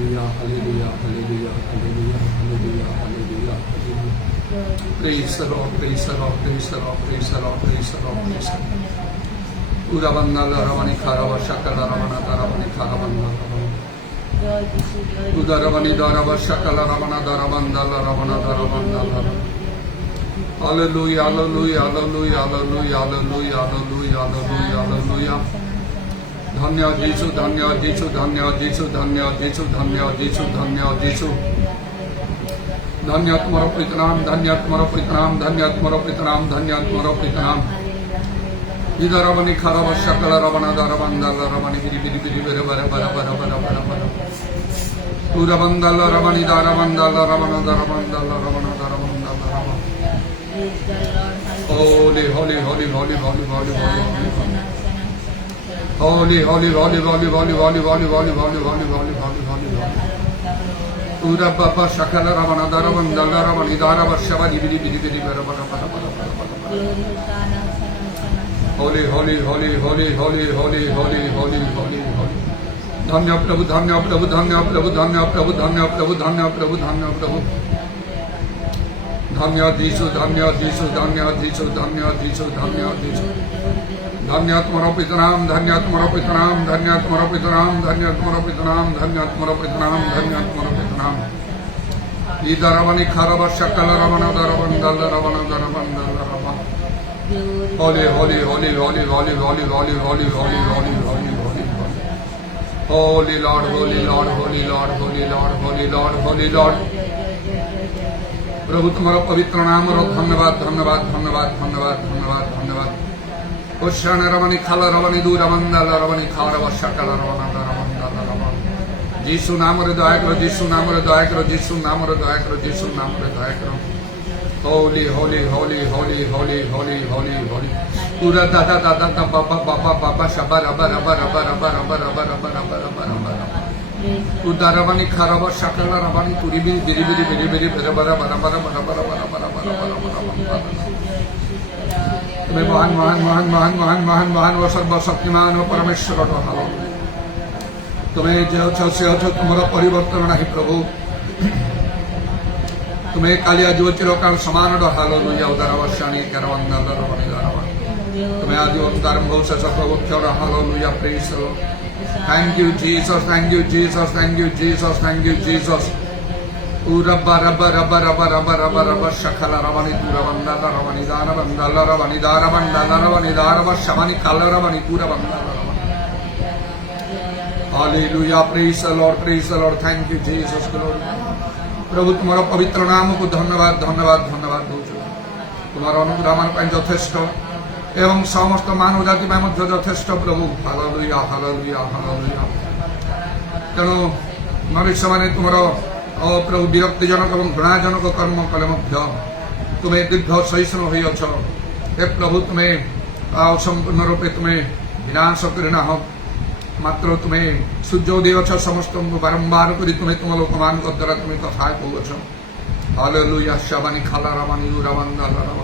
hallelujah, hallelujah, hallelujah, hallelujah, hallelujah, hallelujah, hallelujah. Praise the Lord, praise the Lord, praise the Lord, praise the Lord, praise the Lord, praise the Lord. Udabandala Ravani Karava Shakala Ravana Daravani Karavana Udaravani Darava Shakala Ravana Daravandala Ravana Daravandala. Hallelujah, hallelujah, hallelujah, hallelujah, hallelujah, hallelujah, hallelujah, hallelujah. धन्य जीसु धन्य जीसु धन्य जीसु धन्य जीसु धन्य जीसु धन्य जीसु धन्य तुम्हारा प्रणाम धन्य तुम्हारा प्रणाम धन्य तुम्हारा प्रणाम धन्य तुम्हारा प्रणाम इधर रवनी खरा वशकल रवना दरवंदल रवनी बिरि बिरि बिरि बिरि बरा बरा बरा बरा बरा बरा पूरा बंदल रवनी दरवंदल रवना दरवंदल रवना दरवंदल रवना होली होली होली होली होली होली होली होली होली होली होली होली होली होली होली होली होली होली होली पूरा बाबा शकल रवना दरवंदल रवनी दरवशवा बिरि बिरि बिरि बरा बरा बरा बरा होली होली होली होली होली होली होली होली होली होली धन्य प्रभु धन्य प्रभु धन्य प्रभु धन्य प्रभु धन्य प्रभु धन्य प्रभु धन्य प्रभु धन्य जीसु धन्य जीसु धन्य जीसु धन्य जीसु धन्य जीसु धन्य तुम्हारा पितनाम धन्य तुम्हारा पितनाम धन्य तुम्हारा पितनाम धन्य तुम्हारा पितनाम धन्य तुम्हारा पितनाम धन्य तुम्हारा पितनाम इधर रवनी खरव शकल रवना दरवंदल रवना दरवंदल रवना Holy, holy, holy, holy, holy, holy, holy, holy, holy, holy, holy, holy, holy Lord, holy Lord, holy Lord, holy Lord, holy Lord, holy Lord. प्रभु तुम्हारा पवित्र नाम और धन्यवाद धन्यवाद धन्यवाद धन्यवाद धन्यवाद धन्यवाद उष्ण रवनी खल रवनी दूर रवंदल रवनी खारव शकल रवना रवंदल रवन जीसु नाम रे दया करो जीसु नाम रे दया करो जीसु नाम रे दया करो जीसु नाम रे दया करो Holy, holy, holy, holy, holy, holy, holy, holy. Pura da da da da da ba ba ba ba ba ba shaba raba raba raba raba raba raba raba raba raba raba raba. Udaravani kharava shakala ravani turi biri biri biri biri biri biri bara bara bara bara bara bara bara bara bara bara. तुम्हें महान महान महान महान महान महान महान व सर्वशक्तिमान व परमेश्वर हालो तुम्हें जो छो से हो तुम्हारा परिवर्तन नहीं प्रभु तुम्हें कालिया जो चिरकाल समान हालेलुया उदारवशानी करवंदल रवनी दरवन तुम्हें आज उद्धार भविष्य सर्वोच्चर hallelujah praise the Lord thank you Jesus thank you Jesus thank you Jesus thank you Jesus रब्बा रब्बा रब्बा रब्बा रब्बा रब्बा रब्बा शकल रवनी दूरवंदल रवनी दारवंदल रवनी दारवंदल रवनी दारवशमनी कल रवनी दूरवंदल hallelujah praise the Lord thank you Jesus glory प्रभु तुम्हारा पवित्र नाम को धन्यवाद धन्यवाद धन्यवाद दूचु तुम्हारा अनुग्रह मान यथेष्ट एवं समस्त मानव जाति मध्य यथेष्ट प्रभु हालेलुया हालेलुया हालेलुया तेणु मनुष्य माने तुम्हारा प्रभु विरक्तिजनक और घृणाजनक कर्म कले मध्य तुम्हें दीर्घ सहिष्णु होई अछ हे प्रभु तुम्हें संपूर्ण रूपे तुम्हें विनाश करना हो मात्र तुम्हें सूर्योदय अछ समस्त बारंबार करी तुम्हें तुम लोक मान द्वारा तुम्हें कथा कौच हालेलुया शबानी खाला रवानी रवंदल रव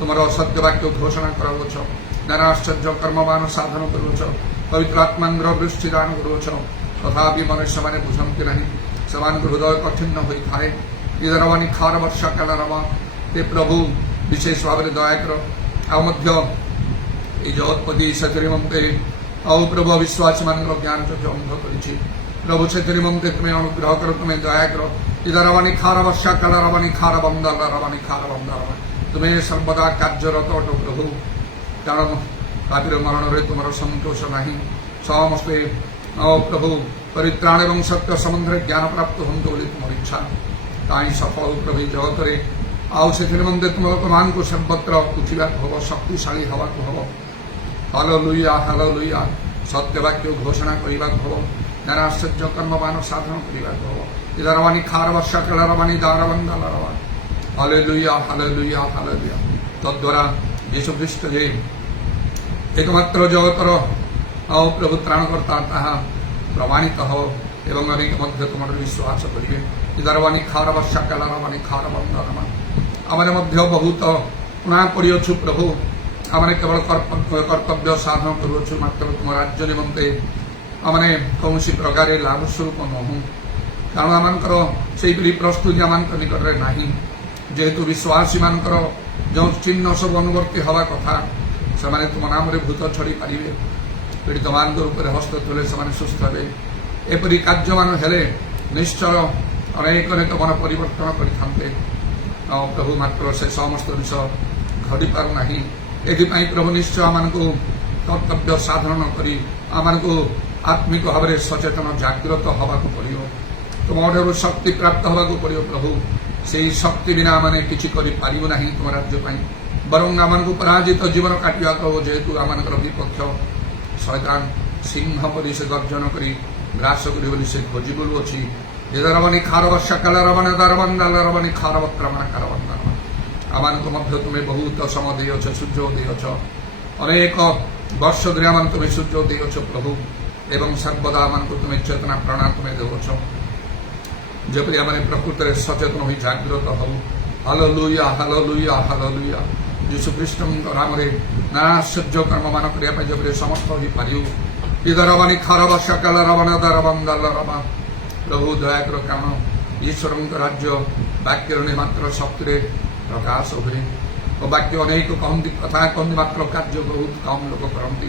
तुम्हारा सत्य वाक्य घोषणा करावछ नाना आश्चर्य कर्ममान साधन करुछ पवित्र आत्मांग्र वृष्टि दान करुछ तथापि मनुष्य माने बुझंती नहीं समान हृदय कठिन होई थाए इधर रवानी खार वर्षा कल रवा हे प्रभु विशेष भाव में दया कर आ मध्य ए जगतपति सचरी ममते आओ प्रभु अविश्वास मान ज्ञान जो अंध कर प्रभु से निमंते तुम्हें अनुग्रह करो तुम्हें दया करो इधर रवानी खार वर्षा कल रवानी खार बंदल रवानी खार बंदल तुम्हें सर्वदा कार्यरत अटो प्रभु कारण पापीर मरण रे तुम संतोष नहीं समस्ते आओ प्रभु परित्राण एवं सत्य संबंध ज्ञान प्राप्त हम बोली तुम इच्छा ताई सफल प्रभु जगत रे आओ से निमंते तुम लोकमान को सर्वत्र उठा हम शक्तिशाली हवा को हम हालेलुया हालेलुया सत्य वाक्य घोषणा करने को हम नाना आश्चर्य कर्ममान साधन करने को हम इधर रवानी खार वर्षा कल रवानी दारवंदल रवा हालेलुया हालेलुया हालेलुया तद्वारा यीशु ख्रीष्ट जे एकमात्र जगतर आओ प्रभु त्राणकर्ता ताहा प्रमाणित हो एवं अनेक मध्य तुम विश्वास करेंगे इधर रवानी खार वर्षा कल रवानी खार बंदल आम मध्य बहुत उणा करछु प्रभु आमने केवल कर्तव्य साधन करुछु मात्र तुम राज्य निमंते आमने कौन प्रकार लाभ स्वरूप नहूँ କାରଣ ଆମଙ୍କର ସେଇପରି ପ୍ରସ୍ତୁତି ଆମଙ୍କ ନିକଟରେ ନାହିଁ। ଯେହେତୁ ବିଶ୍ୱାସୀମାନଙ୍କର ଯେଉଁ ଚିହ୍ନ ସବୁ ଅନୁବର୍ତ୍ତୀ ହେବା କଥା, ସେମାନେ ତୁମ ନାମରେ ଭୂତ ଛଡ଼ି ପାରିବେ, ପୀଡ଼ିତମାନଙ୍କ ଉପରେ ହସ୍ତ ତୁଲେ ସେମାନେ ସୁସ୍ଥ ହେବେ। ଏପରି କାର୍ଯ୍ୟମାନ ହେଲେ ନିଶ୍ଚୟ ଅନେକ ଅନେକ ମନ ପରିବର୍ତ୍ତନ କରିଥାନ୍ତେ। ପ୍ରଭୁ ମାତ୍ର ସେ ସମସ୍ତ ବିଷୟ ଘଟିପାରୁନାହିଁ। ଏଥିପାଇଁ ପ୍ରଭୁ ନିଶ୍ଚୟ ଆମମାନଙ୍କୁ କର୍ତ୍ତବ୍ୟ ସାଧନ ନ କରି ଆମମାନଙ୍କୁ ଆତ୍ମିକ ଭାବରେ ସଚେତନ ଜାଗ୍ରତ ହେବାକୁ ପଡ଼ିବ। ତୁମଠାରୁ ଶକ୍ତି ପ୍ରାପ୍ତ ହେବାକୁ ପଡ଼ିବ ପ୍ରଭୁ। ସେହି ଶକ୍ତି ବିନା ଆମେ କିଛି କରିପାରିବୁ ନାହିଁ ତୁମ ରାଜ୍ୟ ପାଇଁ। ବରଂ ଆମମାନଙ୍କୁ ପରାଜିତ ଜୀବନ କାଟିବାକୁ ହେବ। ଯେହେତୁ ଆମମାନଙ୍କର ବିପକ୍ଷ ଶୈତାନ ସିଂହ ପରି ସେ ଗର୍ଜନ କରି ଗ୍ରାସ କରିବ ବୋଲି ସେ ଖୋଜି ବୁଲୁଅଛି। ରବଣୀ ଖାରବ ସକଳ ରବଣ ଦରବନ୍ଦାଲ ରବଣୀ ଖାରବ କ୍ରମଣ କରବନ୍ଦ। ଆମମାନଙ୍କ ମଧ୍ୟ ତୁମେ ବହୁତ ସମୟ ଦେଇଅଛ, ସୁଯୋଗ ଦେଇଅଛ। ଅନେକ ବର୍ଷ ଧରି ଆମମାନଙ୍କୁ ତୁମେ ସୁଯୋଗ ଦେଇଅଛ ପ୍ରଭୁ, ଏବଂ ସର୍ବଦା ଆମମାନଙ୍କୁ ତୁମେ ଚେତନା ପ୍ରାଣ ତୁମେ ଦେଉଅଛ, ଯେପରି ଆମେ ପ୍ରକୃତରେ ସଚେତନ ହୋଇ ଜାଗ୍ରତ ହେଉ। Hallelujah, hallelujah, hallelujah. ଯୀଶୁ ଖ୍ରୀଷ୍ଟଙ୍କ ନାମରେ ନାନା ଆଶ୍ଚର୍ଯ୍ୟ କର୍ମମାନ କରିବା ପାଇଁ ଯେପରି ସମର୍ଥ ହୋଇପାରିବୁ। ଇଦରବାଣୀ ଖାରବ ସକଳ ରବଣ ଦରବନ୍ଦାଲ ରବ। ପ୍ରଭୁ ଦୟାକର, କାରଣ ଈଶ୍ୱରଙ୍କ ରାଜ୍ୟ ବାକ୍ୟର ମାତ୍ର ଶକ୍ତିରେ ପ୍ରକାଶ ହୁଏ। ଓ ବାକ୍ୟ ଅନେକ କହନ୍ତି, କଥା କହନ୍ତି, ମାତ୍ର କାର୍ଯ୍ୟ ବହୁତ କମ୍ ଲୋକ କରନ୍ତି।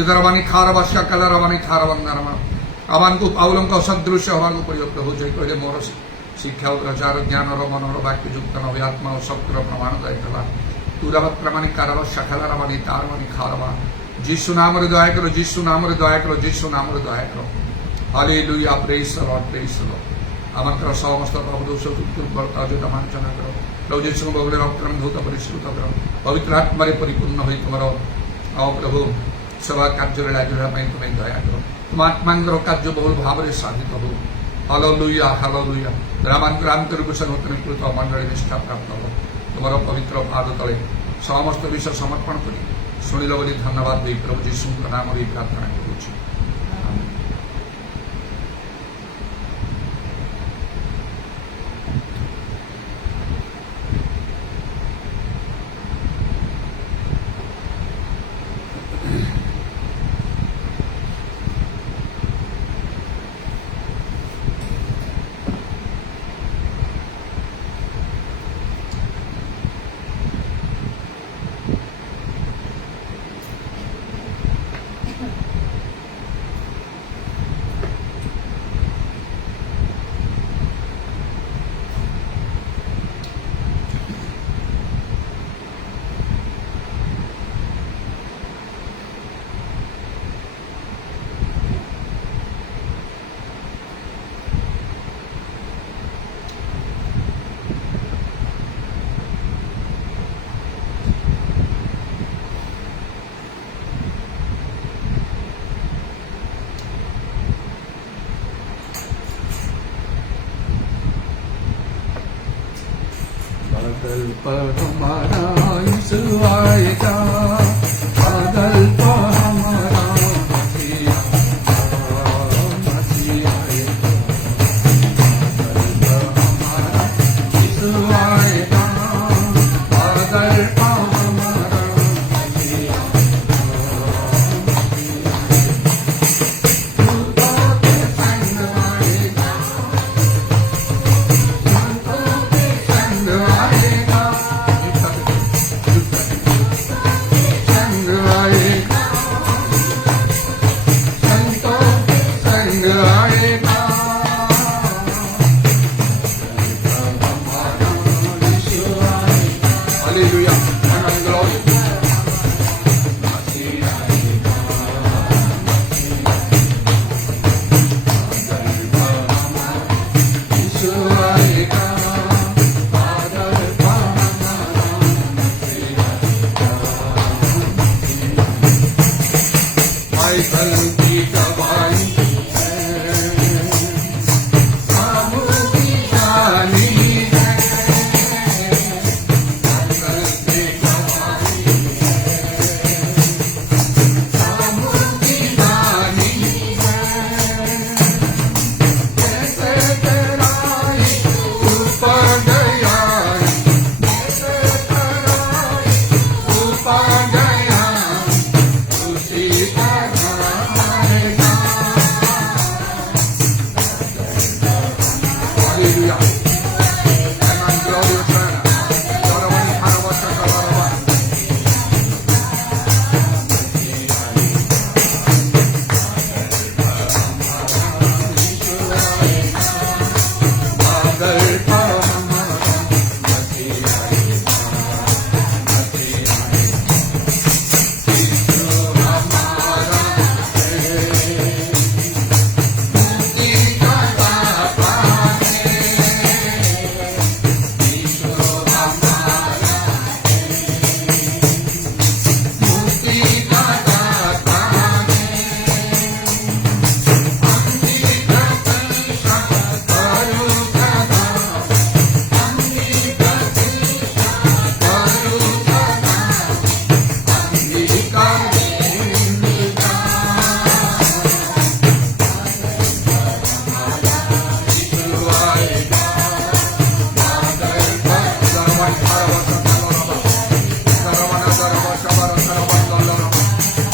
ଇଦରବାଣୀ ଖାରବ ସକଳ ରବଣୀ ଖାରବନ୍ଦାରମ। ଆମମାନଙ୍କୁ ପାଉଲଙ୍କ ସଦୃଶ୍ୟ ହେବାକୁ ପଡ଼ିବ ପ୍ରଭୁ, ଯେ କହିଲେ ମୋର ଶିକ୍ଷା ଓ ପ୍ରଚାର ଜ୍ଞାନର ମନର ବାକ୍ୟଯୁକ୍ତ ନବେ ଆତ୍ମା ଓ ଶକ୍ତିର ପ୍ରମାଣ ଦାୟିତ୍ୱ। ତୁରବତ୍ରମାଣୀ କାରବ ସକଳ ରବଣୀ ତାରବାଣୀ ଖାରବା। ଯୀଶୁ ନାମରେ ଦୟା କର, ଯୀଶୁ ନାମରେ ଦୟା କର, ଯୀଶୁ ନାମରେ ଦୟା କର। ହାଲେଲୁୟା, ପ୍ରେଜ୍ ଦ ଲର୍ଡ, ପ୍ରେଜ୍ ଦ ଲର୍ଡ। ଆମଙ୍କର ସମସ୍ତ ପ୍ରଭୁ ଦୋଷ ଦୁର୍ବଳତା ଅଯଥା ମାର୍ଜନା କର। ପ୍ରଭୁ ଯୀଶୁଙ୍କ ବହୁଳ ରକ୍ତରେ ଧୌତ ପରିଷ୍କୃତ କର। ପବିତ୍ର ଆତ୍ମାରେ ପରିପୂର୍ଣ୍ଣ ହୋଇ ତୁମର ପ୍ରଭୁ ସେବା କାର୍ଯ୍ୟରେ ଲାଗିବା ପାଇଁ ତୁମେ ଦୟା କର। ତୁମ ଆତ୍ମାଙ୍କର କାର୍ଯ୍ୟ ବହୁଳ ଭାବରେ ସାଧିତ ହଉ। Hallelujah, hallelujah. ରାମାନ୍ତର ଆନ୍ତରିକ ନୂତନୀକୃତ ମଣ୍ଡଳୀ ନିଷ୍ଠା ପ୍ରାପ୍ତ ହେବ। ତୁମର ପବିତ୍ର ପାଦ ତଳେ ସମସ୍ତ ବିଷୟ ସମର୍ପଣ କରି ଶୁଣିଲ ବୋଲି ଧନ୍ୟବାଦ ଦେଇ ପ୍ରଭୁ ଯୀଶୁଙ୍କ ନାମରେ ପ୍ରାର୍ଥନା କରୁଛି। बादल पर हमारा यीशु आएगा, बादल पर हमारा मसीहा आएगा, बादल पर हमारा यीशु आएगा, बादल पर हमारा मसीहा दूतों के संग आएगा, संतों के संग आएगा, संग आएगा, संतों के संग आएगा, हमारा यीशु आएगा। Hallelujah, honor and glory. मसीह आएगा, यीशु आएगा, बादल पर हमारा मसीह आएगा। माइकल की गवाही है, प्रभु की शानी है, Michael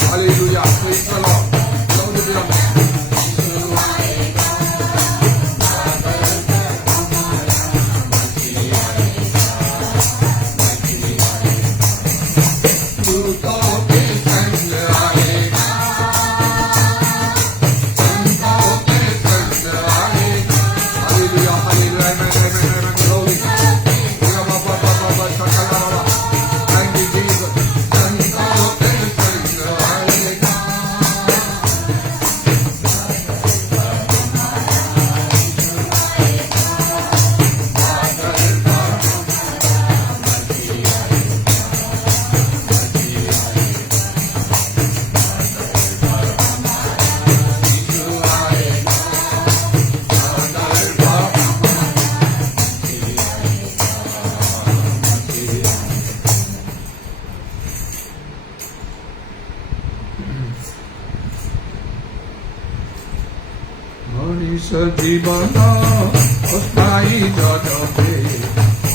Hallelujah. Praise the Lord. Glory to the Lord. মনীষ জীবন অস্থায়ী জগতে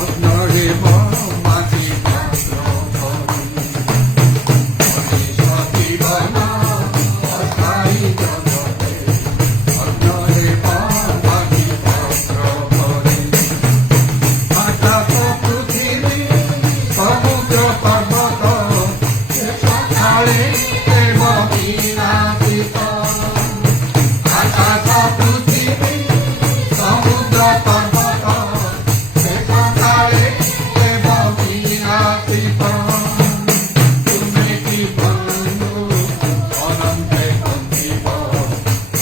অন্যরে মাঝি মাত্র মনীষ জীবন অস্থায়ী জগতে অন্যরে মাঝি মাত্র আকাশ পৃথিবী সমুদ্র পর্বত সকালে বিনাশিত আকাশ পৃথিবী সমুদ্র পর্বত সকালে বিনাশিত তুমি কি বন্ধু অনন্তে বন্দিব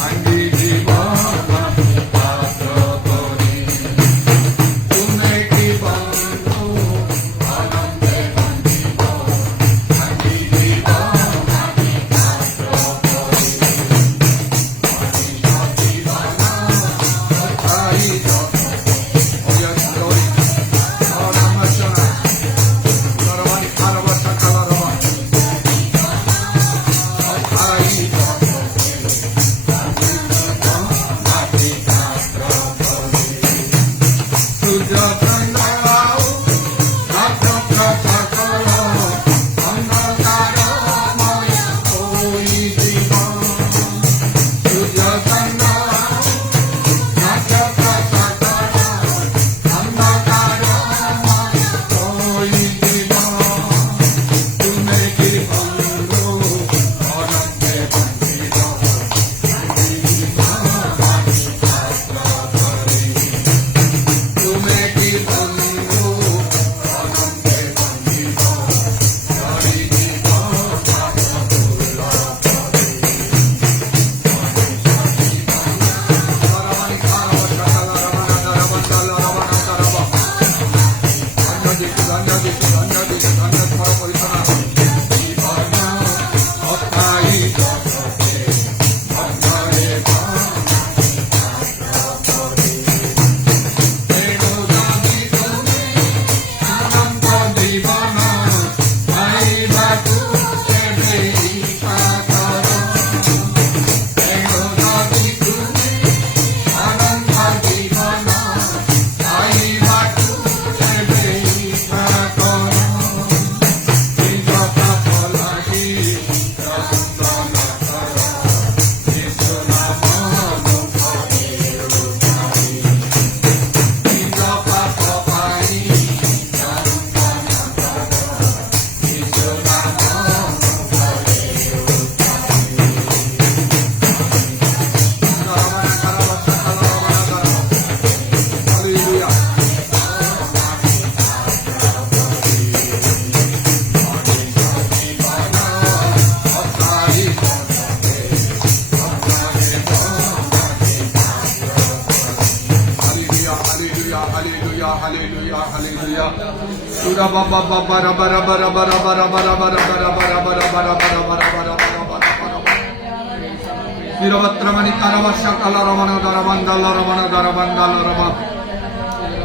আঙ্গি জীবন পাত্র করি তুমি কি বন্ধু অনন্তে বন্দিব আঙ্গি জীবন পাত্র করি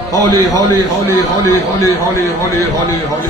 Holy, holy, holy, holy, holy, holy, holy, holy, holy.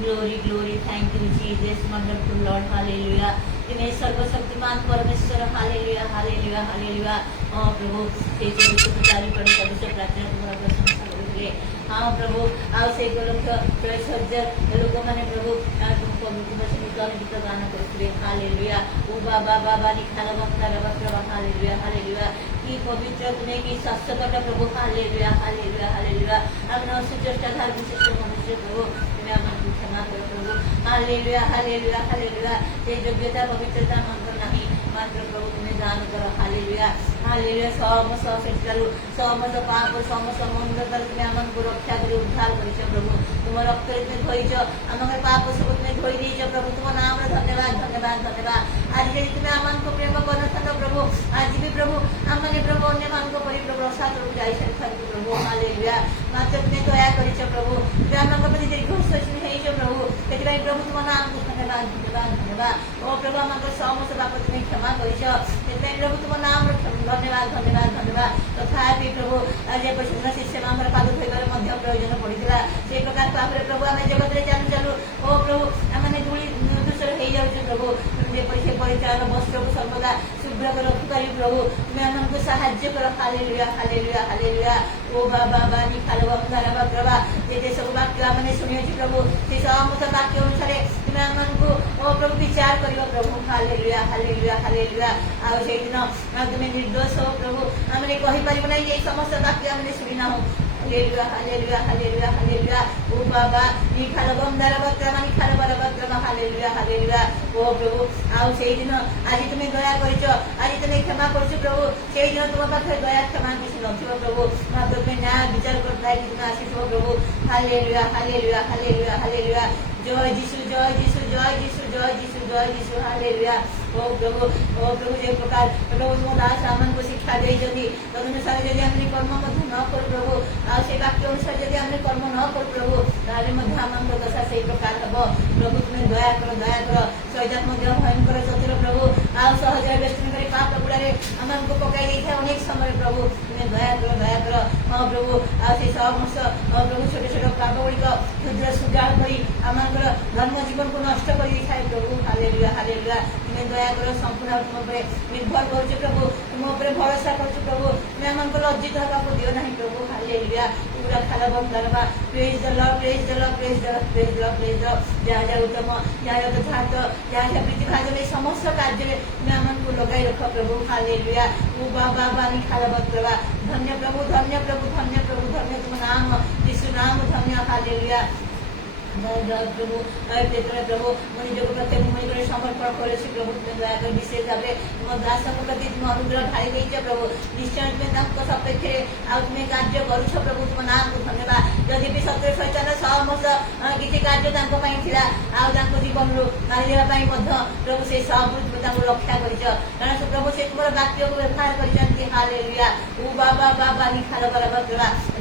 Glory, glory, thank you, Jesus, wonderful Lord, hallelujah. तुम्हें सर्वशक्तिमान परमेश्वर, हालेलुया, हालेलुया, हालेलुया। प्रभु तेरे सुखदारी पर सभी से प्रार्थना तुम्हारा प्रशंसा करेंगे। हाँ प्रभु, आओ से लोग 23,000 लोगों माने प्रभु तुमको तुमसे निकाल गीत गाना करते हैं, हालेलुया। ओ बाबा बाबा निखाला बंदा रबा प्रभु, हालेलुया, हालेलुया। की पवित्र तुम्हें की शाश्वत प्रभु, हालेलुया, हालेलुया, हालेलुया। अपना सुचेष्टाधार विशिष्ट मनुष्य प्रभु तुम्हें हमारी क्षमा करो प्रभु, हालेलुया, हालेलुया, हालेलुया। ते योग्यता पवित्रता मांगो नहीं, मात्र प्रभु तुम्हें दान करो, हालेलुया, हालेलुया। समस्त क्षेत्रରୁ समस्त पाप समस्त ମନ୍ଦତାରୁ ତୁମେ ଆମକୁ ରକ୍ଷା କରି ଉଦ୍ଧାର କରିଛ ପ୍ରଭୁ। ତୁମ ରକ୍ତରେ ତୁମେ ଧୋଇଛ ଆମର ପାପ ସବୁ ତୁମେ ଧୋଇ ଦେଇଛ ପ୍ରଭୁ। ତୁମ ନାମରେ ଧନ୍ୟବାଦ, ଧନ୍ୟବାଦ, ଧନ୍ୟବାଦ। ଆଜି ଯଦି ତୁମେ ଆମମାନଙ୍କୁ ପ୍ରେମ କରିନଥାନ୍ତ ପ୍ରଭୁ, ଆଜି ବି ପ୍ରଭୁ ଆମମାନେ ପ୍ରଭୁ ଅନ୍ୟମାନଙ୍କ ପରି ପ୍ରଭୁ ରସାତଳକୁ ଯାଇସାରିଥାନ୍ତୁ ପ୍ରଭୁ, ହାଲେଲୁୟା। ମାତ୍ର ତୁମେ ଦୟା କରିଛ ପ୍ରଭୁ, ତୁମେ ଆମଙ୍କ ପ୍ରତି ଦୀର୍ଘଶ୍ୱାସୀ ହେଇଛ ପ୍ରଭୁ। ସେଥିପାଇଁ ପ୍ରଭୁ ତୁମ ନାମକୁ ଧନ୍ୟବାଦ, ଧନ୍ୟବାଦ, ଧନ୍ୟବାଦ। ଓ ପ୍ରଭୁ ଆମଙ୍କର ସମସ୍ତ ପାପ ତୁମେ କ୍ଷମା କରିଛ, ସେଥିପାଇଁ ପ୍ରଭୁ ତୁମ ନାମର ଧନ୍ୟବାଦ, ଧନ୍ୟବାଦ, ଧନ୍ୟବାଦ। ତଥାପି ପ୍ରଭୁ ଆଜି ପର୍ଯ୍ୟନ୍ତ ଶିଷ୍ୟମାନଙ୍କର ପାଦ ଧୋଇବାର ମଧ୍ୟ ପ୍ରୟୋଜନ ପଡ଼ିଥିଲା। ସେଇ ପ୍ରକାର ଭାବରେ ପ୍ରଭୁ ଆମେ ଜଗତରେ ଚାଲୁ ଚାଲୁ ଓ ପ୍ରଭୁ ଆମମାନେ ଧୂଳି ଦୂଷର ହେଇଯାଉଛୁ ପ୍ରଭୁ। ଯେପରି ସେ ପରିଚାଳନ ବସ୍ତ୍ରକୁ ସର୍ବଦା ଶୁଭ୍ର କରି ରଖିପାରିବୁ ପ୍ରଭୁ, ତୁମେ ଆମକୁ ସାହାଯ୍ୟ କର, ହାଲେଲୁୟା, ହାଲେଲୁୟା, ହାଲେଲୁୟା। ଓ ବାବା ବାନି ଖାଲ ବନ୍ଧାରା ବାବା ଯେ ସବୁ ବାକ୍ୟ ଆମେ ଶୁଣିଅଛୁ ପ୍ରଭୁ, ସେ ସମସ୍ତ ବାକ୍ୟ ଅନୁସାରେ ତୁମେ ଆମମାନଙ୍କୁ ଓ ପ୍ରଭୁ ବିଚାର କରିବ ପ୍ରଭୁ, ହାଲେଲୁୟା, ହାଲେଲୁୟା, ହାଲେଲୁୟା। ଆଉ ସେଇଦିନ ତୁମେ ନିର୍ଦ୍ଦୋଷ ହଉ ପ୍ରଭୁ, ଆମେ କହିପାରିବୁ ନାହିଁ ଯେ ଏଇ ସମସ୍ତ ବାକ୍ୟ ଆମେ ଶୁଣି ନାହୁଁ, ହାଲେଲୁୟା, ହାଲେଲୁୟା, ହାଲେଲୁୟା, ହାଲେଲୁୟା। ଓ ବାବା ନି ଖାଲ ବନ୍ଧାରା ବାବା ନି ଖାଲ ବାବା, ହାଲେଲୁୟା, ହାଲେଲୁୟା। ଓ ପ୍ରଭୁ ଆଉ ସେଇଦିନ ଆଜି ତୁମେ ଦୟା କରିଛ, ଆଜି ତୁମେ କ୍ଷମା କରୁଛ ପ୍ରଭୁ। ସେଇଦିନ ତୁମ ପାଖରେ ଦୟା କ୍ଷମା କିଛି ନଥିବ ପ୍ରଭୁ, ମାତ୍ର ତୁମେ ନ୍ୟାୟ ବିଚାର କରୁଥାଏ କି ତୁମେ ଆସିଥିବ ପ୍ରଭୁ, ହାଲେଲୁୟା, ହାଲେଲୁୟା, ହାଲେଲୁୟା, ହାଲେଲୁୟା। জয় যিশু, জয় যিশু, জয় যিশু, জয় যিশু, জয় যিশু, হালেলুয়া। ଓ ପ୍ରଭୁ ଯେ ପ୍ରକାର ପ୍ରଭୁ ତୁମ ଦାସ ଆମମାନଙ୍କୁ ଶିକ୍ଷା ଦେଇଛନ୍ତି, ତଦନୁସାରେ ଯଦି ଆମେ କର୍ମ ମଧ୍ୟ ନ କରୁ ପ୍ରଭୁ, ଆଉ ସେଇ ବାକ୍ୟ ଅନୁସାରେ ଯଦି ଆମେ କର୍ମ ନ କରୁ ପ୍ରଭୁ, ତାହେଲେ ମଧ୍ୟ ଆମଙ୍କ ଦଶା ସେଇ ପ୍ରକାର ହେବ ପ୍ରଭୁ। ତୁମେ ଦୟା କର, ଦୟା କର। ଶୈତାନ ମଧ୍ୟ ଭୟଙ୍କର ଚତୁର ପ୍ରଭୁ, ଆଉ ସହଜରେ ବେଷ୍ଟନ କରି ପାପ ଗୁଡ଼ାରେ ଆମମାନଙ୍କୁ ପକାଇ ଦେଇଥାଏ ଅନେକ ସମୟରେ ପ୍ରଭୁ। ତୁମେ ଦୟା କର, ଦୟା କର। ହଁ ପ୍ରଭୁ ଆଉ ସେଇ ସମସ୍ତ ପ୍ରଭୁ ଛୋଟ ଛୋଟ ପାପ ଗୁଡ଼ିକ କ୍ଷୁଦ୍ର ସୁଜାଳ କରି ଆମଙ୍କର ଧର୍ମ ଜୀବନକୁ ନଷ୍ଟ କରି ଦେଇଥାଏ ପ୍ରଭୁ, ହାଲେଲୁୟା, ହାଲେଲୁୟା। ତୁମେ ଦୟା କର, ସମ୍ପୂର୍ଣ୍ଣ ତୁମ ଉପରେ ନିର୍ଭର କରୁଛୁ ପ୍ରଭୁ, ତୁମ ଉପରେ ଭରସା କରୁଛୁ ପ୍ରଭୁ। ତୁମେ ଆମକୁ ଲଜ୍ଜିତ ହେବାକୁ ଦିଅ ନାହିଁ ପ୍ରଭୁ, ହାଲେଲୁୟା। ପୁରା ଖାଲ ବନ୍ଧାରବା ପ୍ରେଜ ଦ ଲର୍ଡ, ପ୍ରେଜ ଦ ଲର୍ଡ, ପ୍ରେଜ ଦ ଲର୍ଡ, ପ୍ରେଜ ଦ ଲର୍ଡ, ପ୍ରେଜ ଦ ଲର୍ଡ। ଯାହା ଯାହା ଉତ୍ତମ, ଯାହା ଯାହା ଯଥାର୍ଥ, ଯାହା ଯାହା ପ୍ରୀତିଭାଜନ এই সমস্ত କାର୍ଯ୍ୟରେ ତୁମେ ଆମକୁ ଲଗାଇ ରଖ ପ୍ରଭୁ, ହାଲେଲୁୟା। ଓ ବାବା ବାନି ଖାଲ ବନ୍ଧାରବା। ଧନ୍ୟ ପ୍ରଭୁ, ଧନ୍ୟ ପ୍ରଭୁ, ଧନ୍ୟ ପ୍ରଭୁ, ଧନ୍ୟ ତୁମ ନାମ, ଯୀଶୁ ନାମ ଧନ୍ୟ, ହାଲେଲୁୟା। ପ୍ରଭୁ ପ୍ରଭୁ ମୁଁ ନିଜକୁ ପ୍ରତ୍ୟେକ ମଣିଷରେ ସମର୍ପଣ କରୁଛି ପ୍ରଭୁ। ତୁମେ ଦୟାକରି ବିଶେଷ ଭାବରେ ତୁମ ଦାସଙ୍କ ପ୍ରତି ତୁମ ଅନୁଗ୍ରହ ଢାଳି ଦେଇଛ ପ୍ରଭୁ। ନିଶ୍ଚୟ ତୁମେ ତାଙ୍କ ସପକ୍ଷରେ ଆଉ ତୁମେ କାର୍ଯ୍ୟ କରୁଛ ପ୍ରଭୁ, ତୁମ ନାମକୁ ଧନ୍ୟବାଦ। ଯଦି ବି ଶତ୍ରୁ ଶୈତାନ ସମସ୍ତ କିଛି କାର୍ଯ୍ୟ ତାଙ୍କ ପାଇଁ ଥିଲା, ଆଉ ତାଙ୍କ ଜୀବନରୁ ମାରିଦେବା ପାଇଁ ମଧ୍ୟ ପ୍ରଭୁ ସେ ସବୁ ତାଙ୍କୁ ରକ୍ଷା କରିଛ, କାରଣ ପ୍ରଭୁ ସେ ତୁମର ବାକ୍ୟକୁ ବ୍ୟବହାର କରିଛନ୍ତି, ହାଲେଲୁୟା। ଓ ବାବା ବାବା ନିଖାଲ ବାବା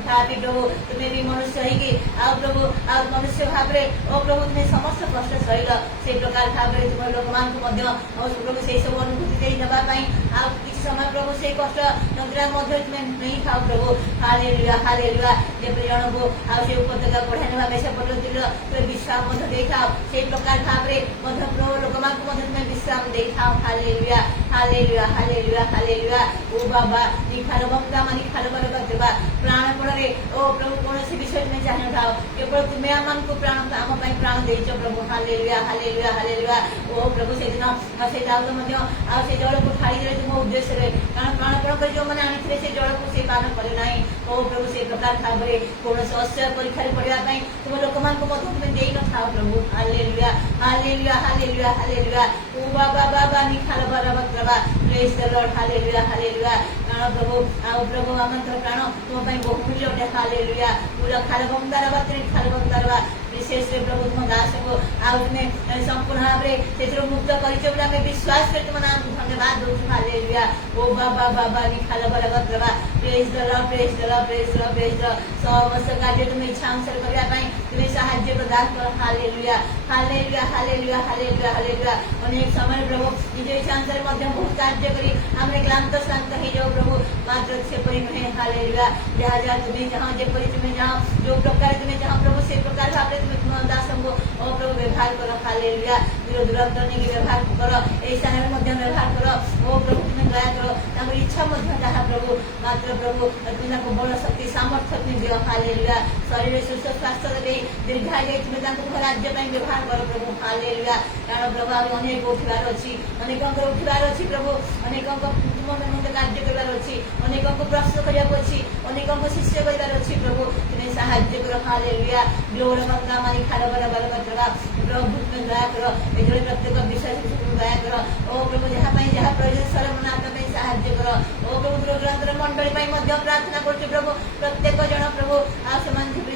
तथापि प्रभु तुम्हें भी मनुष्य होगी आ प्रभु आ मनुष्य भाव में ओ प्रभु तुम्हें समस्त कष्ट सहिल से प्रकार भाव में तुम लोक मान प्रभु से सब अनुभूति नापी आ किसी समय प्रभु से कष्ट यंत्रणा तुम्हें नहीं खाओ प्रभु हालेलुया हालेलुया जेपरि जन को आ से उपत्यका बढ़ाई ना बेस पद्धति तुम्हें विश्राम दे खाओ से प्रकार भाव में प्रभु लोक मान तुम्हें विश्राम दे खाओ हालेलुया हालेलुया हालेलुया हालेलुया ओ बाबा निखार बंदा मानी खार बरबा प्राणपण ओ प्रभु कौन विषय तुम्हें चाह नथाओ केवल तुम्हें आम को प्राण आम प्राण देच प्रभु हालेलुया हालेलुया हालेलुया ओ प्रभु से दिन से आ जल को ढाई दे तुम उद्देश्य कारण प्राणपण कर जो मैंने आनी से जल को से पान करे ना ओ प्रभु से प्रकार भाव में कौन अश्चर्य परीक्षा पढ़ाई तुम लोक मान तुम्हें दे न था प्रभु हालेलुया हालेलुया हालेलुया हालेलुया ओ बाबा बाबा निखार बरबा praise the Lord hallelujah hallelujah कारण प्रभु आओ प्रभु आमंत्र प्राण तुम बहुमूल्य अटे हालेलुया पूरा खाल बंदार बा विशेष प्रभु तुम दास को आ तुम्हें संपूर्ण भाव में मुक्त कर विश्वास कर तुम नाम धन्यवाद दो हालेलुया ओ बाबा बाबा निखाल बरबा praise the Lord praise the Lord praise the Lord praise the समस्त कार्य तुम्हें इच्छा अनुसार करने तुम्हें साहाय्य प्रदान कर hallelujah hallelujah hallelujah hallelujah hallelujah अनेक समय प्रभु निज इच्छा अनुसार बहुत कार्य करी आम क्लांत श्रांत हो जाओ प्रभु मात्र से नुहे हालेलुया जहाँ जहाँ तुम्हें जहाँ जेपरी तुम्हें जहाँ जो प्रकार तुम्हें जहाँ प्रभु से प्रकार भाव तुम्हें तुम दास को ओ प्रभु व्यवहार कर हालेलुया दूर दूरांत नहीं व्यवहार कर यही स्थान में व्यवहार कर ओ प्रभु तुम्हें दया कर इच्छा जहाँ प्रभु मात्र प्रभु तुम्हें बल शक्ति सामर्थ्य तुम्हें दियो हालेलुया शरीर सुस्थ स्वास्थ्य दे दीर्घायु तुम्हें तुम राज्य व्यवहार कर प्रभु हालेलुया कारण प्रभु आम अनेक उठार अच्छी अनेक उठार अच्छी प्रभु अनेक तुम मत कार्य करार अच्छी अनेक प्रश्न करने अच्छी अनेक शिष्य करार अच्छी प्रभु तुम्हें साहाय्य कर हालेलुया ग्लोर बंदा मानी खार बराबर प्रभु तुम्हें दया कर ये प्रत्येक विषय दया कर ओ प्रभु जहाँ जहाँ प्रयोजन सरमनाथ साहाय्य कर ओ प्रभु दूर दूरांतर मंडली प्रार्थना कर प्रभु प्रत्येक जन प्रभु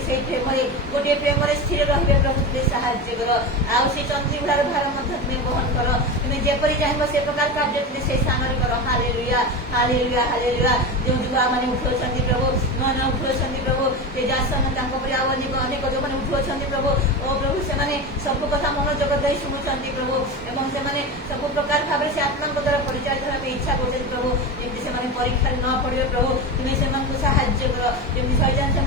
से प्रेम गोटे प्रेम स्थिर रे प्रभु तुम्हें साहाय्य कर आउ से चंद्रीभार भार तुम्हें बहन कर तुम्हें जेपरी चाहे से प्रकार कार्य तुम्हें से स्थान कर हालेलुया हालेलुया हालेलुया जो युवा मैंने उठौं प्रभु नुआ नुआ उठौं प्रभु से जासन अनेक जो मैंने उठौं प्रभु ओ प्रभु से सब कथा मनोजग दे शुणुंट प्रभु एवं से सब प्रकार भाव से आत्मा द्वारा परिचालित होगा इच्छा कर प्रभु जमी से परीक्षा न पड़े प्रभु तुम्हें से साहाय्य कर जमी शैतान से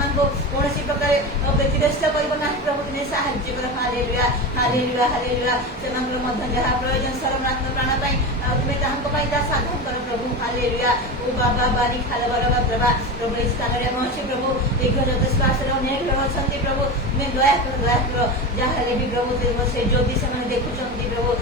कौन प्रकार व्यतिग्रस्त करना प्रभु तुम्हें साहाय्य कर हालेलुया हालेलुया हालेलुया से जहाँ प्रयोजन सरमनात्म प्राण तुम्हें साधन कर प्रभु हालेलुया ओ बाबा बारी खाल बरबा प्रभा प्रभु इस स्थान में अच्छे प्रभु दीर्घ चतुष्पाश अनेक लोग अच्छा प्रभु तुम्हें दया कर जहाँ भी प्रभु से ज्योति से देखुं प्रभु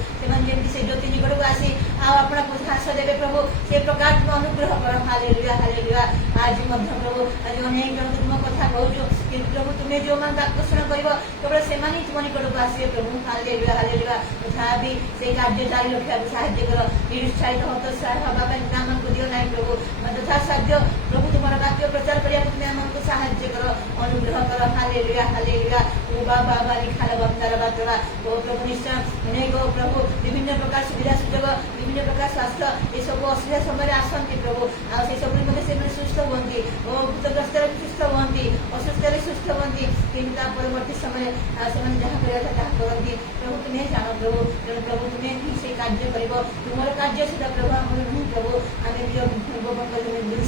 से ज्योति निकट को आसी आपड़ा घास देवे प्रभु से प्रकार तुम अनुग्रह कर हालेलुया हालेलुया आज प्रभु आज अनेक जन तुम कथा कहूँ कि प्रभु तुम्हें जो मान आकर्षण कर केवल से तुम निकट को आसवे प्रभु हालेलुया हालेलुया तथा भी से कार्य जारी रखा साहाय्य कर निरुत्साहित हतोत्साह हवा नाम को दियो ना प्रभु तथा साध्य प्रभु तुम वाक्य प्रचार करने तुम्हें आमको साहाय्य कर अनुग्रह कर हालेलुया हालेलुया ओ बाबा बारी खाल बंदार बातरा ओ प्रभु निश्चय अनेक प्रभु विभिन्न प्रकार सुविधा सुजोग विभिन्न प्रकार स्वास्थ्य ये सब असुविधा समय आसती प्रभु आ सब से सुस्थ हमें और भूतग्रस्त सुस्थ हमें असुस्थ सुस्थ हमें कि परवर्ती समय से जहाँ करता करती प्रभु तुम्हें जान प्रभु प्रभु तुम्हें ही से कार्य कर तुम कार्य सुधा प्रभु आम नुह प्रभु आम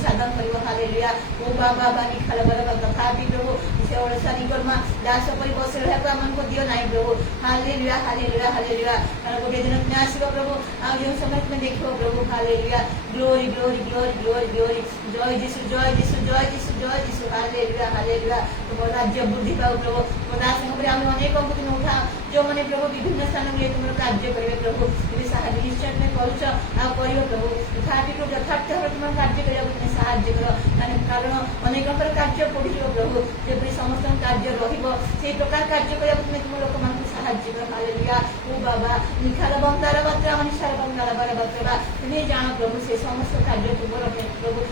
साधन कर हालेलुया ओ बाबा बानी खाल बरबा तथापि प्रभु से ओडा निकटमा दास पर बस रहा आमको दियो ना प्रभु हालेलुया हालेलुया हालेलुया गोटे दिन तुम्हें आसो प्रभु आ जो समय तुम्हें देख प्रभु hallelujah glory glory glory glory glory जय जीशु जय जीशु जय जीशु जय जीशु हालेलुया हालेलुया तुम राज्य वृद्धि पाओ प्रभु तुम दास आम अनेक तुम उठा जो मैंने प्रभु विभिन्न स्थान में तुम कार्य करेंगे प्रभु तुम्हें साहाय्य निश्चय तुम्हें कर प्रभु तथापि प्रभु यथार्थ भाव तुम कार्य करने तुम्हें साहाय्य कर कारण अनेक कार्य पड़ प्रभु जब समस्त कार्य रे प्रकार कार्य करने तुम्हें तुम लोक मान साहाय्य कर हालेलुया ओ बाबा निखार बंदार बात्रा निशार बंदार बार बात्रा तुम्हें जान प्रभु से समस्त कार्य तुम प्रभु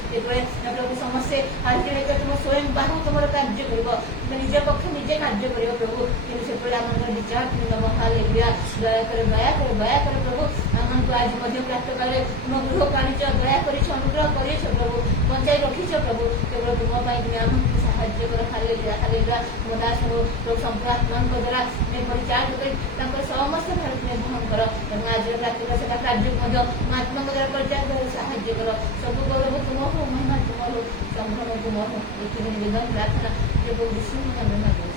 प्रभु समस्ते हाथ तुम स्वयं बाहु तुम कार्य कर तुम्हें निज पक्ष निजे कार्य कर प्रभु कि से आम विचार तुम हालेलुया दया कर प्रभु आम ଆମକୁ ଆଜି ମଧ୍ୟ ପ୍ରାପ୍ତ କାଳରେ ତୁମ ଗୃହକୁ ଆଣିଛ, ଦୟା କରିଛ, ଅନୁଗ୍ରହ କରିଛ ପ୍ରଭୁ, ବଞ୍ଚାଇ ରଖିଛ ପ୍ରଭୁ। କେବଳ ତୁମ ପାଇଁ ତୁମେ ଆମକୁ ସାହାଯ୍ୟ କର। Hallelujah hallelujah. ତୁମ ଦାସକୁ ପ୍ରଭୁ ସମ୍ପୂର୍ଣ୍ଣ ଆତ୍ମାଙ୍କ ଦ୍ୱାରା ତୁମେ ପରିଚାଳିତ କରି ତାଙ୍କର ସମସ୍ତ ଭାର ତୁମେ ବହନ କର ଏବଂ ଆଜିର ପ୍ରାପ୍ତିକ ସେବା କାର୍ଯ୍ୟକୁ ମଧ୍ୟ ତୁମ ଆତ୍ମାଙ୍କ ଦ୍ୱାରା ପରିଚାଳିତ କରି ସାହାଯ୍ୟ କର। ସବୁ ଗୌରବ ତୁମକୁ, ମହିମା ତୁମକୁ, ସମ୍ଭ୍ରମ ତୁମକୁ। ଏଥିରେ ନିବେଦନ ପ୍ରାର୍ଥନା ପ୍ରଭୁ ଯୀଶୁଙ୍କ ନାମରେ ମାଗୁଛି।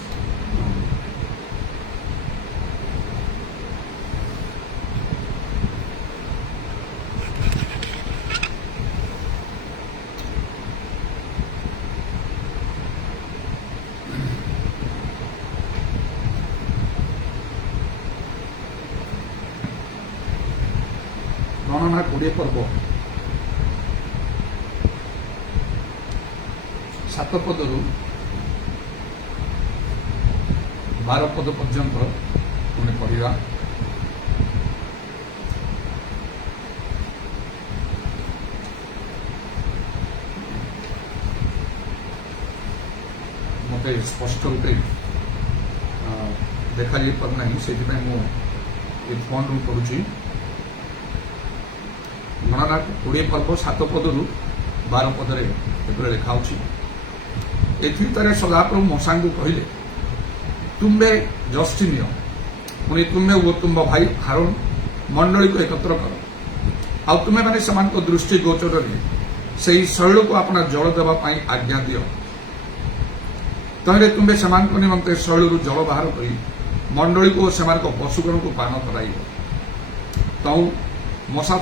ଗଣନା 20 ପର୍ବ 7 ପଦରୁ 12 ପଦ ପର୍ଯ୍ୟନ୍ତ ଆମେ ପଢ଼ିବା। ମତେ ସ୍ପଷ୍ଟ ରୂପେ ଦେଖାଯାଇପାରୁନାହିଁ, ସେଥିପାଇଁ ମୁଁ ଏ ଫୋନ୍ରୁ ପଢ଼ୁଛି। ଗଣନା 20 ପର୍ବ 7 ପଦରୁ 12 ପଦରେ ଏପରି ଲେଖା ଅଛି। ଏଥିରେ ସଦାପ୍ରଭୁ ମୂଷାଙ୍କୁ କହିଲେ, ତୁମ୍ଭେ ଯଷ୍ଟି ନିଅ, ପୁଣି ତୁମ୍ଭେ ଓ ତୁମ୍ଭ ଭାଇ ହାରୋନ ମଣ୍ଡଳୀକୁ ଏକତ୍ର କର, ଆଉ ତୁମେମାନେ ସେମାନଙ୍କ ଦୃଷ୍ଟି ଗୋଚରରେ ସେହି ଶୈଳକୁ ଆପଣା ଜଳ ଦେବା ପାଇଁ ଆଜ୍ଞା ଦିଅ। ତହିଁରେ ତୁମ୍ଭେ ସେମାନଙ୍କ ନିମନ୍ତେ ଶୈଳରୁ ଜଳ ବାହାର କରି ମଣ୍ଡଳୀକୁ ଓ ସେମାନଙ୍କ ପଶୁଗଣକୁ ପାନ କରାଇବ। ତଉ ମୂଷା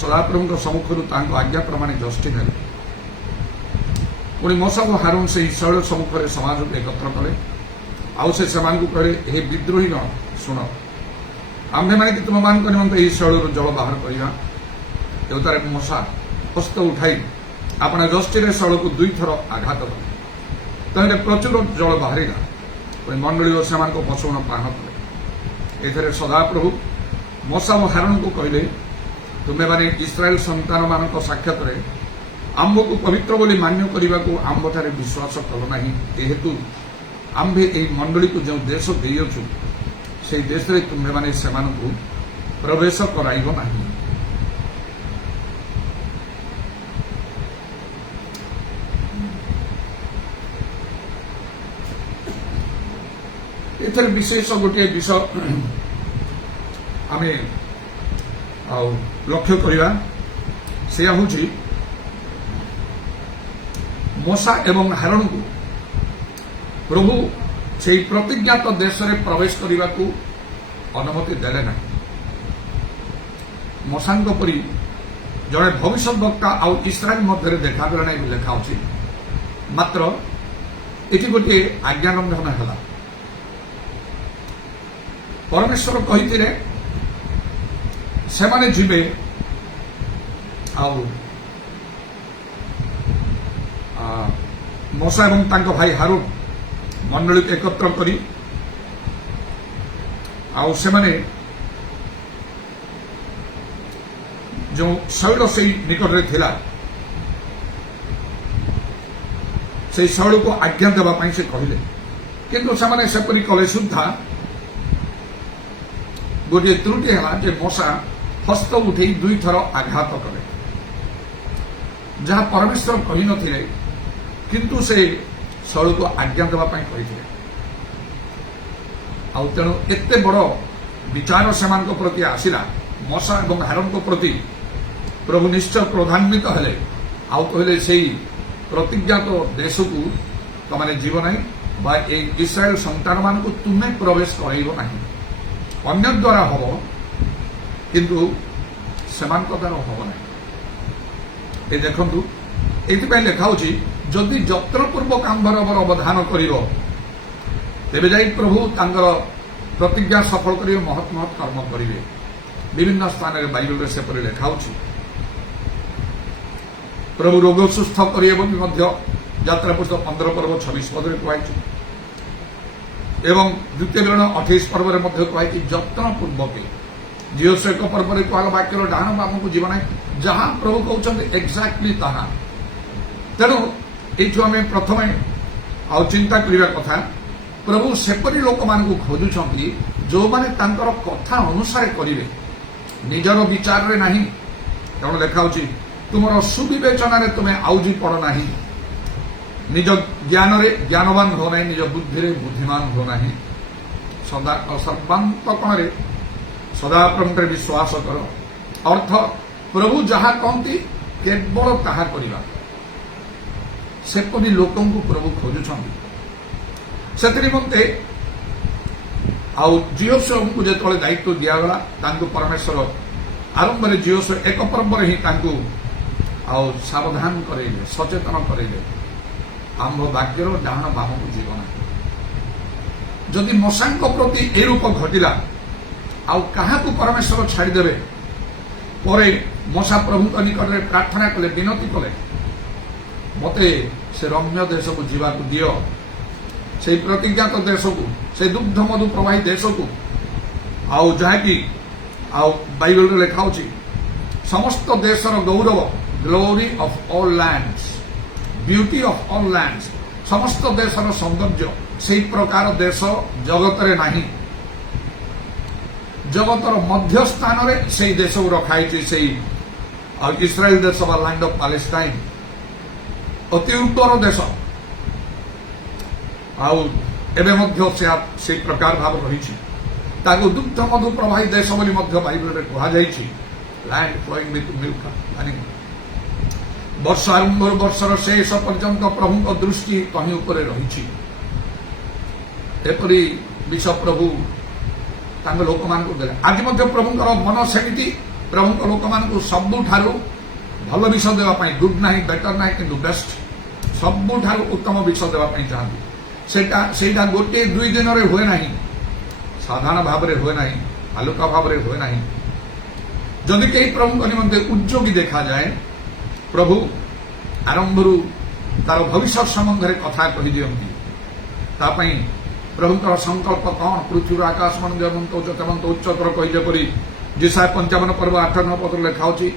ସଦାପ୍ରଭୁଙ୍କ ସମ୍ମୁଖରୁ ତାଙ୍କ ଆଜ୍ଞା ପ୍ରମାଣେ ଯଷ୍ଟି ନେଲେ। ପୁଣି ମୂଷା ଓ ହାରୋନ ସେହି ଶୈଳ ସମ୍ମୁଖରେ ସମାଜକୁ ଏକତ୍ର କଲେ। ଆଉ ସେ ସେମାନଙ୍କୁ କହିଲେ, ହେ ବିଦ୍ରୋହୀଗଣ ଶୁଣ, ଆମ୍ଭେମାନେ କି ତୁମମାନଙ୍କ ନିମନ୍ତେ ଏହି ଶୈଳରୁ ଜଳ ବାହାର କରିବା। ଦେବତାରେ ମୂଷା ହସ୍ତ ଉଠାଇ ଆପଣା ଯଷ୍ଟିରେ ଶୈଳକୁ 2 ଥର ଆଘାତ କଲେ। ତହିଁରେ ପ୍ରଚୁର ଜଳ ବାହାରିଲା। ପୁଣି ମଣ୍ଡଳୀ ଓ ସେମାନଙ୍କ ପଶୁଗଣ ପାନ କଲେ। ଏଥିରେ ସଦାପ୍ରଭୁ ମୂଷା ଓ ହାରୋନଙ୍କୁ କହିଲେ, ତୁମେମାନେ ଇସ୍ରାଏଲ ସନ୍ତାନମାନଙ୍କ ସାକ୍ଷାତରେ ଆମ୍ଭକୁ ପବିତ୍ର ବୋଲି ମାନ୍ୟ କରିବାକୁ ଆମ୍ଭଠାରେ ବିଶ୍ୱାସ କଲ ନାହିଁ। ଯେହେତୁ ଆମ୍ଭେ ଏହି ମଣ୍ଡଳୀକୁ ଯେଉଁ ଦେଶ ଦେଇଅଛୁ, ସେହି ଦେଶରେ ତୁମେମାନେ ସେମାନଙ୍କୁ ପ୍ରବେଶ କରାଇବ ନାହିଁ। ଏଥିରେ ବିଶେଷ ଗୋଟିଏ ବିଷୟ ଆମେ ଲକ୍ଷ୍ୟ କରିବା, ସେ ହେଉଛି ମୂଷା ଏବଂ ହାରୋନଙ୍କୁ ପ୍ରଭୁ ସେହି ପ୍ରତିଜ୍ଞାତ ଦେଶରେ ପ୍ରବେଶ କରିବାକୁ ଅନୁମତି ଦେଲେ ନାହିଁ। ମୂଷାଙ୍କ ପରି ଜଣେ ଭବିଷ୍ୟତ ବକ୍ତା ଆଉ ଇସ୍ରାଏଲ ମଧ୍ୟରେ ଦେଖାଦେଲା ନାହିଁ ବୋଲି ଲେଖା ଅଛି। ମାତ୍ର ଏଠି ଗୋଟିଏ ଆଜ୍ଞା ଲଙ୍ଘନ ହେଲା। ପରମେଶ୍ୱର କହିଥିଲେ ସେମାନେ ଯିବେ ଆଉ ମୂଷା ଏବଂ ତାଙ୍କ ଭାଇ ହାରୋନ ମଣ୍ଡଳୀକୁ ଏକତ୍ର କରି ଆଉ ସେମାନେ ଯେଉଁ ଶୈଳ ସେଇ ନିକଟରେ ଥିଲା, ସେହି ଶୈଳକୁ ଆଜ୍ଞା ଦେବା ପାଇଁ ସେ କହିଲେ। କିନ୍ତୁ ସେମାନେ ସେପରି କଲେ ସୁଦ୍ଧା ଗୋଟିଏ ତ୍ରୁଟି ହେଲା ଯେ ମୂଷା ହସ୍ତ ଉଠେଇ 2 ଥର ଆଘାତ କଲେ, ଯାହା ପରମେଶ୍ୱର କହିନଥିଲେ, କିନ୍ତୁ ସେ ଶୈଳକୁ ଆଜ୍ଞା ଦେବା ପାଇଁ କହିଥିଲେ। ଆଉ ତେଣୁ ଏତେ ବଡ଼ ବିଚାର ସେମାନଙ୍କ ପ୍ରତି ଆସିଲା। ମୂଷା ଏବଂ ହାରୋନଙ୍କ ପ୍ରତି ପ୍ରଭୁ ନିଶ୍ଚୟ କ୍ରୋଧାନ୍ୱିତ ହେଲେ। ଆଉ କହିଲେ, ସେହି ପ୍ରତିଜ୍ଞାତ ଦେଶକୁ ତମାନେ ଯିବ ନାହିଁ, ବା ଏହି ଇସ୍ରାଏଲ ସନ୍ତାନମାନଙ୍କୁ ତୁମେ ପ୍ରବେଶ କରାଇବ ନାହିଁ। ଅନ୍ୟ ଦ୍ୱାରା ହବ, କିନ୍ତୁ ସେମାନଙ୍କ ଦ୍ୱାରା ହବ ନାହିଁ। ଏ ଦେଖନ୍ତୁ, ଏଥିପାଇଁ ଲେଖା ହେଉଛି, ଯଦି ଯତ୍ନପୂର୍ବକ ଆମ୍ଭର ଅବଧାନ କରିବ, ତେବେ ଯାଇ ପ୍ରଭୁ ତାଙ୍କର ପ୍ରତିଜ୍ଞା ସଫଳ କରିବେ, ମହତ୍ ମହତ୍ କର୍ମ କରିବେ। ବିଭିନ୍ନ ସ୍ଥାନରେ ବାଇବେଲରେ ସେପରି ଲେଖା ହେଉଛି। ପ୍ରଭୁ ରୋଗ ସୁସ୍ଥ କରିବେ ବୋଲି ମଧ୍ୟ ଯାତ୍ରା ପୁସ୍ତକ 15 ପର୍ବ 26 ପଦରେ କୁହାଯାଇଛି ଏବଂ ଦ୍ୱିତୀୟ ବିବରଣୀ 28 ପର୍ବରେ ମଧ୍ୟ କୁହାଯାଇଛି। ଯତ୍ନପୂର୍ବକ ଜିଓସ 1 ପର୍ବରେ କୁହାଗଲା, ବାକ୍ୟର ଡାହାଣ ବାମକୁ ଯିବ ନାହିଁ। ଯାହା ପ୍ରଭୁ କହୁଛନ୍ତି ଏକ୍ଜାକ୍ଟଲି ତାହା। ତେଣୁ ଏଇଠୁ ଆମେ ପ୍ରଥମେ ଚିନ୍ତା କରିବା କଥା, ପ୍ରଭୁ ସେପରି ଲୋକମାନଙ୍କୁ ଖୋଜୁଛନ୍ତି ଯେଉଁମାନେ ତାଙ୍କର କଥା ଅନୁସାରେ କରିବେ। ନିଜର ବିଚାରରେ ନାହିଁ। ତେଣୁ ଲେଖା ହେଉଛି ତୁମର ସୁବିବେଚନାରେ ତୁମେ ଆଉଜି ପଡ଼ ନାହିଁ, ନିଜ ଜ୍ଞାନରେ ଜ୍ଞାନବାନ ହୁଅ ନାହିଁ, ନିଜ ବୁଦ୍ଧିରେ ବୁଦ୍ଧିମାନ ହୁଅ ନାହିଁ, ସଦା ସର୍ବାନ୍ତକଣରେ ସଦାପ୍ରଭୁଙ୍କରେ ବିଶ୍ୱାସ କର। ଅର୍ଥ ପ୍ରଭୁ ଯାହା କହନ୍ତି କେବଳ ତାହା କରିବା। ସେପରି ଲୋକଙ୍କୁ ପ୍ରଭୁ ଖୋଜୁଛନ୍ତି। ସେଥି ନିମନ୍ତେ ଆଉ ଜିଓସଙ୍କୁ ଯେତେବେଳେ ଦାୟିତ୍ୱ ଦିଆଗଲା, ତାଙ୍କୁ ପରମେଶ୍ୱର ଆରମ୍ଭରେ ଜିଓସ ଏକ ପର୍ବରେ ହିଁ ତାଙ୍କୁ ଆଉ ସାବଧାନ କରେଇଲେ, ସଚେତନ କରେଇଲେ, ଆମ୍ଭ ବାକ୍ୟର ଡାହାଣ ବାମକୁ ଯିବ ନାହିଁ। ଯଦି ମଶାଙ୍କ ପ୍ରତି ଏ ରୂପ ଘଟିଲା, ଆଉ କାହାକୁ ପରମେଶ୍ୱର ଛାଡ଼ିଦେବେ? ପରେ ମଶା ପ୍ରଭୁଙ୍କ ନିକଟରେ ପ୍ରାର୍ଥନା କଲେ, ବିନତି କଲେ, ମୋତେ ସେ ରମ୍ୟ ଦେଶକୁ ଯିବାକୁ ଦିଅ, সেই ପ୍ରତିଜ୍ଞାତ ଦେଶକୁ, ସେ ଦୁଗ୍ଧ ମଧୁ ପ୍ରବାହୀ ଦେଶକୁ, ଆଉ ଯାହାକି ଆଉ ବାଇବଲରେ ଲେଖା ହେଉଛି ସମସ୍ତ ଦେଶର ଗୌରବ, glory of all lands, beauty of all lands, ସମସ୍ତ ଦେଶର ସୌନ୍ଦର୍ଯ୍ୟ, ସେହି ପ୍ରକାର ଦେଶ ଜଗତରେ ନାହିଁ। ଜଗତର ମଧ୍ୟସ୍ଥାନରେ ସେହି ଦେଶକୁ ରଖାଯାଇଛି। ସେହି ଇସ୍ରାଏଲ ଦେଶ ବା ଲ୍ୟାଣ୍ଡ ଅଫ୍ ପାଲେଷ୍ଟାଇନ୍ ଅତି ଉତ୍ତର ଦେଶ। ଆଉ ଏବେ ମଧ୍ୟ ସେହି ପ୍ରକାର ଭାବରେ ରହିଛି। ତାକୁ ଦୁଗ୍ଧ ମଧୁ ପ୍ରବାହୀ ଦେଶ ବୋଲି ମଧ୍ୟ ବାଇବଲରେ କୁହାଯାଇଛି। ଲ୍ୟାଣ୍ଡ ଫ୍ଲୋଇଂ ୱିଥ୍ ମିଲ୍କ ହାନି। ବର୍ଷ ଆରମ୍ଭରୁ ବର୍ଷର ଶେଷ ପର୍ଯ୍ୟନ୍ତ ପ୍ରଭୁଙ୍କ ଦୃଷ୍ଟି ତହିଁ ଉପରେ ରହିଛି। ଏପରି ବିଷ ପ୍ରଭୁ ତାଙ୍କ ଲୋକମାନଙ୍କୁ ଦେଲେ। ଆଜି ମଧ୍ୟ ପ୍ରଭୁଙ୍କର ମନ ସେମିତି। ପ୍ରଭୁଙ୍କ ଲୋକମାନଙ୍କୁ ସବୁଠାରୁ ଭଲ ବିଷ ଦେବା ପାଇଁ, ଗୁଡ୍ ନାହିଁ, ବେଟର ନାହିଁ, କିନ୍ତୁ ବେଷ୍ଟ, ସବୁଠାରୁ ଉତ୍ତମ ବିଷ ଦେବା ପାଇଁ ଚାହାନ୍ତି। ସେଇଟା ଗୋଟିଏ ଦୁଇ ଦିନରେ ହୁଏ ନାହିଁ, ସାଧାରଣ ଭାବରେ ହୁଏ ନାହିଁ, ହାଲୁକା ଭାବରେ ହୁଏ ନାହିଁ। ଯଦି କେହି ପ୍ରଭୁଙ୍କ ନିମନ୍ତେ ଉଦ୍ଯୋଗୀ ଦେଖାଯାଏ, ପ୍ରଭୁ ଆରମ୍ଭରୁ ତାର ଭବିଷ୍ୟତ ସମ୍ବନ୍ଧରେ କଥା କହିଦିଅନ୍ତି। ତା ପାଇଁ ପ୍ରଭୁଙ୍କର ସଂକଳ୍ପ କ'ଣ? ପୃଥିବୀର ଆକାଶ ମଣ୍ଡଳ ଉଚ୍ଚତର କହି ଯେପରି ଯେସାୟା 55 ପର୍ବ 8-9 ପଦରେ ଲେଖା ହେଉଛି।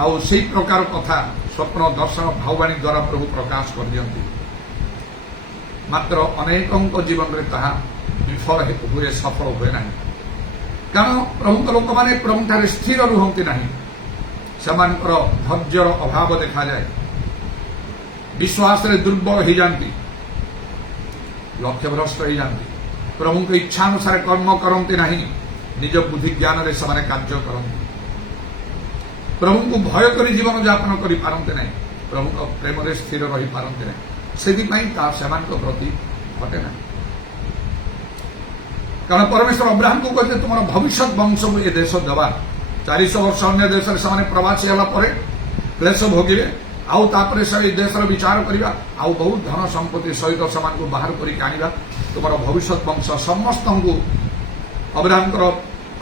ଆଉ ସେହି ପ୍ରକାର କଥା ସ୍ୱପ୍ନ, ଦର୍ଶନ, ଭାବବାଣୀ ଦ୍ୱାରା ପ୍ରଭୁ ପ୍ରକାଶ କରିଦିଅନ୍ତି। ମାତ୍ର ଅନେକଙ୍କ ଜୀବନରେ ତାହା ବିଫଳ ହୁଏ, ସଫଳ ହୁଏ ନାହିଁ। କାରଣ ପ୍ରଭୁଙ୍କ ଲୋକମାନେ ପ୍ରଭୁଠାରେ ସ୍ଥିର ରୁହନ୍ତି ନାହିଁ। ସେମାନଙ୍କର ଧୈର୍ଯ୍ୟର ଅଭାବ ଦେଖାଯାଏ, ବିଶ୍ୱାସରେ ଦୁର୍ବଳ ହୋଇଯାନ୍ତି, ଲକ୍ଷ୍ୟଭ୍ରଷ୍ଟ ହୋଇଯାନ୍ତି, ପ୍ରଭୁଙ୍କ ଇଚ୍ଛା ଅନୁସାରେ କର୍ମ କରନ୍ତି ନାହିଁ, ନିଜ ବୁଦ୍ଧି ଜ୍ଞାନରେ ସେମାନେ କାର୍ଯ୍ୟ କରନ୍ତି, ପ୍ରଭୁଙ୍କୁ ଭୟ କରି ଜୀବନ ଯାପନ କରିପାରନ୍ତି ନାହିଁ, ପ୍ରଭୁଙ୍କ ପ୍ରେମରେ ସ୍ଥିର ରହିପାରନ୍ତି ନାହିଁ। ସେଥିପାଇଁ ତାହା ସେମାନଙ୍କ ପ୍ରତି ଘଟେ ନାହିଁ। କାରଣ ପରମେଶ୍ୱର ଅବ୍ରାହ୍ମଙ୍କୁ କହିଥିଲେ ତୁମର ଭବିଷ୍ୟତ ବଂଶକୁ ଏ ଦେଶ ଦେବା। 400 ବର୍ଷ ଅନ୍ୟ ଦେଶରେ ସେମାନେ ପ୍ରବାସୀ ହେଲା ପରେ କ୍ଲେଶ ଭୋଗିବେ, ଆଉ ତାପରେ ସେ ଏ ଦେଶର ବିଚାର କରିବା, ଆଉ ବହୁତ ଧନ ସମ୍ପତ୍ତି ସହିତ ସେମାନଙ୍କୁ ବାହାର କରିକି ଆଣିବା। ତୁମର ଭବିଷ୍ୟତ ବଂଶ ସମସ୍ତଙ୍କୁ, ଅବ୍ରାହ୍ମଙ୍କର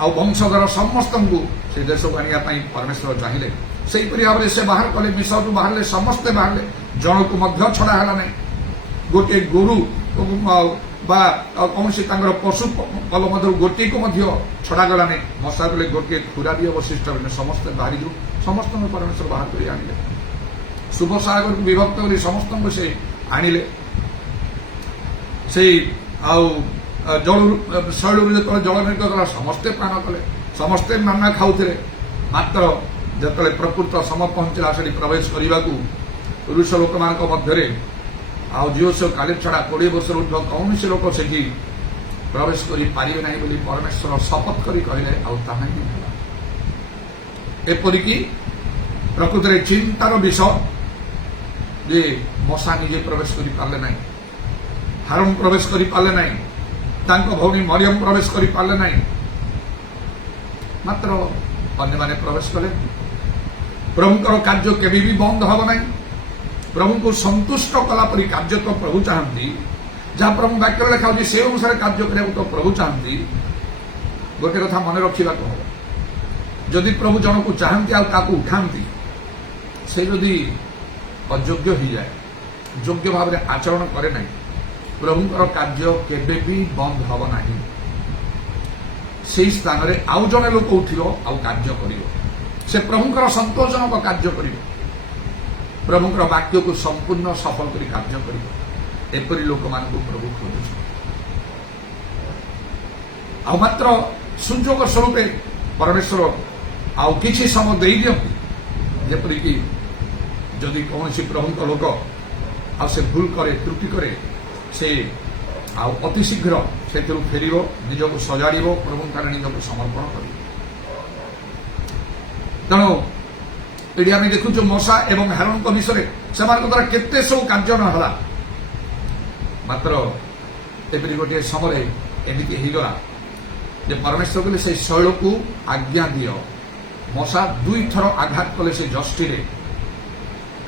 ଆଉ ବଂଶଧର ସମସ୍ତଙ୍କୁ ସେ ଦେଶକୁ ଆଣିବା ପାଇଁ ପରମେଶ୍ୱର ଚାହିଁଲେ। ସେହିପରି ଭାବରେ ସେ ବାହାର କଲେ, ମିଶରରୁ ବାହାରିଲେ, ସମସ୍ତେ ବାହାରିଲେ, ଜଣକୁ ମଧ୍ୟ ଛଡ଼ା ହେଲା ନାହିଁ। ଗୋଟିଏ ଗୋରୁ ବା କୌଣସି ତାଙ୍କର ପଶୁ ପଲ ମଧ୍ୟରୁ ଗୋଟିଏକୁ ମଧ୍ୟ ଛଡ଼ାଗଲା ନାହିଁ। ମଶା କଲେ ଗୋଟିଏ ଖୁରା ବି ଅବଶିଷ୍ଟ ହେଲେ, ସମସ୍ତେ ବାହାରିଯିବ, ସମସ୍ତଙ୍କୁ ପରମେଶ୍ୱର ବାହାର କରି ଆଣିଲେ। ଶୁଭ ସାଗରକୁ ବିଭକ୍ତ କରି ସମସ୍ତଙ୍କୁ ସେ ଆଣିଲେ। ସେଇ ଆଉ ଶୈଳରୁ ଯେତେବେଳେ ଜଳ ନିର୍ଗତ କଲା, ସମସ୍ତେ ପାନ କଲେ, ସମସ୍ତେ ନାନା ଖାଉଥିଲେ। ମାତ୍ର ଯେତେବେଳେ ପ୍ରକୃତ ସମୟ ପହଞ୍ଚିଲା ସେଠି ପ୍ରବେଶ କରିବାକୁ ପୁରୁଷ ଲୋକମାନଙ୍କ ମଧ୍ୟରେ ଆଉ ଝିଅ କାଲି ଛଡ଼ା 20 ବର୍ଷର ଉର୍ଦ୍ଧ୍ୱ କୌଣସି ଲୋକ ସେଠି ପ୍ରବେଶ କରିପାରିବେ ନାହିଁ ବୋଲି ପରମେଶ୍ୱର ଶପଥ କରି କହିଲେ, ଆଉ ତାହା ହିଁ ହେଲା। ଏପରିକି ପ୍ରକୃତରେ ଚିନ୍ତାର ବିଷୟ ଯେ ମଶା ନିଜେ ପ୍ରବେଶ କରିପାରିଲେ ନାହିଁ, ହାରୁନ ପ୍ରବେଶ କରିପାରିଲେ ନାହିଁ, ତାଙ୍କ ଭଉଣୀ ମରିୟମ ପ୍ରବେଶ କରିପାରିଲେ ନାହିଁ, ମାତ୍ର ଅନ୍ୟମାନେ ପ୍ରବେଶ କଲେ। ପ୍ରଭୁଙ୍କର କାର୍ଯ୍ୟ କେବେ ବି ବନ୍ଦ ହେବ ନାହିଁ। ପ୍ରଭୁଙ୍କୁ ସନ୍ତୁଷ୍ଟ କଲା ପରି କାର୍ଯ୍ୟ ତ ପ୍ରଭୁ ଚାହାନ୍ତି। ଯାହା ପ୍ରଭୁ ବାକ୍ୟରେ ଲେଖା ହେଉଛି ସେ ଅନୁସାରେ କାର୍ଯ୍ୟ କରିବାକୁ ତ ପ୍ରଭୁ ଚାହାନ୍ତି। ଗୋଟେ କଥା ମନେ ରଖିବାକୁ ହେବ, ଯଦି ପ୍ରଭୁ ଜଣକୁ ଚାହାନ୍ତି ଆଉ ତାକୁ ଉଠାନ୍ତି, ସେ ଯଦି ଅଯୋଗ୍ୟ ହୋଇଯାଏ, ଯୋଗ୍ୟ ଭାବରେ ଆଚରଣ କରେ ନାହିଁ, ପ୍ରଭୁଙ୍କର କାର୍ଯ୍ୟ କେବେ ବି ବନ୍ଦ ହେବ ନାହିଁ। ସେହି ସ୍ଥାନରେ ଆଉ ଜଣେ ଲୋକ ଉଠିବ, ଆଉ କାର୍ଯ୍ୟ କରିବ। ସେ ପ୍ରଭୁଙ୍କର ସନ୍ତୋଷଜନକ କାର୍ଯ୍ୟ କରିବ, ପ୍ରଭୁଙ୍କର ବାକ୍ୟକୁ ସମ୍ପୂର୍ଣ୍ଣ ସଫଳ କରି କାର୍ଯ୍ୟ କରିବ। ଏପରି ଲୋକମାନଙ୍କୁ ପ୍ରଭୁ ଖୋଜୁଛନ୍ତି। ଆଉ ମାତ୍ର ସୁଯୋଗ ସ୍ୱରୂପେ ପରମେଶ୍ୱର ଆଉ କିଛି ସମୟ ଦେଇ ଦିଅନ୍ତି, ଯେପରିକି ଯଦି କୌଣସି ପ୍ରଭୁଙ୍କ ଲୋକ ଆଉ ସେ ଭୁଲ କରେ, ତ୍ରୁଟି କରେ, ସେ ଆଉ ଅତି ଶୀଘ୍ର ସେଥିରୁ ଫେରିବ, ନିଜକୁ ସଜାଡ଼ିବ, ପ୍ରଭୁଙ୍କର ନିଜକୁ ସମର୍ପଣ କରିବ। ତେଣୁ ଏଠି ଆମେ ଦେଖୁଛୁ ମୋଶା ଏବଂ ହାରୋନଙ୍କ ବିଷୟରେ ସେମାନଙ୍କ ଦ୍ୱାରା କେତେ ସବୁ କାର୍ଯ୍ୟ ନ ହେଲା, ମାତ୍ର ଏପରି ଗୋଟିଏ ସମୟରେ ଏମିତି ହେଇଗଲା ଯେ ପରମେଶ୍ୱର କହିଲେ ସେଇ ଶୈଳକୁ ଆଜ୍ଞା ଦିଅ। ମୋଶା 2 ଥର ଆଘାତ କଲେ ସେ ଯଷ୍ଟିରେ,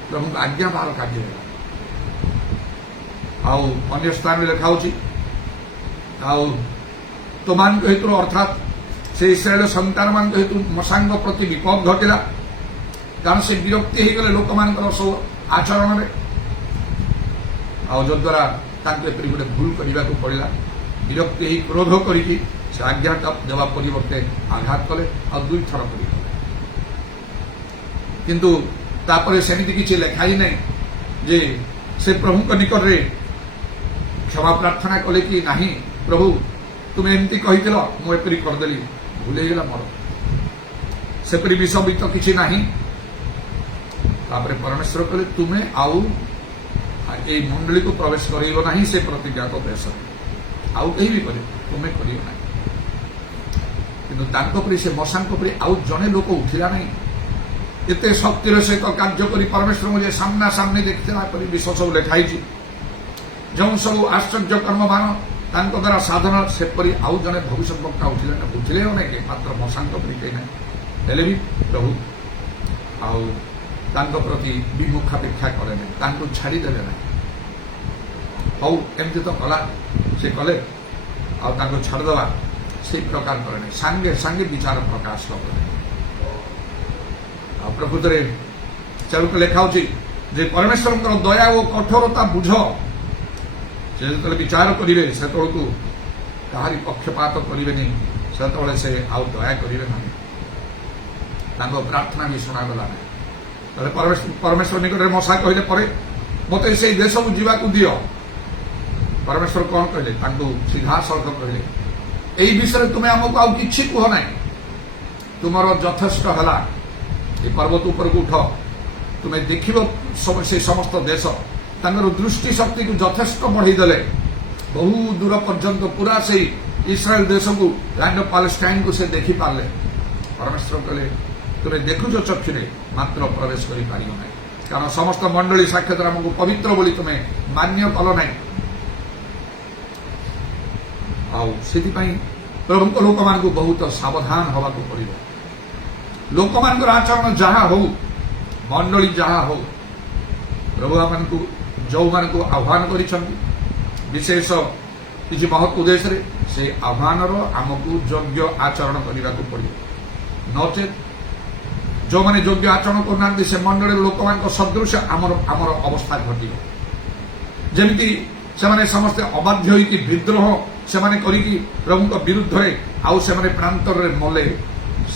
ପ୍ରଭୁଙ୍କ ଆଜ୍ଞା ବାହାର କାର୍ଯ୍ୟ ହେଲା। ଆଉ ଅନ୍ୟ ସ୍ଥାନରେ ଲେଖା ହେଉଛି ଆଉ ତୁମାନଙ୍କ ହେତୁ ଅର୍ଥାତ୍ ସେ ଇସ୍ରାଏଲ ସନ୍ତାନମାନଙ୍କ ହେତୁ ମୋଶାଙ୍କ ପ୍ରତି ବିପଦ ଘଟିଲା, କାରଣ ସେ ବିରକ୍ତି ହେଇଗଲେ ଲୋକମାନଙ୍କର ସବୁ ଆଚରଣରେ, ଆଉ ଯଦ୍ୱାରା ତାଙ୍କୁ ଏପରି ଗୋଟେ ଭୁଲ କରିବାକୁ ପଡ଼ିଲା। ବିରକ୍ତି ହେଇ କ୍ରୋଧ କରିକି ସେ ଆଜ୍ଞା ଦେବା ପରିବର୍ତ୍ତେ ଆଘାତ କଲେ ଆଉ 2 ଥର କରିଗଲେ। କିନ୍ତୁ ତାପରେ ସେମିତି କିଛି ଲେଖା ହିଁ ନାହିଁ ଯେ ସେ ପ୍ରଭୁଙ୍କ ନିକଟରେ କ୍ଷମା ପ୍ରାର୍ଥନା କଲେ କି ନାହିଁ, ପ୍ରଭୁ ତୁମେ ଏମିତି କହିଥିଲ, ମୁଁ ଏପରି କରିଦେଲି, ଭୁଲ ହେଇଗଲା ମୋର, ସେପରି ବିଷବିତ କିଛି ନାହିଁ। ତାପରେ ପରମେଶ୍ୱର କହିଲେ ତୁମେ ଆଉ এই ମଣ୍ଡଳୀକୁ ପ୍ରବେଶ କରାଇବ ନାହିଁ ସେ ପ୍ରତିଜ୍ଞାତ ଦେଶରେ, ଆଉ କେହି ବି କରିବ, ତୁମେ କରିବ ନାହିଁ। କିନ୍ତୁ ତାଙ୍କ ପରି ସେ ମୋଶାଙ୍କ ପରି ଆଉ ଜଣେ ଲୋକ ଉଠିଲା ନାହିଁ, ଏତେ ଶକ୍ତିର ସହିତ କାର୍ଯ୍ୟ କରି ପରମେଶ୍ୱରଙ୍କୁ ଯେ ସାମ୍ନା ସାମ୍ନି ଦେଖିଥିଲା ପରି ବିଶ୍ୱ ସବୁ ଲେଖା ହେଇଛି। ଯେଉଁ ସବୁ ଆଶ୍ଚର୍ଯ୍ୟ କର୍ମମାନ ତାଙ୍କ ଦ୍ୱାରା ସାଧନ, ସେପରି ଆଉ ଜଣେ ଭବିଷ୍ୟତ ବକ୍ତା ଉଠିଲେ ନା, ଉଠିଲେ ଅନେକ, ମାତ୍ର ମୋଶାଙ୍କ ପରି କେହି ନାହିଁ। ହେଲେ ବି ପ୍ରଭୁ ଆଉ ତାଙ୍କ ପ୍ରତି ବିମୁଖାପେକ୍ଷା କଲେ ନାହିଁ, ତାଙ୍କୁ ଛାଡ଼ିଦେଲେ ନାହିଁ। ହଉ ଏମିତି ତ କଲା, ସେ କଲେ, ଆଉ ତାଙ୍କୁ ଛାଡ଼ିଦେବା ସେଇ ପ୍ରକାର କଲେ ନାହିଁ, ସାଙ୍ଗେ ସାଙ୍ଗେ ବିଚାର ପ୍ରକାଶ କଲେ। ଆଉ ପ୍ରକୃତରେ ସେଗୁଡ଼ିକ ଲେଖା ହେଉଛି ଯେ ପରମେଶ୍ୱରଙ୍କର ଦୟା ଓ କଠୋରତା ବୁଝ। ସେ ଯେତେବେଳେ ବିଚାର କରିବେ ସେତେବେଳକୁ କାହାରି ପକ୍ଷପାତ କରିବେନି, ସେତେବେଳେ ସେ ଆଉ ଦୟା କରିବେ ନାହିଁ। ତାଙ୍କ ପ୍ରାର୍ଥନା ବି ଶୁଣାଗଲା ନାହିଁ। ତାହେଲେ ପରମେଶ୍ୱର ନିକଟରେ ମୋଶା କହିଲେ ପରେ ମୋତେ ସେଇ ଦେଶକୁ ଯିବାକୁ ଦିଅ। ପରମେଶ୍ୱର କଣ କହିଲେ? ତାଙ୍କୁ ସିଧାସଳଖ କହିଲେ ଏଇ ବିଷୟରେ ତୁମେ ଆମକୁ ଆଉ କିଛି କୁହ ନାହିଁ, ତୁମର ଯଥେଷ୍ଟ ହେଲା, ଏ ପର୍ବତ ଉପରକୁ ଉଠ, ତୁମେ ଦେଖିବ ସେ ସମସ୍ତ ଦେଶ। ତାଙ୍କର ଦୃଷ୍ଟି ଶକ୍ତିକୁ ଯଥେଷ୍ଟ ବଢ଼େଇ ଦେଲେ, ବହୁ ଦୂର ପର୍ଯ୍ୟନ୍ତ ପୁରା ସେଇ ଇସ୍ରାଏଲ ଦେଶକୁ, ଲ୍ୟାଣ୍ଡ ଅଫ୍ ପାଲେଷ୍ଟାଇନକୁ ସେ ଦେଖିପାରିଲେ। ପରମେଶ୍ୱର କହିଲେ ତୁମେ ଦେଖୁଛ ଚକ୍ଷୁରେ, ମାତ୍ର ପ୍ରବେଶ କରିପାରିବ ନାହିଁ, କାରଣ ସମସ୍ତ ମଣ୍ଡଳୀ ସାକ୍ଷାତରେ ଆମକୁ ପବିତ୍ର ବୋଲି ତୁମେ ମାନ୍ୟ କଲ ନାହିଁ। ଆଉ ସେଥିପାଇଁ ପ୍ରଭୁଙ୍କ ଲୋକମାନଙ୍କୁ ବହୁତ ସାବଧାନ ହେବାକୁ ପଡ଼ିବ। ଲୋକମାନଙ୍କର ଆଚରଣ ଯାହା ହଉ, ମଣ୍ଡଳୀ ଯାହା ହଉ, ପ୍ରଭୁ ଆମମାନଙ୍କୁ ଯେଉଁମାନଙ୍କୁ ଆହ୍ୱାନ କରିଛନ୍ତି ବିଶେଷ କିଛି ମହତ୍ ଉଦ୍ଦେଶ୍ୟରେ, ସେ ଆହ୍ୱାନର ଆମକୁ ଯୋଗ୍ୟ ଆଚରଣ କରିବାକୁ ପଡ଼ିବ। ନଚେତ୍ ଯେଉଁମାନେ ଯୋଗ୍ୟ ଆଚରଣ କରୁନାହାନ୍ତି ସେ ମଣ୍ଡଳୀର ଲୋକମାନଙ୍କ ସଦୃଶ ଆମର ଅବସ୍ଥା ଘଟିବ। ଯେମିତି ସେମାନେ ସମସ୍ତେ ଅବାଧ୍ୟ ହୋଇକି ବିଦ୍ରୋହ ସେମାନେ କରିକି ପ୍ରଭୁଙ୍କ ବିରୁଦ୍ଧରେ ଆଉ ସେମାନେ ପ୍ରାନ୍ତରରେ ମଲେ,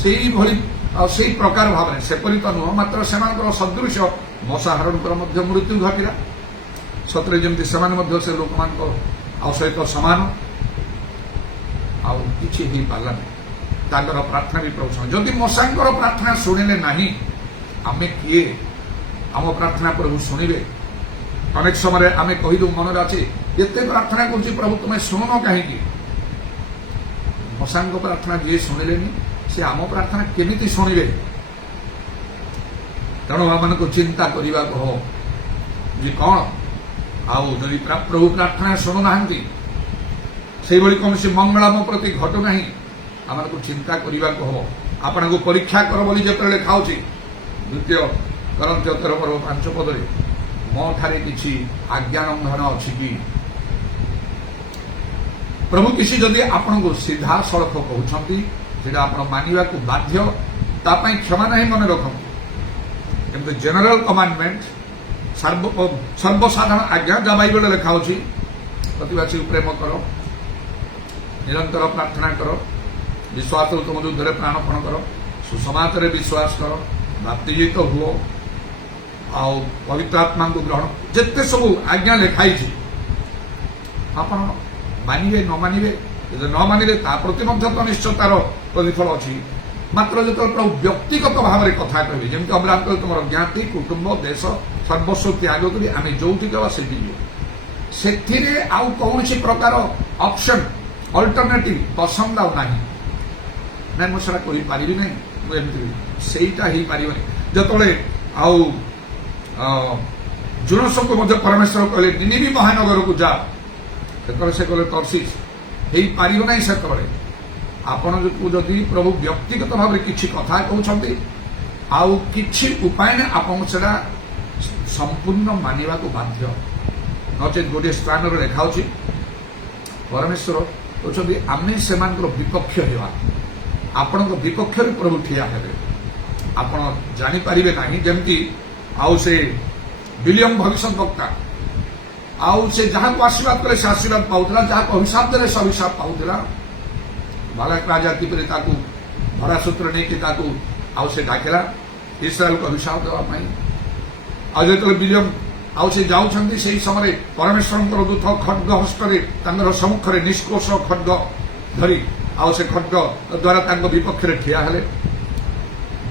ସେଇଭଳି ଆଉ ସେଇ ପ୍ରକାର ଭାବରେ, ସେପରି ତ ନୁହଁ, ମାତ୍ର ସେମାନଙ୍କର ସଦୃଶ ମୋଶା ହାରୋନଙ୍କର ମଧ୍ୟ ମୃତ୍ୟୁ ଘଟିଲା। ସତରେ ଯେମିତି ସେମାନେ ମଧ୍ୟ ସେ ଲୋକମାନଙ୍କ ଆଉ ସହିତ ସମାନ, ଆଉ କିଛି ହେଇପାରିଲା ନାହିଁ। ତାଙ୍କର ପ୍ରାର୍ଥନା ବି ପ୍ରଭୁ ଶୁଣିଲେ। ଯଦି ମୋଶାଙ୍କର ପ୍ରାର୍ଥନା ଶୁଣିଲେ ନାହିଁ, ଆମେ କିଏ? ଆମ ପ୍ରାର୍ଥନା ପ୍ରଭୁ ଶୁଣିବେ। ଅନେକ ସମୟରେ ଆମେ କହିଦେଉ, ମନରେ ଅଛି ଏତେ ପ୍ରାର୍ଥନା କରୁଛି ପ୍ରଭୁ ତୁମେ ଶୁଣୁନ କାହିଁକି? ମୋଶାଙ୍କ ପ୍ରାର୍ଥନା ଯିଏ ଶୁଣିଲେନି, ସେ ଆମ ପ୍ରାର୍ଥନା କେମିତି ଶୁଣିବେ? ତେଣୁ ଆମମାନଙ୍କୁ ଚିନ୍ତା କରିବାକୁ ହବ ଯେ କ'ଣ, ଆଉ ଯଦି ପ୍ରଭୁ ପ୍ରାର୍ଥନା ଶୁଣୁନାହାନ୍ତି, ସେଇଭଳି କୌଣସି ମଙ୍ଗଳ ଆମ ପ୍ରତି ଘଟୁନାହିଁ, ଆମମାନଙ୍କୁ ଚିନ୍ତା କରିବାକୁ ହବ। ଆପଣଙ୍କୁ ପରୀକ୍ଷା କର ବୋଲି ଯେତେବେଳେ ଲେଖା ହେଉଛି 2 Corinthians 13:5 ମୋ ଠାରେ କିଛି ଆଜ୍ଞା ଲଙ୍ଘନ ଅଛି କି? ପ୍ରଭୁ କିଛି ଯଦି ଆପଣଙ୍କୁ ସିଧାସଳଖ କହୁଛନ୍ତି, ସେଟା ଆପଣ ମାନିବାକୁ ବାଧ୍ୟ, ତା ପାଇଁ କ୍ଷମା ନାହିଁ ମନେ ରଖନ୍ତୁ। କିନ୍ତୁ ଜେନେରାଲ କମାଣ୍ଡମେଣ୍ଟ, ସର୍ବସାଧାରଣ ଆଜ୍ଞା, ଯାହା ବାଇବେଲରେ ଲେଖା ହେଉଛି, ପ୍ରତିବାସୀକୁ ପ୍ରେମ କର, ନିରନ୍ତର ପ୍ରାର୍ଥନା କର, ବିଶ୍ୱାସ ତୁମ ଯୁଦ୍ଧରେ ପ୍ରାଣପଣ କର, ସୁସମାଚାରରେ ବିଶ୍ୱାସ କର, ବାପ୍ତିଜିତ ହୁଅ, ଆଉ ପବିତ୍ର ଆତ୍ମାଙ୍କୁ ଗ୍ରହଣ, ଯେତେ ସବୁ ଆଜ୍ଞା ଲେଖାଇଛି ଆପଣ ମାନିବେ ନ ମାନିବେ। ଯଦି ନ ମାନିଲେ ତା ପ୍ରତି ମଧ୍ୟ ତ ନିଶ୍ଚୟ ତାର ପ୍ରତିଫଳ ଅଛି। ମାତ୍ର ଯେତେବେଳେ ପ୍ରଭୁ ବ୍ୟକ୍ତିଗତ ଭାବରେ କଥା କହିବେ, ଯେମିତି ଅବ୍ରାହମ କହିଲେ ତୁମର ଜ୍ଞାତି କୁଟୁମ୍ବ ଦେଶ ସର୍ବସ୍ୱ ତ୍ୟାଗ କରି ଆମେ ଯୋଉଠି ଦେବା ସେଠି ଯିବୁ, ସେଥିରେ ଆଉ କୌଣସି ପ୍ରକାର ଅପସନ ଅଲ୍ଟରନେଟିଭ ପସନ୍ଦ ଆଉ ନାହିଁ। ନାଇଁ ମୁଁ ସେଟା କରିପାରିବି ନାହିଁ, ମୁଁ ଏମିତି ସେଇଟା ହେଇପାରିବନି। ଯେତେବେଳେ ଆଉ ଜୁନସଙ୍କୁ ମଧ୍ୟ ପରମେଶ୍ୱର କହିଲେ ନିନିବି ମହାନଗରକୁ ଯା, ସେତେବେଳେ ସେ କହିଲେ ତର୍ସିସ୍ ହେଇପାରିବ ନାହିଁ। ସେତେବେଳେ ଆପଣଙ୍କୁ ଯଦି ପ୍ରଭୁ ବ୍ୟକ୍ତିଗତ ଭାବରେ କିଛି କଥା କହୁଛନ୍ତି ଆଉ କିଛି ଉପାୟ ନାହିଁ, ଆପଣଙ୍କୁ ସେଟା ସମ୍ପୂର୍ଣ୍ଣ ମାନିବାକୁ ବାଧ୍ୟ। ନଚେତ୍ ଗୋଟିଏ ସ୍ଥାନରେ ଲେଖା ଅଛି ପରମେଶ୍ୱର କହୁଛନ୍ତି ଆମେ ସେମାନଙ୍କର ବିପକ୍ଷ ହେବା, ଆପଣଙ୍କ ବିପକ୍ଷରେ ପ୍ରଭୁ ଠିଆ ହେବେ। ଆପଣ ଜାଣିପାରିବେ ନାହିଁ। ଯେମିତି ଆଉ ସେ ବିଲିୟମ ଭବିଷ୍ୟତ ବକ୍ତା, ଆଉ ସେ ଯାହାକୁ ଆଶୀର୍ବାଦ କଲେ ସେ ଆଶୀର୍ବାଦ ପାଉଥିଲା, ଯାହାକୁ ଅଭିଶାପ ଦେଲେ ସେ ଅଭିଶାପ ପାଉଥିଲା। ବାଲାକ ରାଜା କିପରି ତାକୁ ଭରା ସୂତ୍ର ନେଇକି ତାକୁ ଆଉ ସେ ଡାକିଲା ଇସ୍ରାଏଲକୁ ଅଭିଶାପ ଦେବା ପାଇଁ। ଆଉ ଯେତେବେଳେ ବିଲିୟମ ଆଉ ସେ ଯାଉଛନ୍ତି ସେହି ସମୟରେ ପରମେଶ୍ୱରଙ୍କର ଦୂତ ଖଡ୍ଗ ହସ୍ତରେ ତାଙ୍କର ସମ୍ମୁଖରେ ନିଷ୍କୋଷ ଖଡ୍ଗ ଧରି ଆଉ ସେ ଖଡ୍ଗ ଦ୍ୱାରା ତାଙ୍କ ବିପକ୍ଷରେ ଠିଆ ହେଲେ।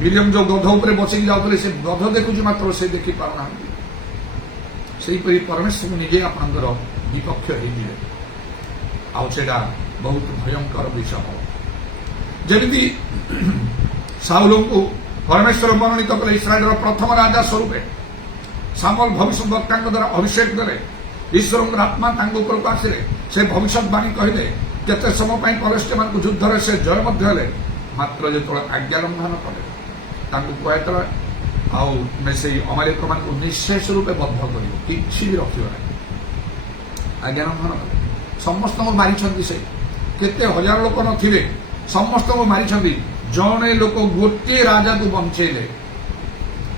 ବିଲିୟମ ଯୋଉ ଗଧ ଉପରେ ବସିକି ଯାଉଥିଲେ ସେ ଗଧ ଦେଖୁଛି ମାତ୍ର ସେ ଦେଖି ପାରୁନାହାନ୍ତି। ସେହିପରି ପରମେଶ୍ୱର ନିଜେ ଆପଣଙ୍କର ବିପକ୍ଷ ହେଇଯିବେ, ଆଉ ସେଇଟା ବହୁତ ଭୟଙ୍କର ବିଷୟ ହେବ। ଯେମିତି ସାଉଲଙ୍କୁ ପରମେଶ୍ୱର ମନୋନୀତ କଲେ ଇସ୍ରାଏଲର ପ୍ରଥମ ରାଜା ସ୍ୱରୂପେ, ସାମୁଏଲ ଭବିଷ୍ୟତ ବକ୍ତାଙ୍କ ଦ୍ୱାରା ଅଭିଷେକ ଦେଲେ, ଈଶ୍ୱରଙ୍କର ଆତ୍ମା ତାଙ୍କ ଉପରକୁ ଆସିଲେ, ସେ ଭବିଷ୍ୟତବାଣୀ କହିଲେ। କେତେ ସମୟ ପାଇଁ ଫିଲିଷ୍ଟିୟମାନଙ୍କୁ ଯୁଦ୍ଧରେ ସେ ଜୟ ମଧ୍ୟ ହେଲେ, ମାତ୍ର ଯେତେବେଳେ ଆଜ୍ଞା ଲଙ୍ଘନ କଲେ ତାଙ୍କୁ କୁହାଯାଇଥିଲା ଆଉ ଆମେ ସେଇ ଅମାଲେକମାନଙ୍କୁ ନିଃଶେଷ ରୂପେ ବଦ୍ଧ କରିବ, କିଛି ବି ରଖିବ ନାହିଁ। ଆଜ୍ଞା ଲଙ୍ଘନ କଲେ, ସମସ୍ତଙ୍କୁ ମାରିଛନ୍ତି। ସେ କେତେ ହଜାର ଲୋକ ନଥିବେ, ସମସ୍ତଙ୍କୁ ମାରିଛନ୍ତି। ଜଣେ ଲୋକ ଗୋଟିଏ ରାଜାକୁ ବଞ୍ଚେଇଲେ,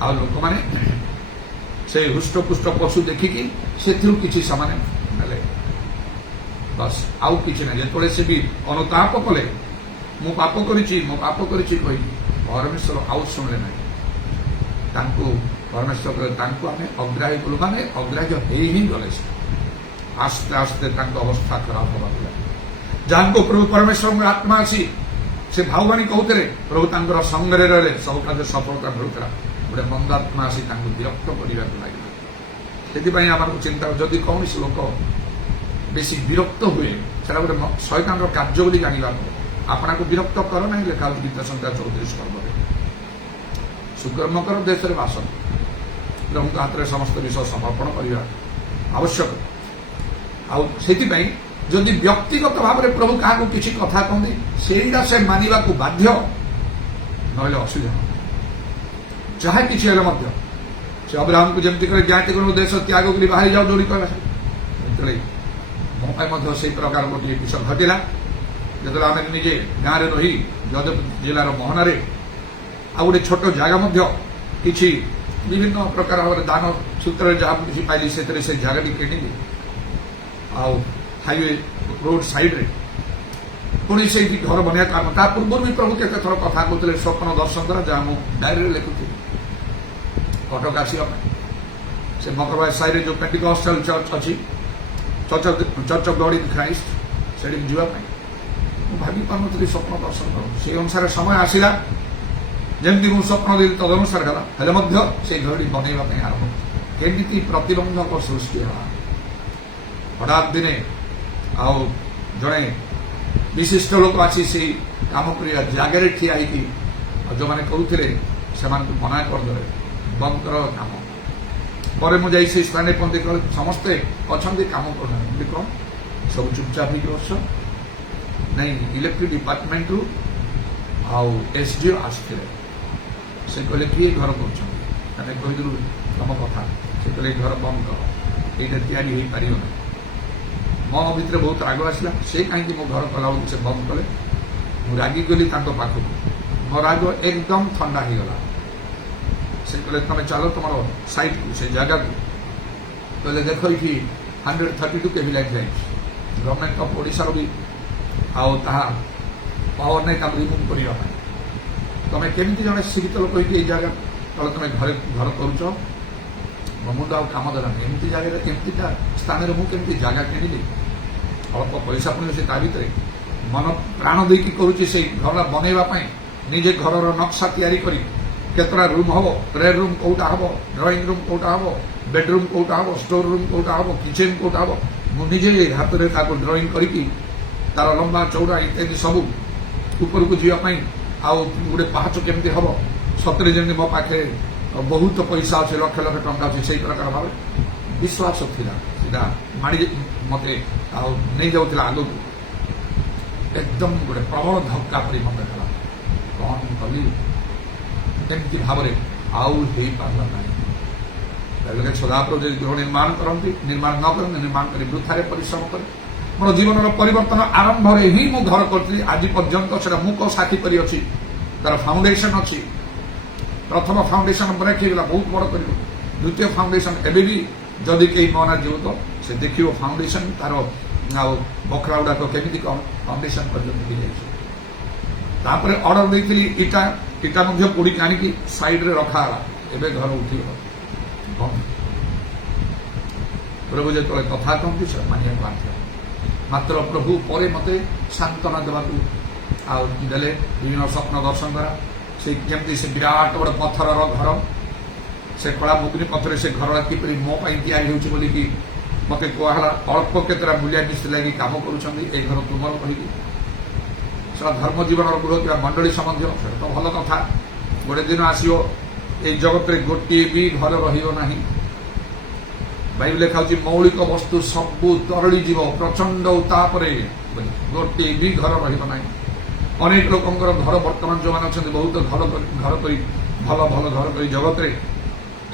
ଆଉ ଲୋକମାନେ ସେ ହୃଷ୍ଟପୁଷ୍ଟ ପଶୁ ଦେଖିକି ସେଥିରୁ କିଛି ସେମାନେ ନେଲେ, ବସ୍ ଆଉ କିଛି ନାହିଁ। ଯେତେବେଳେ ସେ ବି ଅନୁତାପ କଲେ ମୁଁ ପାପ କରିଛି କହି ପରମେଶ୍ୱର ଆଉ ଶୁଣିଲେ ନାହିଁ। ତାଙ୍କୁ ପରମେଶ୍ୱର କହିଲେ ତାଙ୍କୁ ଆମେ ଅଗ୍ରାହ୍ୟ କଲୁ, ମାନେ ଅଗ୍ରାହ୍ୟ ହେଇ ହିଁ ଗଲେ। ସେ ଆସ୍ତେ ଆସ୍ତେ ତାଙ୍କ ଅବସ୍ଥା ଖରାପ ହେବାକୁ ଲାଗେ। ଯାହାଙ୍କ ଉପରକୁ ପରମେଶ୍ୱରଙ୍କ ଆତ୍ମା ଅଛି, ସେ ଭାଉବାଣୀ କହୁଥିଲେ, ପ୍ରଭୁ ତାଙ୍କର ସଙ୍ଗରେ ରହିଲେ, ସବୁ କାର୍ଯ୍ୟ ସଫଳତା ମିଳୁଥିଲା। ଗୋଟେ ମନ୍ଦାତ୍ମା ଆସି ତାଙ୍କୁ ବିରକ୍ତ କରିବାକୁ ଲାଗିଲା। ସେଥିପାଇଁ ଆମକୁ ଚିନ୍ତା, ଯଦି କୌଣସି ଲୋକ ବେଶୀ ବିରକ୍ତ ହୁଏ ସେଟା ଗୋଟେ ଶୈତାନର କାର୍ଯ୍ୟ ବୋଲି ଜାଣିବା। ଆପଣଙ୍କୁ ବିରକ୍ତ କର ନାହିଁ ଲେଖା ହେଉଛି ଗୀତା ସଂହିତା 34 ପର୍ବରେ। ସୁକର୍ମ କର ଦେଶରେ ବାସ, ପ୍ରଭୁଙ୍କ ହାତରେ ସମସ୍ତ ବିଷୟ ସମର୍ପଣ କରିବା ଆବଶ୍ୟକ। ଆଉ ସେଥିପାଇଁ ଯଦି ବ୍ୟକ୍ତିଗତ ଭାବରେ ପ୍ରଭୁ କାହାକୁ କିଛି କଥା କହନ୍ତି ସେଇଟା ସେ ମାନିବାକୁ ବାଧ୍ୟ, ନହେଲେ ଅସୁବିଧା ହେବ। ଯାହା କିଛି ହେଲେ ମଧ୍ୟ ସେ ଅବ୍ରାହମକୁ ଯେମିତି କରି ଜ୍ଞାତି କରୁ ଦେଶ ତ୍ୟାଗ କରି ବାହାରି ଯାଉ ଦୌଡ଼ି କହିଲା, ସେତେବେଳେ ମୋ ପାଇଁ ମଧ୍ୟ ସେଇ ପ୍ରକାର ଗୋଟିଏ ବିଷୟ ଘଟିଲା। ଯେତେବେଳେ ଆମେ ନିଜେ ଗାଁରେ ରହି ଯଜପୁର ଜିଲ୍ଲାର ମୋହନାରେ ଆଉ ଗୋଟେ ଛୋଟ ଜାଗା ମଧ୍ୟ କିଛି ବିଭିନ୍ନ ପ୍ରକାର ଭାବରେ ଦାନ ସୂତ୍ରରେ ଯାହା କିଛି ପାଇଲି ସେଥିରେ ସେ ଜାଗାଟି କିଣିଲି। ଆଉ ହାଇୱେ ରୋଡ ସାଇଡରେ ପୁଣି ସେଇଠି ଘର ବନେଇବା କାମ, ତା ପୂର୍ବରୁ ବି ପ୍ରଭୁ କେତେ ଥର କଥା କହୁଥିଲେ ସ୍ୱପ୍ନ ଦର୍ଶନ ଦ୍ୱାରା, ଯାହା ମୁଁ ଡାଏରୀରେ ଲେଖୁଥିଲି କଟକ ଆସିବା ପାଇଁ। ସେ ମକରବାଇ ସାହିରେ ଯୋଉ ପେଣ୍ଟିକୋଷ୍ଟାଲ ଚର୍ଚ୍ଚ ଅଛି, ଚର୍ଚ୍ଚ ଅଫ୍ ଗଡ୍ ଇନ୍ ଖ୍ରାଇଷ୍ଟ, ସେଠିକି ଯିବା ପାଇଁ ମୁଁ ଭାବି ପାରୁନଥିଲି ସ୍ୱପ୍ନ ଦର୍ଶନ କରୁ। ସେଇ ଅନୁସାରେ ସମୟ ଆସିଲା, ଯେମିତି ମୁଁ ସ୍ୱପ୍ନ ଦେଲି ତଦନୁସାରେ ହେଲା, ହେଲେ ମଧ୍ୟ ସେଇ ଘରଟି ବନେଇବା ପାଇଁ ଆରମ୍ଭ। କେମିତି ପ୍ରତିବନ୍ଧକ ସୃଷ୍ଟି ହେଲା। ହଠାତ୍ ଦିନେ ଆଉ ଜଣେ ବିଶିଷ୍ଟ ଲୋକ ଆସି ସେଇ କାମ କରିବା ଜାଗାରେ ଠିଆ ହେଇକି ଯେଉଁମାନେ କରୁଥିଲେ ସେମାନଙ୍କୁ ମନା କରିଦେଲେ, ବନ୍ଦ କର କାମ। ପରେ ମୁଁ ଯାଇ ସେଇ ସ୍ଥାନରେ ପହଞ୍ଚି କଲେ ସମସ୍ତେ ଅଛନ୍ତି କାମ କରୁନାହାନ୍ତି। କ'ଣ ସବୁ ଚୁପଚାପ ହେଇକି ବସ। ନାଇଁ, ଇଲେକ୍ଟ୍ରିକ୍ ଡିପାର୍ଟମେଣ୍ଟରୁ ଆଉ SDO ଆସିଥିଲେ। ସେ କହିଲେ କିଏ ଘର କରୁଛନ୍ତି? ଆମେ କହିଦେଲୁ ତମ କଥା। ସେ କହିଲେ ଘର ବନ୍ଦ କର, ଏଇଟା ତିଆରି ହେଇପାରିବ ନାହିଁ। ମୋ ଭିତରେ ବହୁତ ରାଗ ଆସିଲା, ସେ କାହିଁକି ମୋ ଘର କଲାବେଳକୁ ସେ ବନ୍ଦ କଲେ। ମୁଁ ରାଗିଗଲି ତାଙ୍କ ପାଖକୁ, ମୋ ରାଗ ଏକଦମ ଥଣ୍ଡା ହେଇଗଲା। ସେ କହିଲେ ତମେ ଚାଲ ତୁମର ସାଇଟ୍କୁ, ସେ ଜାଗାକୁ। କହିଲେ ଦେଖ ଏଇଠି 132 KV ଲାଇନ୍ ଯାଇଛି, ଗଭର୍ଣ୍ଣମେଣ୍ଟ ଅଫ୍ ଓଡ଼ିଶାର ବି ଆଉ ତାହା ପାୱାର ନାହିଁ ତାକୁ ରିମୁଭ୍ କରିବା ପାଇଁ। ତମେ କେମିତି ଜଣେ ଶିକ୍ଷିତ ଲୋକ ହେଇକି ଏଇ ଜାଗା ତଳେ ତମେ ଘର କରୁଛ? ମୋ ମୁଣ୍ଡ ଆଉ କାମ ଦେଲାନି। ଏମିତି ଜାଗାରେ ଏମିତିଟା ସ୍ଥାନରେ ମୁଁ କେମିତି ଜାଗା କିଣିଲି? ଅଳ୍ପ ପଇସା ପୁଣି ସେ ତା ଭିତରେ ମନ ପ୍ରାଣ ଦେଇକି କରୁଛି ସେଇ ଘରଟା ବନେଇବା ପାଇଁ। ନିଜେ ଘରର ନକ୍ସା ତିଆରି କରି କେତେଟା ରୁମ୍ ହବ, ପ୍ରେୟର ରୁମ୍ କୋଉଟା ହବ, ଡ୍ରଇଂ ରୁମ୍ କୋଉଟା ହବ, ବେଡରୁମ୍ କୋଉଟା ହବ, ଷ୍ଟୋର ରୁମ୍ କୋଉଟା ହବ, କିଚେନ କୋଉଟା ହବ, ମୁଁ ନିଜେ ହାତରେ ତାକୁ ଡ୍ରଇଂ କରିକି ତାର ଲମ୍ବା ଚଉଡ଼ା ଇତ୍ୟାଦି ସବୁ ଉପରକୁ ଯିବା ପାଇଁ ଆଉ ଗୋଟେ ପାହାଚ କେମିତି ହବ, ସତରେ ଯେମିତି ମୋ ପାଖରେ ବହୁତ ପଇସା ଅଛି, ଲକ୍ଷ ଲକ୍ଷ ଟଙ୍କା ଅଛି, ସେଇ ପ୍ରକାର ଭାବେ ବିଶ୍ୱାସ ଥିଲା। ସେଟା ମାଡ଼ି ମତେ ଆଉ ନେଇଯାଉଥିଲା ଆଗକୁ। ଏକଦମ ଗୋଟେ ପ୍ରବଳ ଧକ୍କା ପରି ମତେ ହେଲା। କଣ କଲି ଏମିତି ଭାବରେ ଆଉ ହେଇପାରିଲା ନାହିଁ। ବେଳେବେଳେ ସଦାପ୍ରଭୁ ଯଦି ଗୃହ ନିର୍ମାଣ କରନ୍ତି, ନିର୍ମାଣ ନ କରନ୍ତି, ନିର୍ମାଣ କରି ବୃଥାରେ ପରିଶ୍ରମ କରି ମୋର ଜୀବନର ପରିବର୍ତ୍ତନ ଆରମ୍ଭରେ ହିଁ ମୁଁ ଘର କରିଥିଲି। ଆଜି ପର୍ଯ୍ୟନ୍ତ ସେଟା ମୁକ ସାକ୍ଷୀ କରି ଅଛି। ତାର ଫାଉଣ୍ଡେସନ ଅଛି। ପ୍ରଥମ ଫାଉଣ୍ଡେସନ ବ୍ରେକ୍ ହେଇଗଲା, ବହୁତ ବଡ କରିବ। ଦ୍ୱିତୀୟ ଫାଉଣ୍ଡେସନ ଏବେ ବି ଯଦି କେହି ମନା ଯିବ ତ ସେ ଦେଖିବ ଫାଉଣ୍ଡେସନ ତାର ଆଉ ବଖରା ଗୁଡାକ କେମିତି କଣ ଫାଉଣ୍ଡେସନ ପର୍ଯ୍ୟନ୍ତ ହେଇଯାଇଛି। ତାପରେ ଅର୍ଡର ଦେଇଥିଲି ଇଟା, ଇଟା ମଧ୍ୟ ପୋଡିକି ଆଣିକି ସାଇଡରେ ରଖାହେଲା। ଏବେ ଘର ଉଠିଗଲା। ପ୍ରଭୁ ଯେତେବେଳେ କଥା କହନ୍ତି ସେ ମାନିବାକୁ ବାଧ୍ୟ। ମାତ୍ର ପ୍ରଭୁ ପରେ ମତେ ସାନ୍ତ୍ୱନା ଦେବାକୁ ଆଉ ଦେଲେ ବିଭିନ୍ନ ସ୍ୱପ୍ନ ଦର୍ଶନ ଦ୍ୱାରା। ସେ ଯେମିତି ସେ ବିରାଟ ବଡ଼ ପଥରର ଘର, ସେ କଳା ମୁଗୁନି ପଥରରେ ସେ ଘରଟା କିପରି ମୋ ପାଇଁ ତିଆରି ହେଉଛି ବୋଲିକି ମତେ କୁହାହେଲା। ଅଳ୍ପ କେତେଟା ମୂଲିଆ ମିସ୍ତ୍ରୀ ଲାଗି କାମ କରୁଛନ୍ତି, ଏ ଘର ତୁମର କହିକି। ସେଟା ଧର୍ମ ଜୀବନର ଗୃହ ଥିବା ମଣ୍ଡଳୀ ସମ୍ବନ୍ଧୀୟ, ସେଟା ତ ଭଲ କଥା। ଗୋଟେ ଦିନ ଆସିବ এই ଜଗତରେ ଗୋଟିଏ ବି ଘର ରହିବ ନାହିଁ। ବାଇବେଲ ଲେଖା ହେଉଛି ମୌଳିକ ବସ୍ତୁ ସବୁ ତରଳି ଯିବ ପ୍ରଚଣ୍ଡ ଉତ୍ତାପରେ, ଗୋଟିଏ ବି ଘର ରହିବ ନାହିଁ। ଅନେକ ଲୋକଙ୍କର ଘର ବର୍ତ୍ତମାନ ଯେଉଁମାନେ ଅଛନ୍ତି ବହୁତ ଘର କରି ଭଲ ଭଲ ଘର କରି ଜଗତରେ,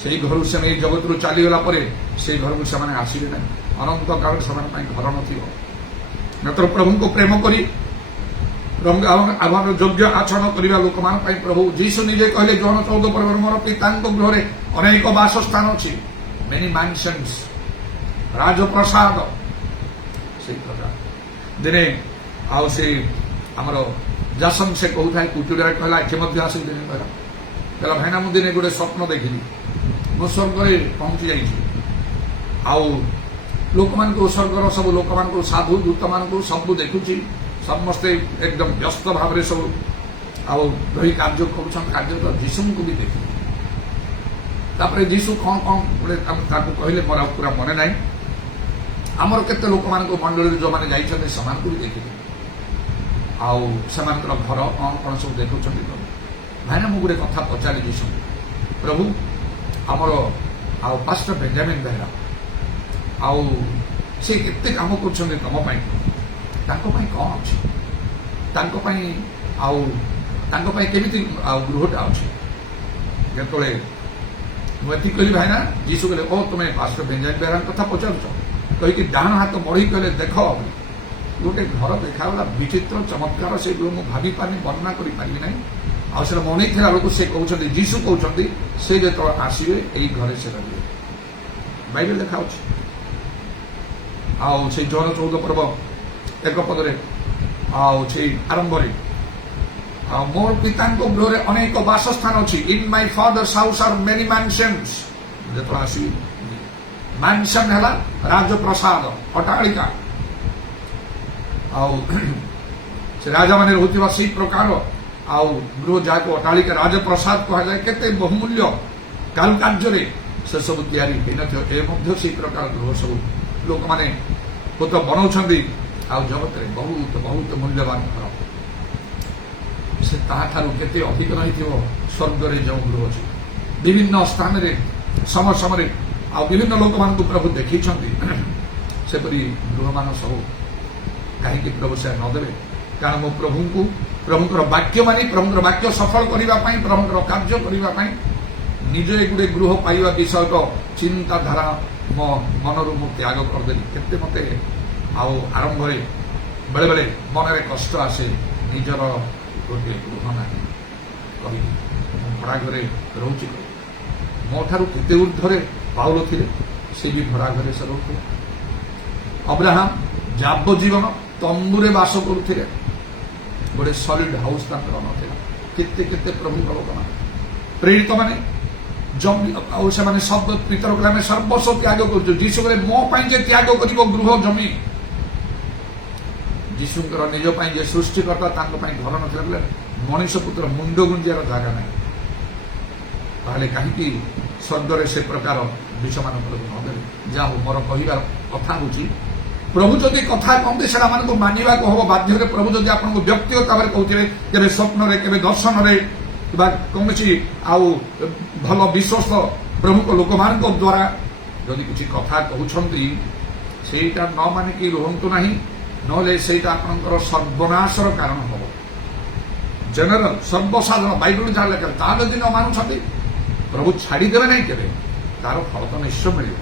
ସେଇ ଘରୁ ସେମାନେ ଏଇ ଜଗତରୁ ଚାଲିଗଲା ପରେ ସେଇ ଘରକୁ ସେମାନେ ଆସିବେ ନାହିଁ। ଅନନ୍ତ କାଳରେ ସେମାନଙ୍କ ପାଇଁ ଘର ନଥିବ। ମାତ୍ର ପ୍ରଭୁଙ୍କୁ ପ୍ରେମ କରି ଆମର ଯୋଗ୍ୟ ଆଚରଣ କରିବା ଲୋକମାନଙ୍କ ପାଇଁ ପ୍ରଭୁ ଯୀଶୁ ନିଜେ କହିଲେ ଜୋହନ 14 ପର୍ବର ମୋର ପିତାଙ୍କ ଗୃହରେ ଅନେକ ବାସସ୍ଥାନ ଅଛି, ମେନି ମ୍ୟାନସନ୍ସ, ରାଜପ୍ରସାଦ। ସେଇ ପ୍ରକାର ଦିନେ ଆଉ ସେ ଆମର ଯାସନ ସେ କହୁଥାଏ କୁଟୁରରେ କହିଲା ଏଠି ମଧ୍ୟ ଆସିକି ଦିନେ କହିଲା ଭାଇନା ମୁଁ ଦିନେ ଗୋଟେ ସ୍ୱପ୍ନ ଦେଖିଲି, ମୁଁ ସ୍ୱର୍ଗରେ ପହଞ୍ଚି ଯାଇଛି। ଆଉ ଲୋକମାନଙ୍କୁ ସ୍ୱର୍ଗର ସବୁ ଲୋକମାନଙ୍କୁ ସାଧୁ ଦୂତମାନଙ୍କୁ ସବୁ ଦେଖୁଛି, ସମସ୍ତେ ଏକଦମ ବ୍ୟସ୍ତ ଭାବରେ ସବୁ ଆଉ ରହି କାର୍ଯ୍ୟ କରୁଛନ୍ତି। କାର୍ଯ୍ୟ ତ ଯୀଶୁଙ୍କୁ ବି ଦେଖିଲି। ତାପରେ ଯୀଶୁ କଣ କଣ ଗୋଟେ ତାକୁ କହିଲେ ମୋର ପୁରା ମନେ ନାହିଁ। ଆମର କେତେ ଲୋକମାନଙ୍କୁ ମଣ୍ଡଳୀରୁ ଯେଉଁମାନେ ଯାଇଛନ୍ତି ସେମାନଙ୍କୁ ବି ଦେଖିଲି। ଆଉ ସେମାନଙ୍କର ଘର କଣ କଣ ସବୁ ଦେଖୁଛନ୍ତି। ଭାଇନା ମୁଁ ଗୋଟେ କଥା ପଚାରି ଯୀଶୁ, ପ୍ରଭୁ ଆମର ଆଉ ପାଷ୍ଟର ବେଞ୍ଜାମିନ ବେହେରା ଆଉ ସେ କେତେ କାମ କରୁଛନ୍ତି ତମ ପାଇଁ, ତାଙ୍କ ପାଇଁ କଣ ଅଛି, ତାଙ୍କ ପାଇଁ ଆଉ ତାଙ୍କ ପାଇଁ କେମିତି ଆଉ ଗୃହଟା ଅଛି। ଯେତେବେଳେ ମୁଁ ଏତିକି କହିଲି ଭାଇନା, ଯୀଶୁ କହିଲେ ଓ ତୁମେ ପାଷ୍ଟର ବେଞ୍ଜାମିନ ବେହେରାଙ୍କ କଥା ପଚାରୁଛ, କହିକି ଡାହାଣ ହାତ ବଢେଇ କହିଲେ ଦେଖ ଗୋଟେ ଘର ଦେଖାଗଲା, ବିଚିତ୍ର ଚମତ୍କାର, ସେ ଗୃହ ମୁଁ ଭାବି ପାରିନି, ବର୍ଣ୍ଣନା କରିପାରିବି ନାହିଁ। ଆଉ ସେଟା ମନେଇଥିଲା ବେଳକୁ ସେ କହୁଛନ୍ତି, ଯୀଶୁ କହୁଛନ୍ତି ସେ ଯେତେବେଳେ ଆସିବେ ଏଇ ଘରେ ସେ ରହିବେ। ବାଇବେଲ ଲେଖା ଅଛି। ଆଉ ସେଇ ଜୋହନ 14 ପର୍ବ 1 ପଦରେ ଆଉ ସେଇ ଆରମ୍ଭରେ ଆଉ ମୋର ପିତାଙ୍କ ଗୃହରେ ଅନେକ ବାସସ୍ଥାନ ଅଛି, in my father's house are many mansions. ଯେତେବେଳେ ଆସିବି, ମ୍ୟାନସନ୍ ହେଲା ରାଜପ୍ରସାଦ, ଅଟ୍ଟାଳିକା। ଆଉ ସେ ରାଜାମାନେ ରହୁଥିବା ସେଇ ପ୍ରକାର ଆଉ ଗୃହ ଯାହାକୁ ଅଟ୍ଟାଳିକା ରାଜପ୍ରସାଦ କୁହାଯାଏ, କେତେ ବହୁମୂଲ୍ୟ କାରୁକାର୍ଯ୍ୟରେ ସେ ସବୁ ତିଆରି ହେଇନଥିବ। ଏ ମଧ୍ୟ ସେଇ ପ୍ରକାର ଗୃହ ସବୁ ଲୋକମାନେ ବହୁତ ବନାଉଛନ୍ତି। ଆଉ ଜଗତରେ ବହୁତ ବହୁତ ମୂଲ୍ୟବାନ ଘର, ସେ ତାହାଠାରୁ କେତେ ଅଧିକ ରହିଥିବ ସ୍ୱର୍ଗରେ ଯେଉଁ ଗୃହ ଅଛି। ବିଭିନ୍ନ ସ୍ଥାନରେ ସମୟ ସମୟରେ ଆଉ ବିଭିନ୍ନ ଲୋକମାନଙ୍କୁ ପ୍ରଭୁ ଦେଖିଛନ୍ତି। ସେପରି ଗୃହମାନ ସବୁ କାହିଁକି ପ୍ରଭୁ ସେ ନଦେବେ? କାରଣ ମୁଁ ପ୍ରଭୁଙ୍କର ବାକ୍ୟ ମାନି ପ୍ରଭୁଙ୍କର ବାକ୍ୟ ସଫଳ କରିବା ପାଇଁ, ପ୍ରଭୁଙ୍କର କାର୍ଯ୍ୟ କରିବା ପାଇଁ ନିଜେ ଗୋଟେ ଗୃହ ପାଇବା ବିଷୟକ ଚିନ୍ତାଧାରା ମୋ ମନରୁ ମୁଁ ତ୍ୟାଗ କରିଦେଲି। କେତେ ମତେ ଆଉ ଆରମ୍ଭରେ ବେଳେବେଳେ ମନରେ କଷ୍ଟ ଆସେ, ନିଜର ଗୋଟିଏ ଗୃହ ନାହିଁ କହିବି, ମୁଁ ଭଡ଼ା ଘରେ ରହୁଛି। ମୋ ଠାରୁ କେତେ ଉର୍ଦ୍ଧ୍ୱରେ ପାଉଲ ଥିଲେ, ସେ ବି ଭଡ଼ା ଘରେ ସେ ରହୁଥିଲେ। ଅବ୍ରାହମ ଯାବଜ୍ଜୀବନ ତମ୍ବୁରେ ବାସ କରୁଥିଲେ, ଗୋଟେ ସଲିଡ ହାଉସ୍ ତାଙ୍କର ନଥିଲା। କେତେ କେତେ ପ୍ରଭୁଙ୍କ ଲୋକମାନେ ପ୍ରେରିତ ମାନେ ଜମି ଆଉ ସେମାନେ ଶବ୍ଦ ପିତର କଲେ ଆମେ ସର୍ବସ୍ୱ ତ୍ୟାଗ କରୁଛୁ। ଯୀଶୁ କହିଲେ ମୋ ପାଇଁ ଯେ ତ୍ୟାଗ କରିବ ଗୃହ ଜମି, ଯୀଶୁଙ୍କର ନିଜ ପାଇଁ ଯେ ସୃଷ୍ଟିକର୍ତ୍ତା ତାଙ୍କ ପାଇଁ ଘର ନଥିଲା ବୋଲେ ମଣିଷ ପୁତ୍ର ମୁଣ୍ଡ ଗୁଞ୍ଜିବାର ଜାଗା ନାହିଁ। ତାହେଲେ କାହିଁକି ସ୍ୱର୍ଗରେ ସେ ପ୍ରକାର ବିଷମାନଙ୍କୁ ନଦେଲେ? ଯାହା ହଉ ମୋର କହିବାର କଥା ହେଉଛି ପ୍ରଭୁ ଯଦି କଥା କହନ୍ତି ସେଟା ମାନଙ୍କୁ ମାନିବାକୁ ହବ ବାଧ୍ୟରେ। ପ୍ରଭୁ ଯଦି ଆପଣଙ୍କୁ ବ୍ୟକ୍ତିଗତ ଭାବରେ କହୁଥିବେ କେବେ ସ୍ୱପ୍ନରେ କେବେ ଦର୍ଶନରେ କିମ୍ବା କୌଣସି ଆଉ ଭଲ ବିଶ୍ୱସ୍ତ ପ୍ରମୁଖ ଲୋକମାନଙ୍କ ଦ୍ୱାରା ଯଦି କିଛି କଥା କହୁଛନ୍ତି ସେଇଟା ନ ମାନିକି ରୁହନ୍ତୁ ନାହିଁ, ନହେଲେ ସେଇଟା ଆପଣଙ୍କର ସର୍ବନାଶର କାରଣ ହବ। ଜେନେରାଲ ସର୍ବସାଧାରଣ ବାଇବଲ ଯାହା ଲେଖା ତାହା ଯଦି ନ ମାନୁଛନ୍ତି ପ୍ରଭୁ ଛାଡ଼ିଦେବେ ନାହିଁ କେବେ, ତାର ଫଳ ତ ନିଶ୍ଚୟ ମିଳିବ।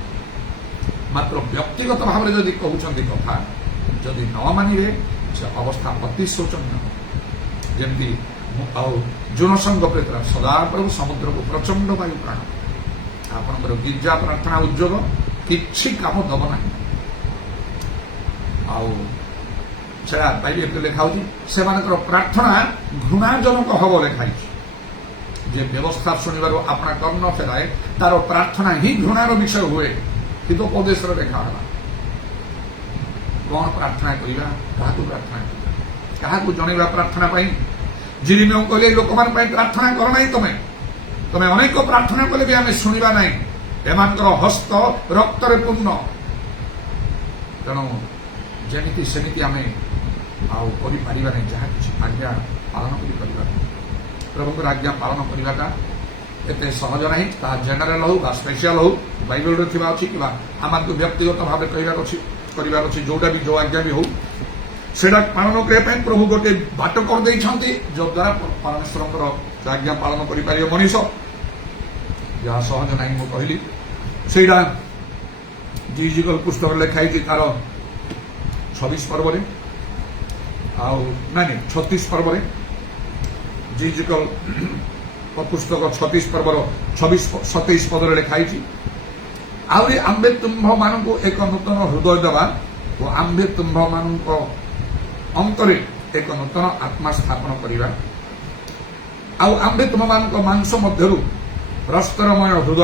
ମାତ୍ର ବ୍ୟକ୍ତିଗତ ଭାବରେ ଯଦି କହୁଛନ୍ତି କଥା ଯଦି ନ ମାନିବେ ସେ ଅବସ୍ଥା ଅତି ଶୋଚନୀୟ। ଯେମିତି ଆଉ ଜୁନସଙ୍ଗ ପ୍ରେତରା ସଦାପ୍ରଭୁ ସମୁଦ୍ରକୁ ପ୍ରଚଣ୍ଡ ବାୟୁ ପ୍ରାଣ। ଆପଣଙ୍କର ଗିର୍ଜା ପ୍ରାର୍ଥନା ଉଦ୍ଯୋଗ କିଛି କାମ ଦବ ନାହିଁ। ଆଉ ସେଟା ବାଇବେଲରେ ଲେଖା ହେଉଛି ସେମାନଙ୍କର ପ୍ରାର୍ଥନା ଘୃଣାଜନକ ହବ ଲେଖା ହେଇଛି। ଯେ ବ୍ୟବସ୍ଥା ଶୁଣିବାରୁ ଆପଣା କର୍ଣ୍ଣ ଫେରାଏ ତାର ପ୍ରାର୍ଥନା ହିଁ ଘୃଣାର ବିଷୟ ହୁଏ। କିନ୍ତୁ ଉପଦେଶରେ ଲେଖା ହେଲା କଣ ପ୍ରାର୍ଥନା କରିବା, କାହାକୁ ପ୍ରାର୍ଥନା କରିବା, କାହାକୁ ଜଣେଇବା ପ୍ରାର୍ଥନା ପାଇଁ? ଜିରିମିୟଙ୍କୁ କହିଲେ ଏଇ ଲୋକମାନଙ୍କ ପାଇଁ ପ୍ରାର୍ଥନା କର ନାହିଁ, ତମେ ଅନେକ ପ୍ରାର୍ଥନା କଲେ ବି ଆମେ ଶୁଣିବା ନାହିଁ, ଏମାନଙ୍କର ହସ୍ତ ରକ୍ତରେ ପୂର୍ଣ୍ଣ। ତେଣୁ ଯେମିତି ସେମିତି ଆମେ ଆଉ କରିପାରିବା ନାହିଁ। ଯାହା କିଛି ଆଜ୍ଞା ପାଳନ କରିପାରିବା। ପ୍ରଭୁଙ୍କର ଆଜ୍ଞା ପାଳନ କରିବାଟା ଏତେ ସହଜ ନାହିଁ। ତାହା ଜେନେରାଲ ହଉ ବା ସ୍ପେସିଆଲ ହଉ ବାଇବେଲରେ ଥିବା ଅଛି କିମ୍ବା ଆମକୁ ବ୍ୟକ୍ତିଗତ ଭାବେ କରିବାର ଅଛି ଯୋଉଟା ବି ଯୋଉ ଆଜ୍ଞା ବି ହଉ ସେଟା ପାଳନ କରିବା ପାଇଁ ପ୍ରଭୁ ଗୋଟେ ବାଟ କରିଦେଇଛନ୍ତି ଯଦ୍ୱାରା ପରମେଶ୍ୱରଙ୍କର ଆଜ୍ଞା ପାଳନ କରିପାରିବ ମଣିଷ। ଯାହା ସହଜ ନାହିଁ ମୁଁ କହିଲି ସେଇଟା ଜିଜିକଲ ପୁସ୍ତକରେ ଲେଖା ହେଇଛି ତାର 26 ପର୍ବରେ ଆଉ ନାଇଁ 36 ପର୍ବରେ ଜିଜିକଲ ପୁସ୍ତକ 36 ପର୍ବର 27 ପଦରେ ଲେଖା ହେଇଛି ଆହୁରି ଆମ୍ଭେ ତୁମ୍ଭମାନଙ୍କୁ ଏକ ନୂତନ ହୃଦୟ ଦେବା ଓ ଆମ୍ଭେ ତୁମ୍ଭମାନଙ୍କ ଅନ୍ତରେ ଏକ ନୂତନ ଆତ୍ମା ସ୍ଥାପନ କରିବା ଆଉ ଆମ୍ଭେ ତୁମମାନଙ୍କ ମାଂସ ମଧ୍ୟରୁ ପ୍ରସ୍ତରମୟ ହୃଦୟ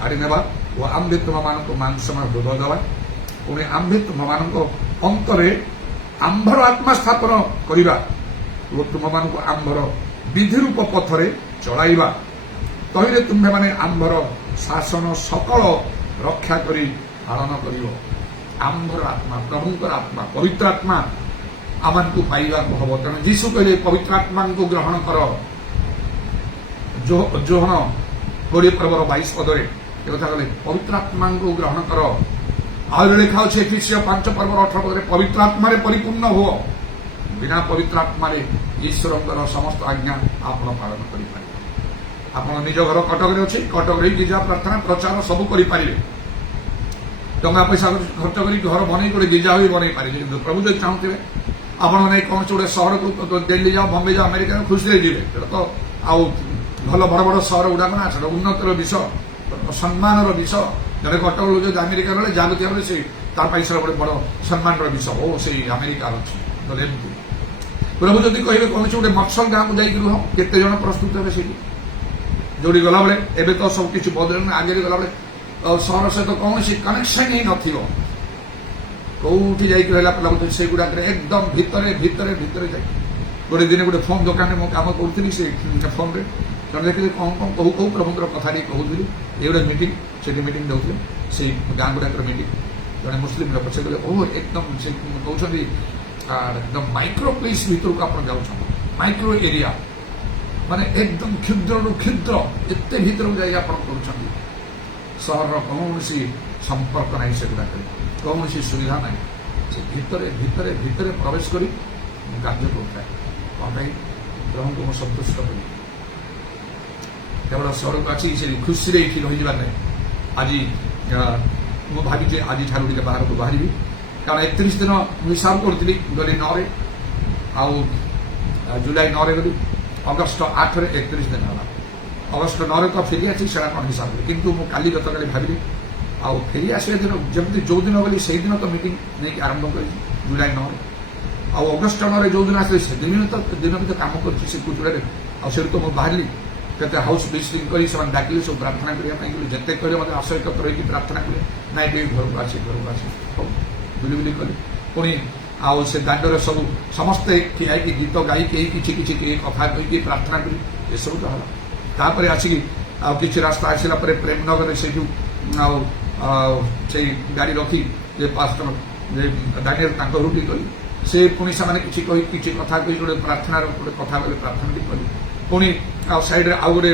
କାଢି ନେବା ଓ ଆମ୍ଭେ ତୁମମାନଙ୍କୁ ମାଂସମୟ ହୃଦୟ ଦେବା ପୁଣି ଆମ୍ଭେ ତୁମମାନଙ୍କ ଅନ୍ତରେ ଆମ୍ଭର ଆତ୍ମା ସ୍ଥାପନ କରିବା ଓ ତୁମମାନଙ୍କୁ ଆମ୍ଭର ବିଧିରୂପ ପଥରେ ଚଳାଇବା। ତହିଁରେ ତୁମ୍ଭେମାନେ ଆମ୍ଭର ଶାସନ ସକଳ ରକ୍ଷା କରି ପାଳନ କରିବ। ଆମ୍ଭର ଆତ୍ମା ପ୍ରଭୁଙ୍କର ଆତ୍ମା ପବିତ୍ର ଆତ୍ମା ଆମମାନଙ୍କୁ ପାଇବାକୁ ହବ। ତେଣୁ ଯୀଶୁ କହିଲେ ପବିତ୍ର ଆତ୍ମାଙ୍କୁ ଗ୍ରହଣ କର। ଯୋହନ 20 ପର୍ବର 22 ପଦରେ ଏ କଥା କହିଲେ ପବିତ୍ର ଆତ୍ମାଙ୍କୁ ଗ୍ରହଣ କର। ଆହୁରି ଲେଖା ଅଛି ଏଫେସିୟ 5 ପର୍ବର 18 ପଦରେ ପବିତ୍ର ଆତ୍ମାରେ ପରିପୂର୍ଣ୍ଣ ହୁଅ। ବିନା ପବିତ୍ର ଆତ୍ମାରେ ଈଶ୍ୱରଙ୍କର ସମସ୍ତ ଆଜ୍ଞା ଆପଣ ପାଳନ କରିପାରିବେ। ଆପଣ ନିଜ ଘର କଟକରେ ଅଛି, କଟକରେ ଗିର୍ଜା ପ୍ରାର୍ଥନା ପ୍ରଚାର ସବୁ କରିପାରିବେ। ଟଙ୍କା ପଇସା ଖର୍ଚ୍ଚ କରି ଘର ବନେଇ ଗୋଟେ ଗିର୍ଜା ହୋଇ ବନେଇ ପାରିବେ। କିନ୍ତୁ ପ୍ରଭୁ ଯଦି ଚାହୁଁଥିବେ ଆପଣ ନେଇ କୌଣସି ଗୋଟେ ସହରକୁ ଦିଲ୍ଲୀ ଯାଅ, ବମ୍ବେ ଯାଅ, ଆମେରିକା ଖୁସିରେ ଯିବେ। ସେଟା ତ ଆଉ ଭଲ ବଡ ବଡ ସହର ଗୁଡାକ ନା, ସେଟା ଉନ୍ନତିର ବିଷୟ, ସମ୍ମାନର ବିଷୟ। ଜଣେ କଟକ ଲୋକ ଯଦି ଆମେରିକା ଗଲେ ଜାଗତିକ ଭାବେ ସେ ତା ପାଇଁ ସେଟା ଗୋଟେ ବଡ ସମ୍ମାନର ବିଷୟ। ଓ ସେଇ ଆମେରିକାର ଅଛି ଏମିତି। ପ୍ରଭୁ ଯଦି କହିବେ କୌଣସି ଗୋଟେ ମଫସଲ ଗାଁକୁ ଯାଇକି ରୁହ, କେତେ ଜଣ ପ୍ରସ୍ତୁତ ହେବେ ସେଇଠି? ଯୋଉଠି ଗଲାବେଳେ ଏବେ ତ ସବୁ କିଛି ବଦଳିଲାଣି। ଆଗରେ ଗଲାବେଳେ ସହର ସହିତ କୌଣସି କନେକ୍ସନ ହିଁ ନଥିବ। କୋଉଠି ଯାଇକି ରହିଲା ଲାଗୁଛି ସେଗୁଡାକରେ ଏକଦମ ଭିତରେ ଭିତରେ ଭିତରେ ଯାଇ ଗୋଟେ ଦିନ ଗୋଟେ ଫୋନ ଦୋକାନରେ ମୁଁ କାମ କରୁଥିଲି। ସେ ଫୋନରେ ଜଣେ ଦେଖିଲି କଣ କଣ କୋଉ ପ୍ରଭୁଙ୍କର କଥା ଟିକେ କହୁଥିଲି। ଏଇଗୁଡ଼ା ମିଟିଂ, ସେଠି ମିଟିଂ ଦେଉଥିଲେ ସେଇ ଗାଁ ଗୁଡାକର ମିଟିଂ। ଜଣେ ମୁସଲିମ ଲୋକ ସେ କହିଲେ ଏକଦମ ସେ କହୁଛନ୍ତି একদম মাইক্রো প্লেস ভিতরକୁ ଆପଣ ଯାଉଛନ୍ତି, ମାଇକ୍ରୋ ଏରିଆ ମାନେ ଏକଦମ କ୍ଷୁଦ୍ରରୁ କ୍ଷୁଦ୍ର ଏତେ ଭିତରକୁ ଯାଇ ଆପଣ କରୁଛନ୍ତି। ସହରର କୌଣସି ସମ୍ପର୍କ ନାହିଁ, ସେଗୁଡାକରେ କୌଣସି ସୁବିଧା ନାହିଁ। ସେ ଭିତରେ ଭିତରେ ଭିତରେ ପ୍ରବେଶ କରି ମୁଁ କାର୍ଯ୍ୟ କରୁଥାଏ। କଣ ପାଇଁ? ପ୍ରଭୁଙ୍କୁ ମୁଁ ସନ୍ତୁଷ୍ଟ କଲି। କେବଳ ସହରକୁ ଆସି ସେ ଖୁସିରେ ଏଇଠି ରହିଯିବା ନାହିଁ। ଆଜି ମୁଁ ଭାବିଛି ଆଜିଠାରୁ ଟିକେ ବାହାରକୁ ବାହାରିବି। କାରଣ 31 ଦିନ ମୁଁ ହିସାବ କରୁଥିଲି, ଗଲି 9ରେ ଆଉ ଜୁଲାଇ 9ରେ ଗଲି, ଅଗଷ୍ଟ 8ରେ 31 ଦିନ ହେଲା। ଅଗଷ୍ଟ 9ରେ ତ ଫେରି ଆସିଛି, ସେଟା କ'ଣ ହିସାବ କଲି। କିନ୍ତୁ ମୁଁ କାଲି ଗତକାଲି ଭାବିଲି ଆଉ ଫେରି ଆସିବା ଦିନ ଯେମିତି ଯୋଉ ଦିନ ଗଲି ସେଇଦିନ ତ ମିଟିଂ ନେଇକି ଆରମ୍ଭ କରିଛି ଜୁଲାଇ 9ରେ। ଆଉ ଅଗଷ୍ଟ 9ରେ ଯୋଉ ଦିନ ଆସିଲି ସେଦିନ ବି ତ କାମ କରିଛି ସେ କୁଚୁଡ଼ାରେ। ଆଉ ସେଠୁ ତ ମୁଁ ବାହାରିଲି, କେତେ ହାଉସ ଭିଜିଟିଂ କରି ସେମାନେ ଡାକିଲେ ସବୁ ପ୍ରାର୍ଥନା କରିବା ପାଇଁ। ଯେତେ କହିଲେ ମୋତେ ଆଶ୍ରୟକତ୍ର ହେଇକି ପ୍ରାର୍ଥନା କଲେ, ନାଇଁ ବି ଘରକୁ ଆସି ହଉ ବୁଲି ବୁଲି କଲି। ପୁଣି ଆଉ ସେ ଦାଣ୍ଡରେ ସବୁ ସମସ୍ତେ ଠିଆ ହେଇକି ଗୀତ ଗାଇ କେହି କିଛି କିଛି କେହି କଥା କହିକି ପ୍ରାର୍ଥନା କରି ଏସବୁ ତ ହେଲା। ତାପରେ ଆସିକି ଆଉ କିଛି ରାସ୍ତା ଆସିଲା ପରେ ପ୍ରେମନଗରରେ ସେଇଠୁ ଆଉ ସେଇ ଗାଡ଼ି ରଖି ଯେ ପାଷ୍ଟର ଯେ ଡାନିଏଲ ତାଙ୍କ ଘରକୁ ଗଲି, ସେ ପୁଣି ସେମାନେ କିଛି କହି କିଛି କଥା କହି ଗୋଟେ ପ୍ରାର୍ଥନାର ଗୋଟେ କଥା କଲେ, ପ୍ରାର୍ଥନା ବି କଲି। ପୁଣି ଆଉ ସାଇଡ୍ରେ ଆଉ ଗୋଟେ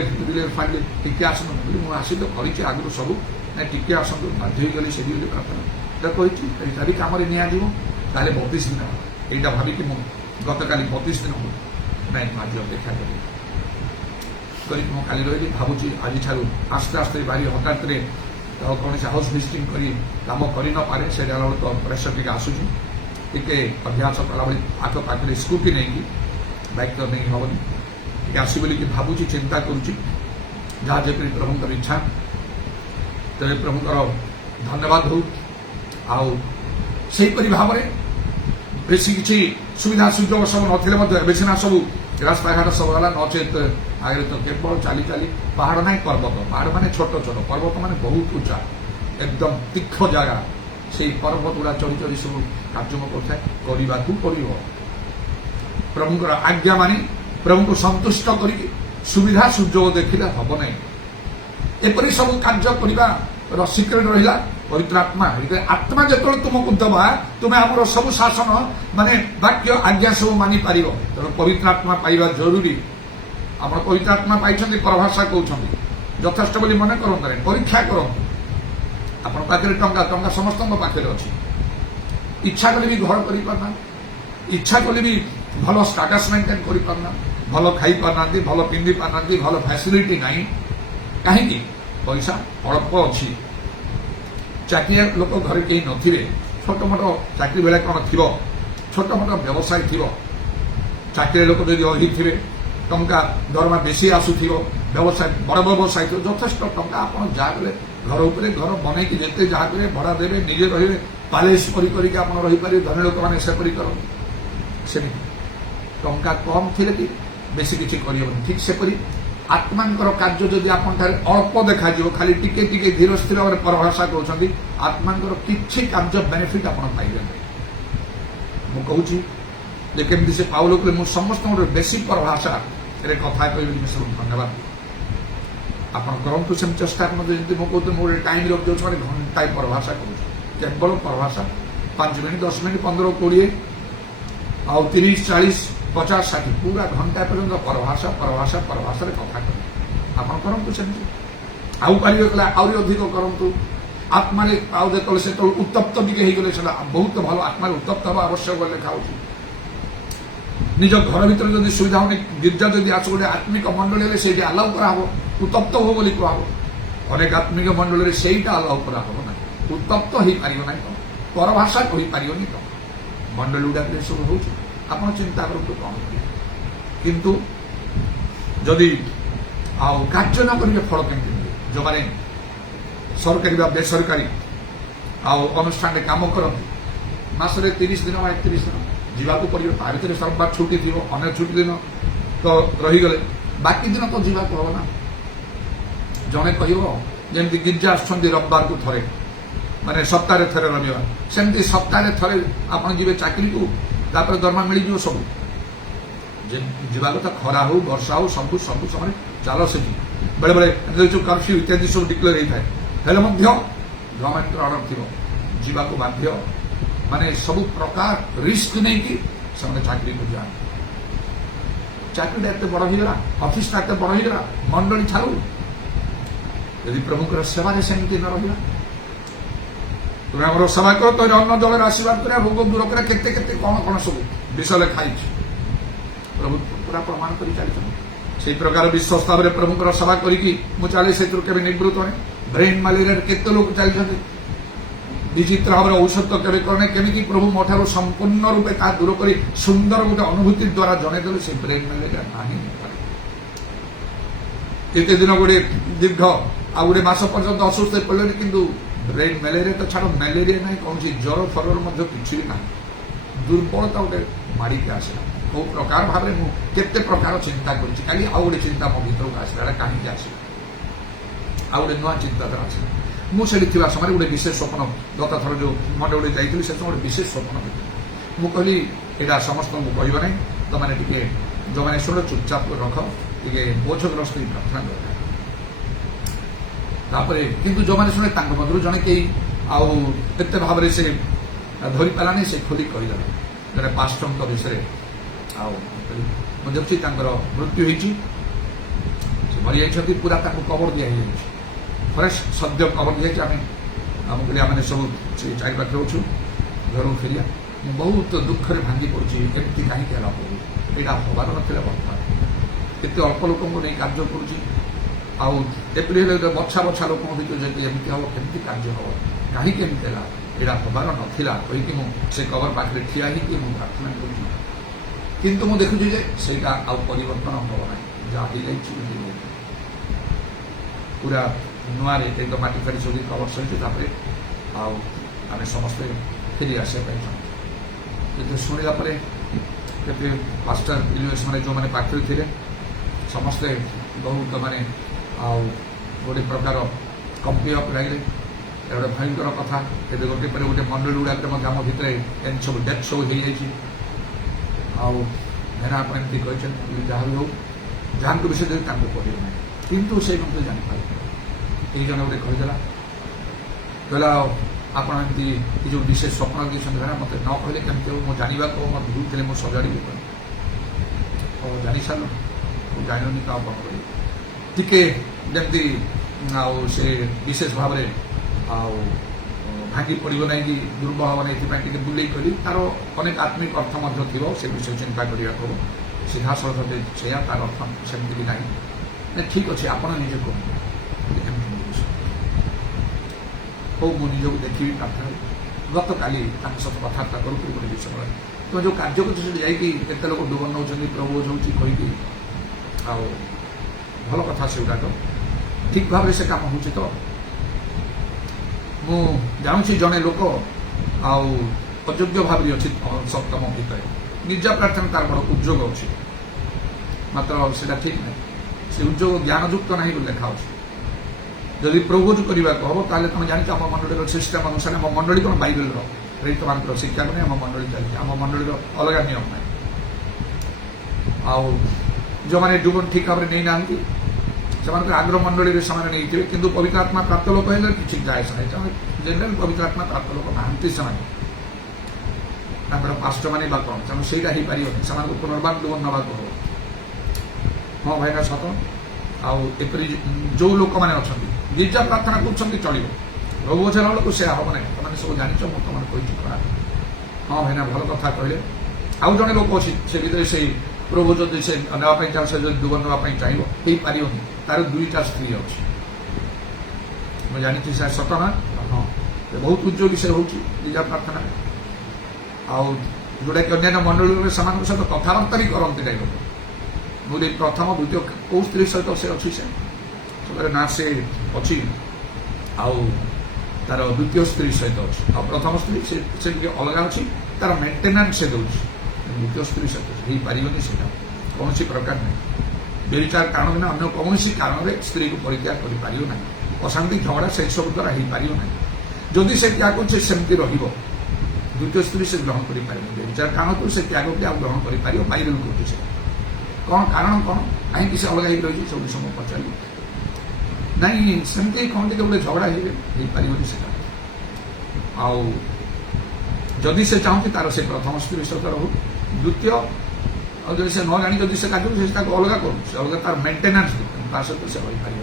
ଫାଇଲି ଟିକେ ଆସନ୍ତୁ ବୋଲି ମୁଁ ଆସି ତ କରିଛି ଆଗରୁ ସବୁ, ନାଇଁ ଟିକେ ଆସନ୍ତୁ, ବାଧ୍ୟ ହେଇଗଲି ସେଠି ବୋଲି ପ୍ରାର୍ଥନା এটা କହିଛି ଯଦି କାମରେ ନିଆଯିବ ତାହେଲେ 32 ଦିନ ହେବ। এইটা ভাবিকি ମୁଁ ଗତକାଲି 32 ଦିନ ହେବ ନାଇଁ ଆଜି ଅପେକ୍ଷା କରିକି ମୁଁ କାଲି ରହିଲି। ଭାବୁଛି ଆଜିଠାରୁ ଆସ୍ତେ ଆସ୍ତେ ଭାରି ହଠାତ୍ରେ କୌଣସି ହାଉସ୍ ଭିଜିଟିଂ କରି କାମ କରିନପାରେ, ସେଇଟା ବେଳକୁ ତ ପ୍ରେସର ଟିକେ ଆସୁଛି। ଟିକେ ଅଭ୍ୟାସ କଲାଭଳି ଆଖପାଖରେ ସ୍କୁଟି ନେଇକି, ବାଇକ୍ ତ ନେଇ ହେବନି, ଟିକେ ଆସିବି ବୋଲିକି ଭାବୁଛି, ଚିନ୍ତା କରୁଛି। ଯାହା ଯେପରି ପ୍ରଭୁଙ୍କର ଇଚ୍ଛା, ତେବେ ପ୍ରଭୁଙ୍କର ଧନ୍ୟବାଦ ହଉ। ଆଉ ସେହିପରି ଭାବରେ ବେଶୀ କିଛି ସୁବିଧା ସୁଯୋଗ ସବୁ ନଥିଲେ ମଧ୍ୟ ଏବେ ସିନା ସବୁ ରାସ୍ତାଘାଟ ସବୁ ହେଲା, ନଚେତ ଆଗରେ ତ କେବଳ ଚାଲି ଚାଲି, ପାହାଡ଼ ନାହିଁ ପର୍ବତ, ପାହାଡ଼ ମାନେ ଛୋଟ ଛୋଟ, ପର୍ବତ ମାନେ ବହୁତ ଉଚ୍ଚା, ଏକଦମ ତୀକ୍ଷ୍ଣ ଜାଗା। ସେଇ ପର୍ବତ ଗୁଡ଼ା ଚଢ଼ି ଚଢ଼ି ସବୁ କାର୍ଯ୍ୟ କରୁଥାଏ, କରିବାକୁ ପଡ଼ିବ। ପ୍ରଭୁଙ୍କର ଆଜ୍ଞା ମାନି ପ୍ରଭୁଙ୍କୁ ସନ୍ତୁଷ୍ଟ କରିକି ସୁବିଧା ସୁଯୋଗ ଦେଖିଲେ ହବ ନାହିଁ। ଏପରି ସବୁ କାର୍ଯ୍ୟ କରିବାର ସିକ୍ରେଟ ରହିଲା ପବିତ୍ର ଆତ୍ମା। ଆତ୍ମା ଯେତେବେଳେ ତୁମକୁ ଦେବା, ତୁମେ ଆମର ସବୁ ଶାସନ ମାନେ ବାକ୍ୟ ଆଜ୍ଞା ସବୁ ମାନିପାରିବ। ତେଣୁ ପବିତ୍ର ଆତ୍ମା ପାଇବା ଜରୁରୀ। ଆମର ପବିତ୍ର ଆତ୍ମା ପାଇଛନ୍ତି, ପରଭାଷା କହୁଛନ୍ତି, ଯଥେଷ୍ଟ ବୋଲି ମନେ କରନ୍ତୁ ନାହିଁ, ପରୀକ୍ଷା କରନ୍ତୁ। ଆପଣଙ୍କ ପାଖରେ ଟଙ୍କା ସମସ୍ତଙ୍କ ପାଖରେ ଅଛି, ଇଚ୍ଛା କଲେ ବି ଘର କରିପାରୁନାହାନ୍ତି, ଇଚ୍ଛା କଲେ ବି ଭଲ ଷ୍ଟାଟସ୍ ମେଣ୍ଟେନ୍ କରିପାରୁନାହାନ୍ତି, ଭଲ ଖାଇପାରୁନାହାନ୍ତି, ଭଲ ପିନ୍ଧି ପାରୁନାହାନ୍ତି, ଭଲ ଫ୍ୟାସିଲିଟି ନାହିଁ। କାହିଁକି? ପଇସା ଅଳ୍ପ ଅଛି। ଚାକିରିଆ ଲୋକ ଘରେ କେହି ନଥିବେ, ଛୋଟ ମୋଟ ଚାକିରି ବେଳେ କ'ଣ ଥିବ, ଛୋଟ ମୋଟ ବ୍ୟବସାୟ ଥିବ। ଚାକିରି ଲୋକ ଯଦି ରହିଥିବେ, ଟଙ୍କା ଦରମା ବେଶୀ ଆସୁଥିବ, ବ୍ୟବସାୟ ବଡ଼ ବ୍ୟବସାୟ ଥିବ, ଯଥେଷ୍ଟ ଟଙ୍କା ଆପଣ ଯାହା କଲେ ଘର ଉପରେ ଘର ବନେଇକି ଯେତେ ଯାହା କରିବେ, ଭଡ଼ା ଦେବେ, ନିଜେ ରହିବେ, ପ୍ୟାଲେସ୍ କରିକି ଆପଣ ରହିପାରିବେ। ଧନୀ ଲୋକମାନେ ସେପରି କରନ୍ତି। ସେମିତି ଟଙ୍କା କମ୍ ଥିଲେ କି ବେଶୀ କିଛି କରିହେବନି। ଠିକ୍ ସେପରି ଆତ୍ମାଙ୍କର କାର୍ଯ୍ୟ ଯଦି ଆପଣଠାରେ ଅଳ୍ପ ଦେଖାଯିବ, ଖାଲି ଟିକେ ଟିକେ ଧୀର ସ୍ଥିର ଭାବରେ ପରଭାଷା କରୁଛନ୍ତି, ଆତ୍ମାଙ୍କର କିଛି କାର୍ଯ୍ୟ ବେନିଫିଟ୍ ଆପଣ ପାଇବେନି। ମୁଁ କହୁଛି ଯେ କେମିତି ସେ ପାଉଲ କହିଲେ, ମୁଁ ସମସ୍ତଙ୍କର ବେଶୀ ପରଭାଷାରେ କଥା କହିବି, ସବୁ ଧନ୍ୟବାଦ। ଆପଣ କରନ୍ତୁ ସେମିତି ଚେଷ୍ଟା କରନ୍ତୁ। ଯେମିତି ମୁଁ କହୁଥିଲି, ମୁଁ ଗୋଟେ ଟାଇମ୍ ରଖିଦେଉଛି, ମାନେ ଘଣ୍ଟାଏ ପରଭାଷା କରୁଛି, କେବଳ ପରଭାଷା। 5 ମିନିଟ୍, 10 ମିନିଟ୍, 15, 20 ଆଉ 30, 40, 50, 60 ପୁରା ଘଣ୍ଟା ପର୍ଯ୍ୟନ୍ତ ପରଭାଷାରେ କଥା କରେ। ଆପଣ କରନ୍ତୁ ସେମିତି। ଆଉ ପାରିବେ କଲେ ଆହୁରି ଅଧିକ କରନ୍ତୁ। ଆତ୍ମାରେ ଆଉ ଯେତେବେଳେ ସେତେବେଳେ ଉତ୍ତପ୍ତ ଟିକେ ହେଇଗଲେ ସେଟା ବହୁତ ଭଲ। ଆତ୍ମାରେ ଉତ୍ତପ୍ତ ହେବା ଆବଶ୍ୟକ ବୋଲି ଲେଖାଉଛି। ନିଜ ଘର ଭିତରେ ଯଦି ସୁବିଧା ହଉନି, ଗିର୍ଜା ଯଦି ଆସ ଗୋଟେ ଆତ୍ମିକ ମଣ୍ଡଳୀ ହେଲେ ସେଇଠି ଆଲାଉ କରାହବ, ଉତ୍ତପ୍ତ ହବ ବୋଲି କୁହାହବ। ଅନେକ ଆତ୍ମିକ ମଣ୍ଡଳୀରେ ସେଇଟା ଆଲାଉ କରାହବ ନାହିଁ, ଉତ୍ତପ୍ତ ହେଇପାରିବ ନାହିଁ, ତ ପରଭାଷା କହିପାରିବନି। ତ ମଣ୍ଡଳୀ ଗୁଡ଼ାକରେ ସବୁ ହଉଛି, ଆପଣ ଚିନ୍ତା କରନ୍ତୁ କ'ଣ। କିନ୍ତୁ ଯଦି ଆଉ କାର୍ଯ୍ୟ ନ କରିବେ ଫଳ କେମିତି ମିଳିବ? ଯେଉଁମାନେ ସରକାରୀ ବା ବେସରକାରୀ ଆଉ ଅନୁଷ୍ଠାନରେ କାମ କରନ୍ତି, ମାସରେ 30 ଦିନ ବା 31 ଦିନ ଯିବାକୁ ପଡ଼ିବ। ତା ଭିତରେ ସୋମବାର ଛୁଟି ଥିବ, ଅନ୍ୟ ଛୁଟି ଦିନ ତ ରହିଗଲେ, ବାକି ଦିନ ତ ଯିବାକୁ ହବ ନା। ଜଣେ କହିବ ଯେମିତି ଗିର୍ଜା ଆସୁଛନ୍ତି ରବିବାରକୁ ଥରେ, ମାନେ ସପ୍ତାହରେ ଥରେ ରବିବାର, ସେମିତି ସପ୍ତାହରେ ଥରେ ଆପଣ ଯିବେ ଚାକିରିକୁ, ତାପରେ ଦରମା ମିଳିଯିବ ସବୁ। ଯେ ଯିବା କଥା ଖରା ହଉ ବର୍ଷା ହଉ ସବୁ ସମୟରେ ଚାଲ ସେଠି। ବେଳେବେଳେ ଯେଉଁ କର୍ଫ୍ୟୁ ଇତ୍ୟାଦି ସବୁ ଡିକ୍ଲେୟାର ହେଇଥାଏ, ହେଲେ ମଧ୍ୟ ଗଭର୍ଣ୍ଣମେଣ୍ଟର ଅର୍ଡର ଥିବ, ଯିବାକୁ ବାଧ୍ୟ। ମାନେ ସବୁ ପ୍ରକାର ରିସ୍କ ନେଇକି ସେମାନେ ଚାକିରିକୁ ଯାଆନ୍ତି। ଚାକିରିଟା ଏତେ ବଡ଼ ହେଇଗଲା, ଅଫିସଟା ଏତେ ବଡ଼ ହେଇଗଲା, ମଣ୍ଡଳୀ ଛାଡ଼ୁ। ଯଦି ପ୍ରଭୁଙ୍କର ସେବାରେ ସେମିତି ନ ରହିବା, ତୁମେ ଆମର ସେବା କର, ତ ଅନ୍ନ ଜଳରେ ଆଶୀର୍ବାଦ କରିବା, ରୋଗ ଦୂର କରିବା, କେତେ କେତେ କ'ଣ ସବୁ ବିଷୟ ଲେଖା ହେଇଛି। ପ୍ରଭୁ ପୁରା ପ୍ରମାଣ କରି ଚାଲିଛନ୍ତି। ସେଇ ପ୍ରକାର ବିଶ୍ୱସ୍ତ ଭାବରେ ପ୍ରଭୁଙ୍କର ସେବା କରିକି ମୁଁ ଚାଲେ, ସେଥିରୁ କେବେ ନିବୃତ୍ତ ନାହିଁ। ବ୍ରେନ୍ ମ୍ୟାଲେରିଆରେ କେତେ ଲୋକ ଚାଲିଛନ୍ତି, ବିଚିତ୍ର ଭାବରେ ଔଷଧ କେବେ କରେ, କେମିତି ପ୍ରଭୁ ମୋ ଠାରୁ ସମ୍ପୂର୍ଣ୍ଣ ରୂପେ ତାହା ଦୂର କରି ସୁନ୍ଦର ଗୋଟେ ଅନୁଭୂତି ଦ୍ୱାରା ଜଣେଇଦେଲେ ସେ ବ୍ରେନ୍ ମ୍ୟାଲେରିଆ ନାହିଁ। କେତେ ଦିନ ଗୋଟେ ଦୀର୍ଘ ଆଉ ଗୋଟେ ମାସ ପର୍ଯ୍ୟନ୍ତ ଅସୁସ୍ଥ ପଡ଼ିଲେଣି, କିନ୍ତୁ ବ୍ରେନ୍ ମ୍ୟାଲେରିଆ ତ ଛାଡ଼, ମ୍ୟାଲେରିଆ ନାହିଁ, କୌଣସି ଜ୍ୱର ଫରର ମଧ୍ୟ କିଛି ବି ନାହିଁ। ଦୁର୍ବଳତା ଗୋଟେ ମାଡ଼ିକି ଆସିଲା। କୋଉ ପ୍ରକାର ଭାବରେ ମୁଁ କେତେ ପ୍ରକାର ଚିନ୍ତା କରିଛି। କାଲି ଆଉ ଗୋଟେ ଚିନ୍ତା ମୋ ଭିତରକୁ ଆସିଲା, ଏଇଟା କାହିଁକି ଆସିଲା? ଆଉ ଗୋଟେ ନୂଆ ଚିନ୍ତାଧାରା ଆସିଲା। ମୁଁ ସେଠି ଥିବା ସମୟରେ ଗୋଟେ ବିଶେଷ ସ୍ୱପ୍ନ, ଗତ ଥର ଯେଉଁ ମଣ୍ଡେ ଗୋଟେ ଯାଇଥିଲି, ସେ ଗୋଟେ ବିଶେଷ ସ୍ୱପ୍ନ ଦେଖିଲି। ମୁଁ କହିଲି ଏଇଟା ସମସ୍ତଙ୍କୁ କହିବ ନାହିଁ, ତମାନେ ଟିକେ ଯେଉଁମାନେ ଶୁଣ ଚୁପଚାପ ରଖ, ଟିକେ ବୋଝଗ୍ରସ୍ତ ହେଇ ପ୍ରାର୍ଥନା କର। ତାପରେ କିନ୍ତୁ ଯେଉଁମାନେ ଶୁଣେ ତାଙ୍କ ମଧ୍ୟରୁ ଜଣେ କେହି ଆଉ ଏତେ ଭାବରେ ସେ ଧରିପାରିଲାନି, ସେ ଖୋଲି କହିଦେଲା ଜଣେ ପାଷ୍ଟରଙ୍କ ବିଷୟରେ। ଆଉ ମୁଁ ଦେଖୁଛି ତାଙ୍କର ମୃତ୍ୟୁ ହେଇଛି, ସେ ମରିଯାଇଛନ୍ତି, ପୁରା ତାଙ୍କୁ କବର ଦିଆହେଇଯାଇଛି, ଫ୍ରେଶ୍ ସଦ୍ୟ କବର ଦିଆଯାଇଛି। ମୁଁ କହିଲି ଆମେ ସବୁ ସେ ଚାରି ପାଖରେ ଅଛୁ, ଘରକୁ ଫେରିବା। ମୁଁ ବହୁତ ଦୁଃଖରେ ଭାଙ୍ଗି ପଡ଼ୁଛି, ଏମିତି କାହିଁକି ହେଲା ପ୍ରଭୁ, ଏଇଟା ହବାର ନଥିଲା। ବର୍ତ୍ତମାନ ଏତେ ଅଳ୍ପ ଲୋକଙ୍କୁ ନେଇ କାର୍ଯ୍ୟ କରୁଛି, ଆଉ ଏପ୍ରିଲ ବଛା ବଛା ଲୋକଙ୍କ ଭିତରେ ଯଦି ଏମିତି ହେବ, କେମିତି କାର୍ଯ୍ୟ ହେବ, କାହିଁକି ଏମିତି ହେଲା, ଏଇଟା ହବାର ନଥିଲା କହିକି ମୁଁ ସେ କବର ପାଖରେ ଠିଆ ହେଇକି ମୁଁ ପ୍ରାର୍ଥନା କରୁଛି। କିନ୍ତୁ ମୁଁ ଦେଖୁଛି ଯେ ସେଇଟା ଆଉ ପରିବର୍ତ୍ତନ ହେବ ନାହିଁ, ଯାହା ହେଇଯାଇଛି ପୁରା ନୂଆରେ ଏକ ମାଟି ଫାଟି ସବୁ କବର ସହିତ। ତାପରେ ଆଉ ଆମେ ସମସ୍ତେ ଫେରି ଆସିବା ପାଇଁ ଚାହୁଁ। କିନ୍ତୁ ଶୁଣିଲା ପରେ କେତେ ପାଷ୍ଟର ଇଲିୟସ୍ ମାନେ ଯେଉଁମାନେ ପାଖରେ ଥିଲେ ସମସ୍ତେ ବହୁତ ମାନେ ଆଉ ଗୋଟେ ପ୍ରକାର କମ୍ପିବାକୁ ଲାଗିଲେ। ଏ ଗୋଟେ ଭୟଙ୍କର କଥା। ଏବେ ଗୋଟେ ପରେ ଗୋଟେ ମଣ୍ଡଳୀ ଗୁଡ଼ାକରେ ମଧ୍ୟ ଆମ ଭିତରେ ଏମିତି ସବୁ ଡେଥ୍ ସବୁ ହେଇଯାଇଛି। ଆଉ ଭେନା ଆପଣ ଏମିତି କହିଛନ୍ତି, ଯାହା ବି ହଉ ଯାହାଙ୍କୁ ବିଷୟ ଦେଲେ ତାଙ୍କୁ କହିବ ନାହିଁ, କିନ୍ତୁ ସେ ମଧ୍ୟ ଜାଣିପାରିବେ। ଏଇ ଜଣେ ଗୋଟେ କହିଦେଲା, କହିଲା ଆପଣ ଏମିତି ଏ ଯେଉଁ ବିଶେଷ ସ୍ୱପ୍ନ ଦେଇଛନ୍ତି ଭେନା, ମୋତେ ନ କହିଲେ କେମିତି ହେବ, ମୁଁ ଜାଣିବାକୁ ମୋର ଭୁଲ ଥିଲେ ମୁଁ ସଜାଡ଼ିବି। ଜାଣି ସାରିଲୁ, ମୁଁ ଜାଣିଲୁନି ତ ଆଉ କ'ଣ କରିବି। ଟିକେ ଯେମିତି ଆଉ ସେ ବିଶେଷ ଭାବରେ ଆଉ ଭାଙ୍ଗି ପଡ଼ିବ ନାହିଁ କି ଦୁର୍ବଳ ହେବ ନାହିଁ, ଏଥିପାଇଁ ଟିକେ ବୁଲେଇ କହିଲି। ତାର ଅନେକ ଆତ୍ମିକ ଅର୍ଥ ମଧ୍ୟ ଥିବ, ସେ ବିଷୟ ଚିନ୍ତା କରିବାକୁ ହେବ। ସିଧାସଳଖ ସେଇଆ, ତାର ଅର୍ଥ ସେମିତି ବି ନାହିଁ। ଠିକ୍ ଅଛି, ଆପଣ ନିଜେ କୁହନ୍ତୁ ହଉ, ମୁଁ ନିଜକୁ ଦେଖିବି ପ୍ରାର୍ଥନା। ଗତକାଲି ତାଙ୍କ ସହିତ କଥାବାର୍ତ୍ତା କରୁଥିଲି ଗୋଟେ ବିଷୟ, ତୁମେ ଯେଉଁ କାର୍ଯ୍ୟ କରୁଛ ସେଠି ଯାଇକି କେତେ ଲୋକ ଡୁବନ ନେଉଛନ୍ତି, ପ୍ରଭୁ ହେଉଛି କହିକି, ଆଉ ଭଲ କଥା ସେଗୁଡ଼ାକ ଠିକ୍ ଭାବରେ ସେ କାମ ହେଉଛି। ତ ମୁଁ ଜାଣୁଛି ଜଣେ ଲୋକ ଆଉ ଅଯୋଗ୍ୟ ଭାବରେ ଅଛି ସପ୍ତମ ଭିତରେ, ନିଜ ପ୍ରାର୍ଥନା ତାର ବଡ଼ ଉଦ୍ଯୋଗ ଅଛି, ମାତ୍ର ସେଟା ଠିକ୍ ନାହିଁ। ସେ ଉଦ୍ଯୋଗ ଜ୍ଞାନଯୁକ୍ତ ନାହିଁ ବୋଲି ଲେଖା ଅଛି। ଯଦି ପ୍ରଭୁଜ କରିବାକୁ ହେବ ତାହେଲେ ତୁମେ ଜାଣିଛ ଆମ ମଣ୍ଡଳୀର ସିଷ୍ଟମ ଅନୁସାରେ, ଆମ ମଣ୍ଡଳୀ କ'ଣ ବାଇବେଲର ପ୍ରେରିତମାନଙ୍କର ଶିକ୍ଷାକୁ ନେଇ ଆମ ମଣ୍ଡଳୀ ଚାଲିଛି, ଆମ ମଣ୍ଡଳୀର ଅଲଗା ନିୟମ ନାହିଁ। ଆଉ ଯେଉଁମାନେ ଜୀବନ ଠିକ୍ ଭାବରେ ନେଇନାହାନ୍ତି ସେମାନଙ୍କର ଆଗ୍ରହ ମଣ୍ଡଳୀରେ ସେମାନେ ନେଇଥିବେ, କିନ୍ତୁ ପବିତ୍ର ଆତ୍ମା ପ୍ରାପ୍ତ ଲୋକ ହେଲେ କିଛି ଯାଏ ନାହିଁ। ଜେନେରାଲ ପବିତ୍ର ଆତ୍ମା ପ୍ରାପ୍ତ ଲୋକ ନାହାନ୍ତି, ସେମାନେ ତାଙ୍କର ପାଷ୍ଟରମାନେ ବା କ'ଣ, ତେଣୁ ସେଇଟା ହେଇପାରିବନି, ସେମାନଙ୍କୁ ପୁନର୍ବାର ଜୀବନ ନେବାକୁ ହେବ। ହଁ ଭାଇନା ସତ। ଆଉ ଏପରି ଯେଉଁ ଲୋକମାନେ ଅଛନ୍ତି ଗିର୍ଜା ପ୍ରାର୍ଥନା କରୁଛନ୍ତି ଚଳିବ, ପ୍ରଭୁ ହେଲା ବେଳକୁ ସେୟା ହେବ ନାହିଁ। ସେମାନେ ସବୁ ଜାଣିଛ, ମୁଁ ତୁମମାନେ କହିଛି ଖରାପ। ହଁ ଭାଇନା ଭଲ କଥା କହିଲେ। ଆଉ ଜଣେ ଲୋକ ଅଛି, ସେ ଭିତରେ ସେଇ ପ୍ରଭୁ ଯଦି ସେ ନେବା ପାଇଁ ଚାହୁଁ, ସେ ଯଦି ଜୀବନ ନେବା ପାଇଁ ଚାହିଁବ ହେଇପାରିବନି, ତାର 2ଟା ସ୍ତ୍ରୀ ଅଛି। ମୁଁ ଜାଣିଛି ସେ ସତ ନା? ହଁ, ବହୁତ ଉଦ୍ୟୋଗୀ ସେ ହେଉଛି ଗିର୍ଜା ପ୍ରାର୍ଥନାରେ। ଆଉ ଯେଉଁଟାକି ଅନ୍ୟାନ୍ୟ ମଣ୍ଡଳୀରେ ସେମାନଙ୍କ ସହିତ କଥାବାର୍ତ୍ତା ବି କରନ୍ତି ନାହିଁ ଲୋକ। ମୁଁ ପ୍ରଥମ ଦ୍ୱିତୀୟ କେଉଁ ସ୍ତ୍ରୀ ସହିତ ସେ ଅଛି, ସେ ନା ସେ ଅଛି, ଆଉ ତାର ଦ୍ୱିତୀୟ ସ୍ତ୍ରୀ ସହିତ ଅଛି, ଆଉ ପ୍ରଥମ ସ୍ତ୍ରୀ ସେ ଟିକେ ଅଲଗା ଅଛି, ତାର ମେଣ୍ଟେନାନ୍ସ ସେ ଦେଉଛି। ଦ୍ୱିତୀୟ ସ୍ତ୍ରୀ ସହିତ ହେଇପାରିବନି, ସେଟା କୌଣସି ପ୍ରକାର ନାହିଁ। ବ୍ୟଭିଚାର କାରଣ ବିନା ଅନ୍ୟ କୌଣସି କାରଣରେ ସ୍ତ୍ରୀକୁ ପରିତ୍ୟାଗ କରିପାରିବ ନାହିଁ। ଅଶାନ୍ତି ଝଗଡ଼ା ସେସବୁ ଦ୍ୱାରା ହେଇପାରିବ ନାହିଁ। ଯଦି ସେ ତ୍ୟାଗ କରୁଛି ସେମିତି ରହିବ, ଦ୍ୱିତୀୟ ସ୍ତ୍ରୀ ସେ ଗ୍ରହଣ କରିପାରିବ। ବ୍ୟଭିଚାର କାରଣକୁ ସେ ତ୍ୟାଗକୁ ଆଉ ଗ୍ରହଣ କରିପାରିବ, ବାଇବେଲ କରୁଛି ସେ। କ'ଣ କାରଣ କ'ଣ, କାହିଁକି ସେ ଅଲଗା ହେଇକି ରହିଛି, ସବୁ ସମୟ ପଚାରିବ। ନାଇଁ ସେମିତି କ'ଣ ଟିକେ ଗୋଟେ ଝଗଡ଼ା ହେଇପାରିବନି ସେଟା। ଆଉ ଯଦି ସେ ଚାହୁଁଛି ତାର ସେ ପ୍ରଥମ ସ୍ତ୍ରୀ ସହିତ ରହୁ, ଦ୍ୱିତୀୟ ଆଉ ଯଦି ସେ ନ ଜାଣି ଯଦି ସେ କାର୍ଯ୍ୟ ସେ ତାକୁ ଅଲଗା କରୁ, ସେ ଅଲଗା ତାର ମେଣ୍ଟେନାନ୍ସ ତା ସହିତ ସେ ରହିପାରିବ।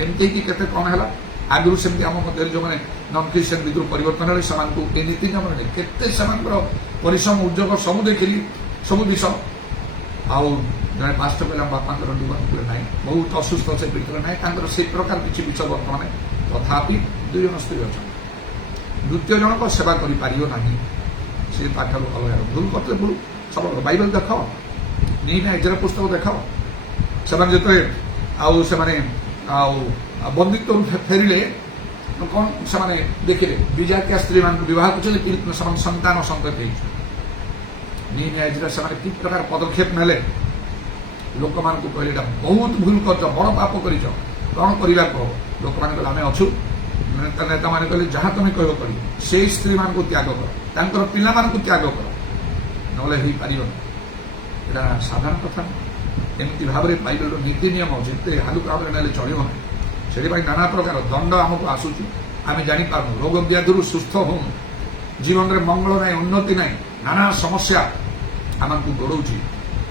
ଏମିତି ହେଇକି କେତେ କ'ଣ ହେଲା, ଆଗରୁ ସେମିତି ଆମ ମଧ୍ୟରେ ଯେଉଁମାନେ ନନ୍ ଖ୍ରୀଷ୍ଟିଆନ ଭିତରୁ ପରିବର୍ତ୍ତନ ହେଲେ ସେମାନଙ୍କୁ ଏ ନୀତି ନିୟମରେ ନେଇ କେତେ ସେମାନଙ୍କର ପରିଶ୍ରମ ଉଦ୍ୟୋଗ ସବୁ ଦେଖିଲି, ସବୁ ବିଷୟ। ଆଉ ଜଣେ ପାଷ୍ଟର କହିଲା ବାପାଙ୍କର ଜୀବନ କୂଳେ ନାହିଁ, ବହୁତ ଅସୁସ୍ଥ, ସେ ଭିତରେ ନାହିଁ, ତାଙ୍କର ସେ ପ୍ରକାର କିଛି ବିଷୟ ବର୍ତ୍ତମାନ। ତଥାପି 2 ଜଣ ସ୍ତ୍ରୀ ଅଛନ୍ତି, ଦ୍ୱିତୀୟ ଜଣଙ୍କ ସେବା କରିପାରିବ ନାହିଁ, ସେ ପାଠରୁ ଅଲଗା। ଭୁଲ କରିଥିଲେ ଭୁଲ, ସବୁ ବାଇବେଲ ଦେଖ, ନେଇନା ଏଜରା ପୁସ୍ତକ ଦେଖ। ସେମାନେ ଯେତେବେଳେ ଆଉ ସେମାନେ ଆଉ ବନ୍ଦିତ୍ୱରୁ ଫେରିଲେ କ'ଣ ସେମାନେ ଦେଖିଲେ ବିଜାତିଆ ସ୍ତ୍ରୀମାନଙ୍କୁ ବିବାହ କରୁଛନ୍ତି, ସେମାନେ ସନ୍ତାନ ସନ୍ତତି ହେଇଛନ୍ତି। ନେଇନା ଏଜରା ସେମାନେ କି ପ୍ରକାର ପଦକ୍ଷେପ ନେଲେ, ଲୋକମାନଙ୍କୁ କହିଲେ ଏଇଟା ବହୁତ ଭୁଲ କରିଛ, ବଡ଼ ପାପ କରିଛ, କ'ଣ କରିବାକୁ ହେବ। ଲୋକମାନେ କହିଲେ ଆମେ ଅଛୁ। ନେତାମାନେ କହିଲେ ଯାହା ତମେ କହିବ କରିବ। ସେଇ ସ୍ତ୍ରୀମାନଙ୍କୁ ତ୍ୟାଗ କର, ତାଙ୍କର ପିଲାମାନଙ୍କୁ ତ୍ୟାଗ କର, নহলে ହେଇପାରିବନି। ଏଇଟା ସାଧାରଣ କଥା ନୁହେଁ। ଏମିତି ଭାବରେ ବାଇବେଲର ନୀତି ନିୟମ ଯେତେ ହାଲୁକା ଭାବରେ ନେଲେ ଚଳିବ ନାହିଁ। ସେଥିପାଇଁ ନାନା ପ୍ରକାର ଦଣ୍ଡ ଆମକୁ ଆସୁଛି, ଆମେ ଜାଣିପାରୁନୁ। ରୋଗ ବ୍ୟାଧିରୁ ସୁସ୍ଥ ହଉନୁ, ଜୀବନରେ ମଙ୍ଗଳ ନାହିଁ, ଉନ୍ନତି ନାହିଁ, ନାନା ସମସ୍ୟା ଆମକୁ ଗୋଡ଼ଉଛି,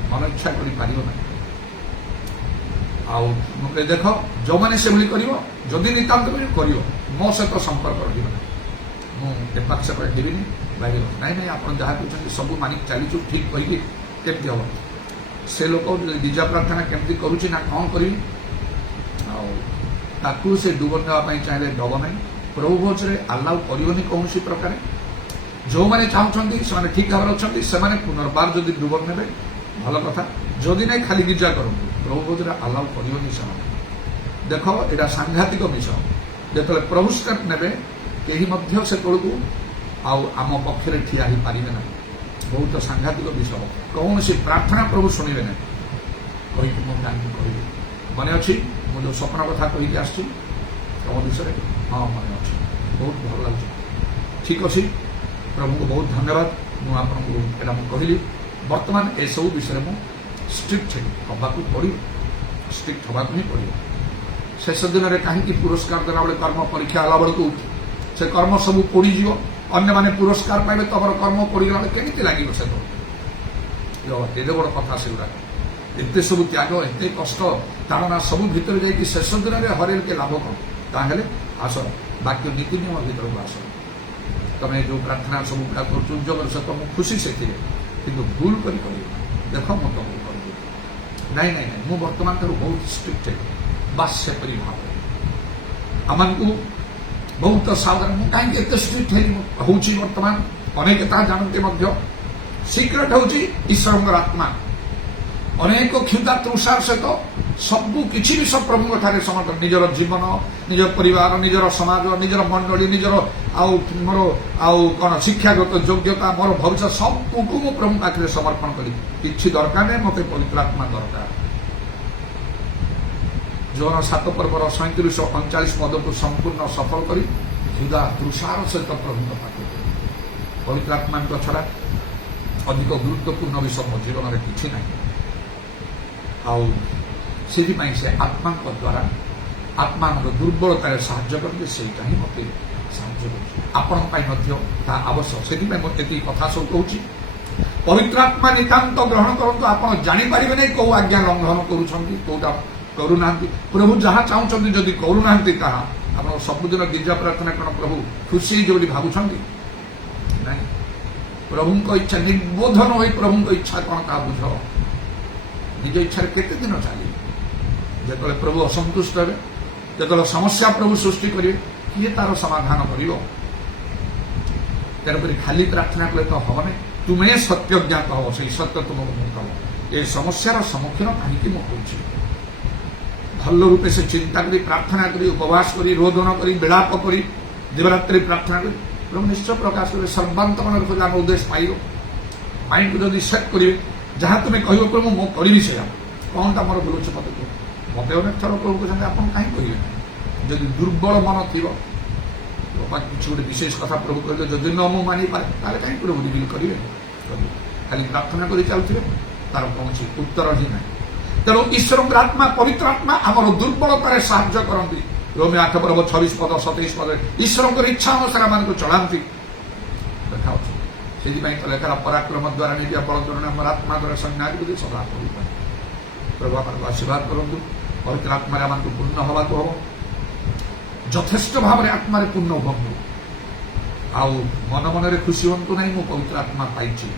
ମନ ଇଚ୍ଛା କରିପାରିବ ନାହିଁ। ଆଉ ଦେଖ, ଯୋଉମାନେ ସେଭଳି କରିବ, ଯଦି ନିତାନ୍ତ କରିବ, ମୋ ସହିତ ସମ୍ପର୍କ ରହିବ ନାହିଁ, ମୁଁ ଏପାଖ ସେପାଖ ହେବିନି। ବାଇବେଲ ନାଇଁ ନାଇଁ, ଆପଣ ଯାହା କହୁଛନ୍ତି ସବୁ ମାନିକି ଚାଲିଛୁ ଠିକ୍ କହିକି କେମିତି ହବ? ସେ ଲୋକ ଗିର୍ଜା ପ୍ରାର୍ଥନା କେମିତି କରୁଛି ନା କ'ଣ କରିବି, ଆଉ ତାକୁ ସେ ଡୁବ ନେବା ପାଇଁ ଚାହିଁଲେ ଡବ ନାହିଁ। ପ୍ରଭୁ ଭୋଜରେ ଆଲାଉ କରିବନି କୌଣସି ପ୍ରକାର। ଯେଉଁମାନେ ଚାହୁଁଛନ୍ତି ସେମାନେ ଠିକ୍ ଭାବରେ ଅଛନ୍ତି, ସେମାନେ ପୁନର୍ବାର ଯଦି ଡୁବ ନେବେ ଭଲ କଥା, ଯଦି ନାହିଁ ଖାଲି ଗିର୍ଜା କରନ୍ତୁ। ପ୍ରଭୁ ଭୋଜରେ ଆଲାଉ କରିବନି ସେମାନେ। ଦେଖ, ଏଇଟା ସାଂଘାତିକ ବିଷୟ। ଯେତେବେଳେ ପ୍ରଭୁ ଷ୍ଟେପ୍ ନେବେ, କେହି ମଧ୍ୟ ସେତେବେଳକୁ ଆଉ ଆମ ପକ୍ଷରେ ଠିଆ ହେଇପାରିବେ ନାହିଁ। ବହୁତ ସାଂଘାତିକ ବିଷୟ। କୌଣସି ପ୍ରାର୍ଥନା ପ୍ରଭୁ ଶୁଣିବେ ନାହିଁ। କହିକି ମୁଁ ତାଙ୍କୁ କହିବି, ମନେ ଅଛି ମୁଁ ଯେଉଁ ସ୍ୱପ୍ନ କଥା କହିକି ଆସିଛି ତମ ବିଷୟରେ? ହଁ ମନେ ଅଛି, ବହୁତ ଭଲ ଲାଗୁଛି। ଠିକ୍ ଅଛି, ପ୍ରଭୁଙ୍କୁ ବହୁତ ଧନ୍ୟବାଦ। ମୁଁ ଆପଣଙ୍କୁ ଏଇଟା ମୁଁ କହିଲି। ବର୍ତ୍ତମାନ ଏସବୁ ବିଷୟରେ ମୁଁ ଷ୍ଟ୍ରିକ୍ଟ ହେବାକୁ ପଡ଼ିବ, ଷ୍ଟ୍ରିକ୍ଟ ହେବାକୁ ହିଁ ପଡ଼ିବ। ଶେଷ ଦିନରେ କାହିଁକି ପୁରସ୍କାର ଦେଲାବେଳେ କର୍ମ ପରୀକ୍ଷା ହେଲା ବେଳକୁ ସେ କର୍ମ ସବୁ ପୋଡ଼ିଯିବ, ଅନ୍ୟମାନେ ପୁରସ୍କାର ପାଇବେ, ତମର କର୍ମ ପୋଡ଼ିଗଲା ବେଳେ କେମିତି ଲାଗିବ? ଏତେ ବଡ଼ କଥା ସେଗୁଡ଼ାକ। ଏତେ ସବୁ ତ୍ୟାଗ, ଏତେ କଷ୍ଟ, ତାଡ଼ନା ସବୁ ଭିତରେ ଯାଇକି ଶେଷ ଦିନରେ ହରେଇଲେ ଲାଭ କ'ଣ? ତାହେଲେ ଆସ ବାକ୍ୟ ନୀତି ନିୟମ ଭିତରକୁ ଆସ। ତମେ ଯେଉଁ ପ୍ରାର୍ଥନା ସବୁ ଗୁଡ଼ା କରୁଛ ଜଗର ସହିତ ମୁଁ ଖୁସି ସେଥିରେ, କିନ୍ତୁ ଭୁଲ କରି କରିବ। ଦେଖ ମୁଁ ତମକୁ କରିବି ନାଇଁ ନାଇଁ ନାଇଁ, ମୁଁ ବର୍ତ୍ତମାନ ଠାରୁ ବହୁତ ଷ୍ଟ୍ରିକ୍ଟ ହେବି। ବାସ୍ ସେପରି ଭାବରେ ଆମକୁ ବହୁତ ସାବଧାନ। ମୁଁ କାହିଁକି ଏତେ ଷ୍ଟ୍ରିକ୍ଟ ହେଉଛି ବର୍ତ୍ତମାନ? ଅନେକ ତାହା ଜାଣନ୍ତି ମଧ୍ୟ। ସିକ୍ରେଟ୍ ହେଉଛି ଈଶ୍ୱରଙ୍କର ଆତ୍ମା। ଅନେକ କ୍ଷୁଧା ତୃଷାର ସହିତ ସବୁ କିଛି ବିଷୟ ପ୍ରଭୁଙ୍କ ଠାରେ ସମର୍ପଣ। ନିଜର ଜୀବନ, ନିଜ ପରିବାର, ନିଜର ସମାଜ, ନିଜର ମଣ୍ଡଳୀ, ନିଜର ମୋର କ'ଣ ଶିକ୍ଷାଗତ ଯୋଗ୍ୟତା, ମୋର ଭବିଷ୍ୟତ ସବୁକୁ ମୁଁ ପ୍ରଭୁ ପାଖରେ ସମର୍ପଣ କରି କିଛି ଦରକାର ନାହିଁ, ମୋତେ ପବିତ୍ର ଆତ୍ମା ଦରକାର। ଜୋନ 7 ପର୍ବର 37-39 ପଦକୁ ସମ୍ପୂର୍ଣ୍ଣ ସଫଳ କରି କ୍ଷୁଧା ତୃଷାର ସହିତ ପ୍ରଭୁଙ୍କ ପାଖରେ ପବିତ୍ର ଆତ୍ମାଙ୍କ ଛଡ଼ା ଅଧିକ ଗୁରୁତ୍ୱପୂର୍ଣ୍ଣ ବିଷୟ ମୋ ଜୀବନରେ କିଛି ନାହିଁ। ଆଉ ସେଥିପାଇଁ ସେ ଆତ୍ମାଙ୍କ ଦ୍ୱାରା ଆତ୍ମାଙ୍କର ଦୁର୍ବଳତାରେ ସାହାଯ୍ୟ କରନ୍ତି, ସେଇଟା ହିଁ ମୋତେ ସାହାଯ୍ୟ କରୁଛି। ଆପଣଙ୍କ ପାଇଁ ମଧ୍ୟ ତାହା ଆବଶ୍ୟକ। ସେଥିପାଇଁ ମୁଁ ଏତିକି କଥା ସବୁ କହୁଛି। ପବିତ୍ର ଆତ୍ମା ନିତାନ୍ତ ଗ୍ରହଣ କରନ୍ତୁ। ଆପଣ ଜାଣିପାରିବେ ନାହିଁ କେଉଁ ଆଜ୍ଞା ଲଙ୍ଘନ କରୁଛନ୍ତି, କେଉଁଟା କରୁନାହାନ୍ତି। ପ୍ରଭୁ ଯାହା ଚାହୁଁଛନ୍ତି ଯଦି କରୁନାହାନ୍ତି, ତାହା ଆପଣ ସବୁଦିନ ଗିର୍ଜା ପ୍ରାର୍ଥନା କ'ଣ ପ୍ରଭୁ ଖୁସି ହେଇଯିବ ବୋଲି ଭାବୁଛନ୍ତି? ନାଇଁ, ପ୍ରଭୁଙ୍କ ଇଚ୍ଛା ନିର୍ବୋଧନ ହୋଇ ପ୍ରଭୁଙ୍କ ଇଚ୍ଛା କ'ଣ ତାହା ବୁଝ। ନିଜ ଇଚ୍ଛାରେ କେତେ ଦିନ ଚାଲିବ? ଯେତେବେଳେ ପ୍ରଭୁ ଅସନ୍ତୁଷ୍ଟ ହେବେ, ଯେତେବେଳେ ସମସ୍ୟା ପ୍ରଭୁ ସୃଷ୍ଟି କରିବେ, କିଏ ତାର ସମାଧାନ କରିବ? ତେଣୁକରି ଖାଲି ପ୍ରାର୍ଥନା କଲେ ତ ହବ ନାହିଁ। ତୁମେ ସତ୍ୟ ଜ୍ଞାତ ହବ, ସେଇ ସତ୍ୟ ତୁମକୁ ମୁକ୍ତ ହବ। ଏ ସମସ୍ୟାର ସମ୍ମୁଖୀନ କାହିଁକି ମୁଁ କରୁଛି? ଭଲ ରୂପେ ସେ ଚିନ୍ତା କରି, ପ୍ରାର୍ଥନା କରି, ଉପବାସ କରି, ରୋଦନ କରି, ବିଳାପ କରି, ଦିବରାତ୍ରି ପ୍ରାର୍ଥନା କରି ପ୍ରଭୁ ନିଶ୍ଚୟ ପ୍ରକାଶ କରିବେ। ସର୍ବାନ୍ତକରଣ ଖୋଜି ଆମ ଉଦ୍ଦେଶ୍ୟ ପାଇବ। ମାଇଣ୍ଡକୁ ଯଦି ସେଟ୍ କରିବେ, ଯାହା ତୁମେ କହିବ ପ୍ରଭୁ ମୁଁ କରିବି ସେଇଆ। କ'ଣଟା ମୋର ଭୁଲୁଛି ମୋତେ କୁହ। ମୋତେ ଅନେକ ଥର ପ୍ରଭୁ କହୁଛନ୍ତି ଆପଣ କାହିଁ କହିବେ? ଯଦି ଦୁର୍ବଳ ମନ ଥିବ, କିଛି ଗୋଟେ ବିଶେଷ କଥା ପ୍ରଭୁ କହିଲେ ଯଦି ନ ମୁଁ ମାନିପାରେ, ତାହେଲେ କାହିଁ ପ୍ରଭୁ ରିଭିଲ୍ କରିବେ? ଖାଲି ପ୍ରାର୍ଥନା କରି ଚାଲୁଥିବେ, ତାର କୌଣସି ଉତ୍ତର ହିଁ ନାହିଁ। ତେଣୁ ଈଶ୍ୱରଙ୍କର ଆତ୍ମା, ପବିତ୍ର ଆତ୍ମା ଆମର ଦୁର୍ବଳତାରେ ସାହାଯ୍ୟ କରନ୍ତି। ରୋମୀ 8 ପର୍ବ 26 ପଦ 27 ପଦରେ ଈଶ୍ୱରଙ୍କର ଇଚ୍ଛା ଅନୁସାରେ ଆମମାନଙ୍କୁ ଚଳାନ୍ତି ଲେଖାଉଛି। ସେଥିପାଇଁ ତ ଲେଖାର ପରାକ୍ରମ ଦ୍ୱାରା ନିଜ ବଳ ଦ୍ୱାରା ଆମର ଆତ୍ମା ଦ୍ୱାରା ସୈନ୍ୟାଧିପତି ସଦା କରିପାରେ। ପ୍ରଭୁ ଆମମାନଙ୍କୁ ଆଶୀର୍ବାଦ କରନ୍ତୁ। ପବିତ୍ର ଆତ୍ମାରେ ଆମମାନଙ୍କୁ ପୂର୍ଣ୍ଣ ହେବାକୁ ହେବ। ଯଥେଷ୍ଟ ଭାବରେ ଆତ୍ମାରେ ପୂର୍ଣ୍ଣ ହୁଅନ୍ତୁ। ଆଉ ମନ ମନରେ ଖୁସି ହୁଅନ୍ତୁ ନାହିଁ ମୁଁ ପବିତ୍ର ଆତ୍ମା ପାଇଛି।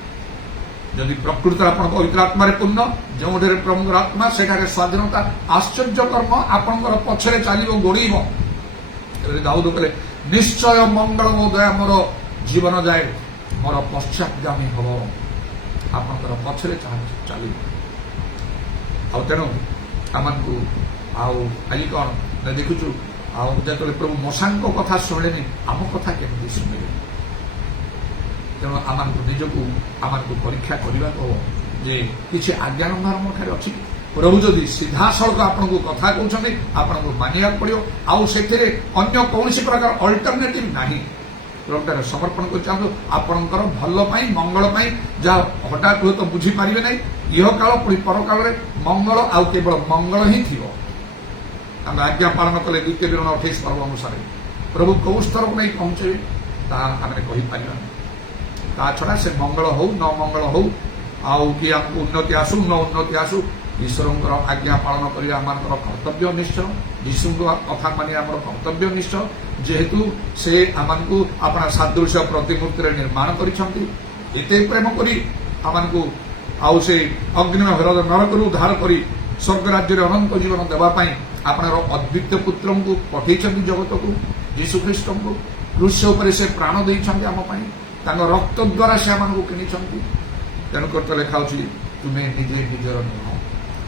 ଯଦି ପ୍ରକୃତରେ ଆପଣ ପବିତ୍ର ଆତ୍ମାରେ ପୂର୍ଣ୍ଣ, ଯେଉଁଠାରେ ପ୍ରଭୁଙ୍କର ଆତ୍ମା ସେଠାରେ ସ୍ୱାଧୀନତା। ଆଶ୍ଚର୍ଯ୍ୟ କର୍ମ ଆପଣଙ୍କର ପଛରେ ଚାଲିବ, ଗୋଡ଼େଇବ। ଦାଉଦ କହିଲେ ନିଶ୍ଚୟ ମଙ୍ଗଳ ଓ ଦୟା ମୋର ଜୀବନ ଯାଏ ମୋର ପଶ୍ଚାତଗାମୀ ହବ। ଆପଣଙ୍କର ପଛରେ ଚାଲିବ। ଆଉ ତେଣୁ ଆମକୁ ଆଜି କ'ଣ ଦେଖୁଛୁ, ଯେତେବେଳେ ପ୍ରଭୁ ମଶାଙ୍କ କଥା ଶୁଣିଲେନି, ଆମ କଥା କେମିତି ଶୁଣିବେ? ତେଣୁ ନିଜକୁ ପରୀକ୍ଷା କରିବାକୁ ହେବ ଯେ କିଛି ଆଜ୍ଞା ଲଙ୍ଘନ ମୋ ଠାରେ ଅଛି। ପ୍ରଭୁ ଯଦି ସିଧାସଳଖ ଆପଣଙ୍କୁ କଥା କହୁଛନ୍ତି, ଆପଣଙ୍କୁ ମାନିବାକୁ ପଡ଼ିବ। ଆଉ ସେଥିରେ ଅନ୍ୟ କୌଣସି ପ୍ରକାର ଅଲ୍ଟରନେଟିଭ ନାହିଁ। ପ୍ରଭୁଠାରେ ସମର୍ପଣ କରି ଚାହୁଁଛୁ ଆପଣଙ୍କର ଭଲ ପାଇଁ ମଙ୍ଗଳ ପାଇଁ ଯାହା ହଠାତ୍ ହୁଏତ ବୁଝିପାରିବେ ନାହିଁ ଇହକାଳ ପୁଣି ପରକାଳରେ ମଙ୍ଗଳ ଆଉ କେବଳ ମଙ୍ଗଳ ହିଁ ଥିବ। ତାଙ୍କ ଆଜ୍ଞା ପାଳନ କଲେ 2 ବିବରଣୀ 28 ପର୍ବ ଅନୁସାରେ ପ୍ରଭୁ କୋଉ ସ୍ତରକୁ ନେଇ ପହଞ୍ଚେଇବେ ତାହା ଆମେ କହିପାରିବା ନାହିଁ। ତା ଛଡ଼ା ସେ ମଙ୍ଗଳ ହଉ ନ ମଙ୍ଗଳ ହଉ ଆଉ କି ଆମକୁ ଉନ୍ନତି ଆସୁ ନ ଉନ୍ନତି ଆସୁ ଈଶ୍ୱରଙ୍କର ଆଜ୍ଞା ପାଳନ କରିବା ଆମଙ୍କର କର୍ତ୍ତବ୍ୟ ନିଶ୍ଚୟ। ଯୀଶୁଙ୍କ କଥା ମାନିବା ଆମର କର୍ତ୍ତବ୍ୟ ନିଶ୍ଚୟ, ଯେହେତୁ ସେ ଆମକୁ ଆପଣା ସାଦୃଶ୍ୟ ପ୍ରତିମୂର୍ତ୍ତିରେ ନିର୍ମାଣ କରିଛନ୍ତି। ଏତେ ପ୍ରେମ କରି ଆମକୁ ଆଉ ସେ ଅଗ୍ନି ନରକରୁ ଉଦ୍ଧାର କରି ସ୍ୱର୍ଗ ରାଜ୍ୟରେ ଅନନ୍ତ ଜୀବନ ଦେବା ପାଇଁ ଆପଣର ଅଦ୍ୱିତୀୟ ପୁତ୍ରଙ୍କୁ ପଠେଇଛନ୍ତି ଜଗତକୁ, ଯୀଶୁଖ୍ରୀଷ୍ଟଙ୍କୁ। କ୍ରୁଶ ଉପରେ ସେ ପ୍ରାଣ ଦେଇଛନ୍ତି ଆମ ପାଇଁ, ତାଙ୍କ ରକ୍ତ ଦ୍ୱାରା ସେ ଆମକୁ କିଣିଛନ୍ତି। ତେଣୁକରି ତ ଲେଖା ହେଉଛି ତୁମେ ନିଜେ ନିଜର ନୁହଁ।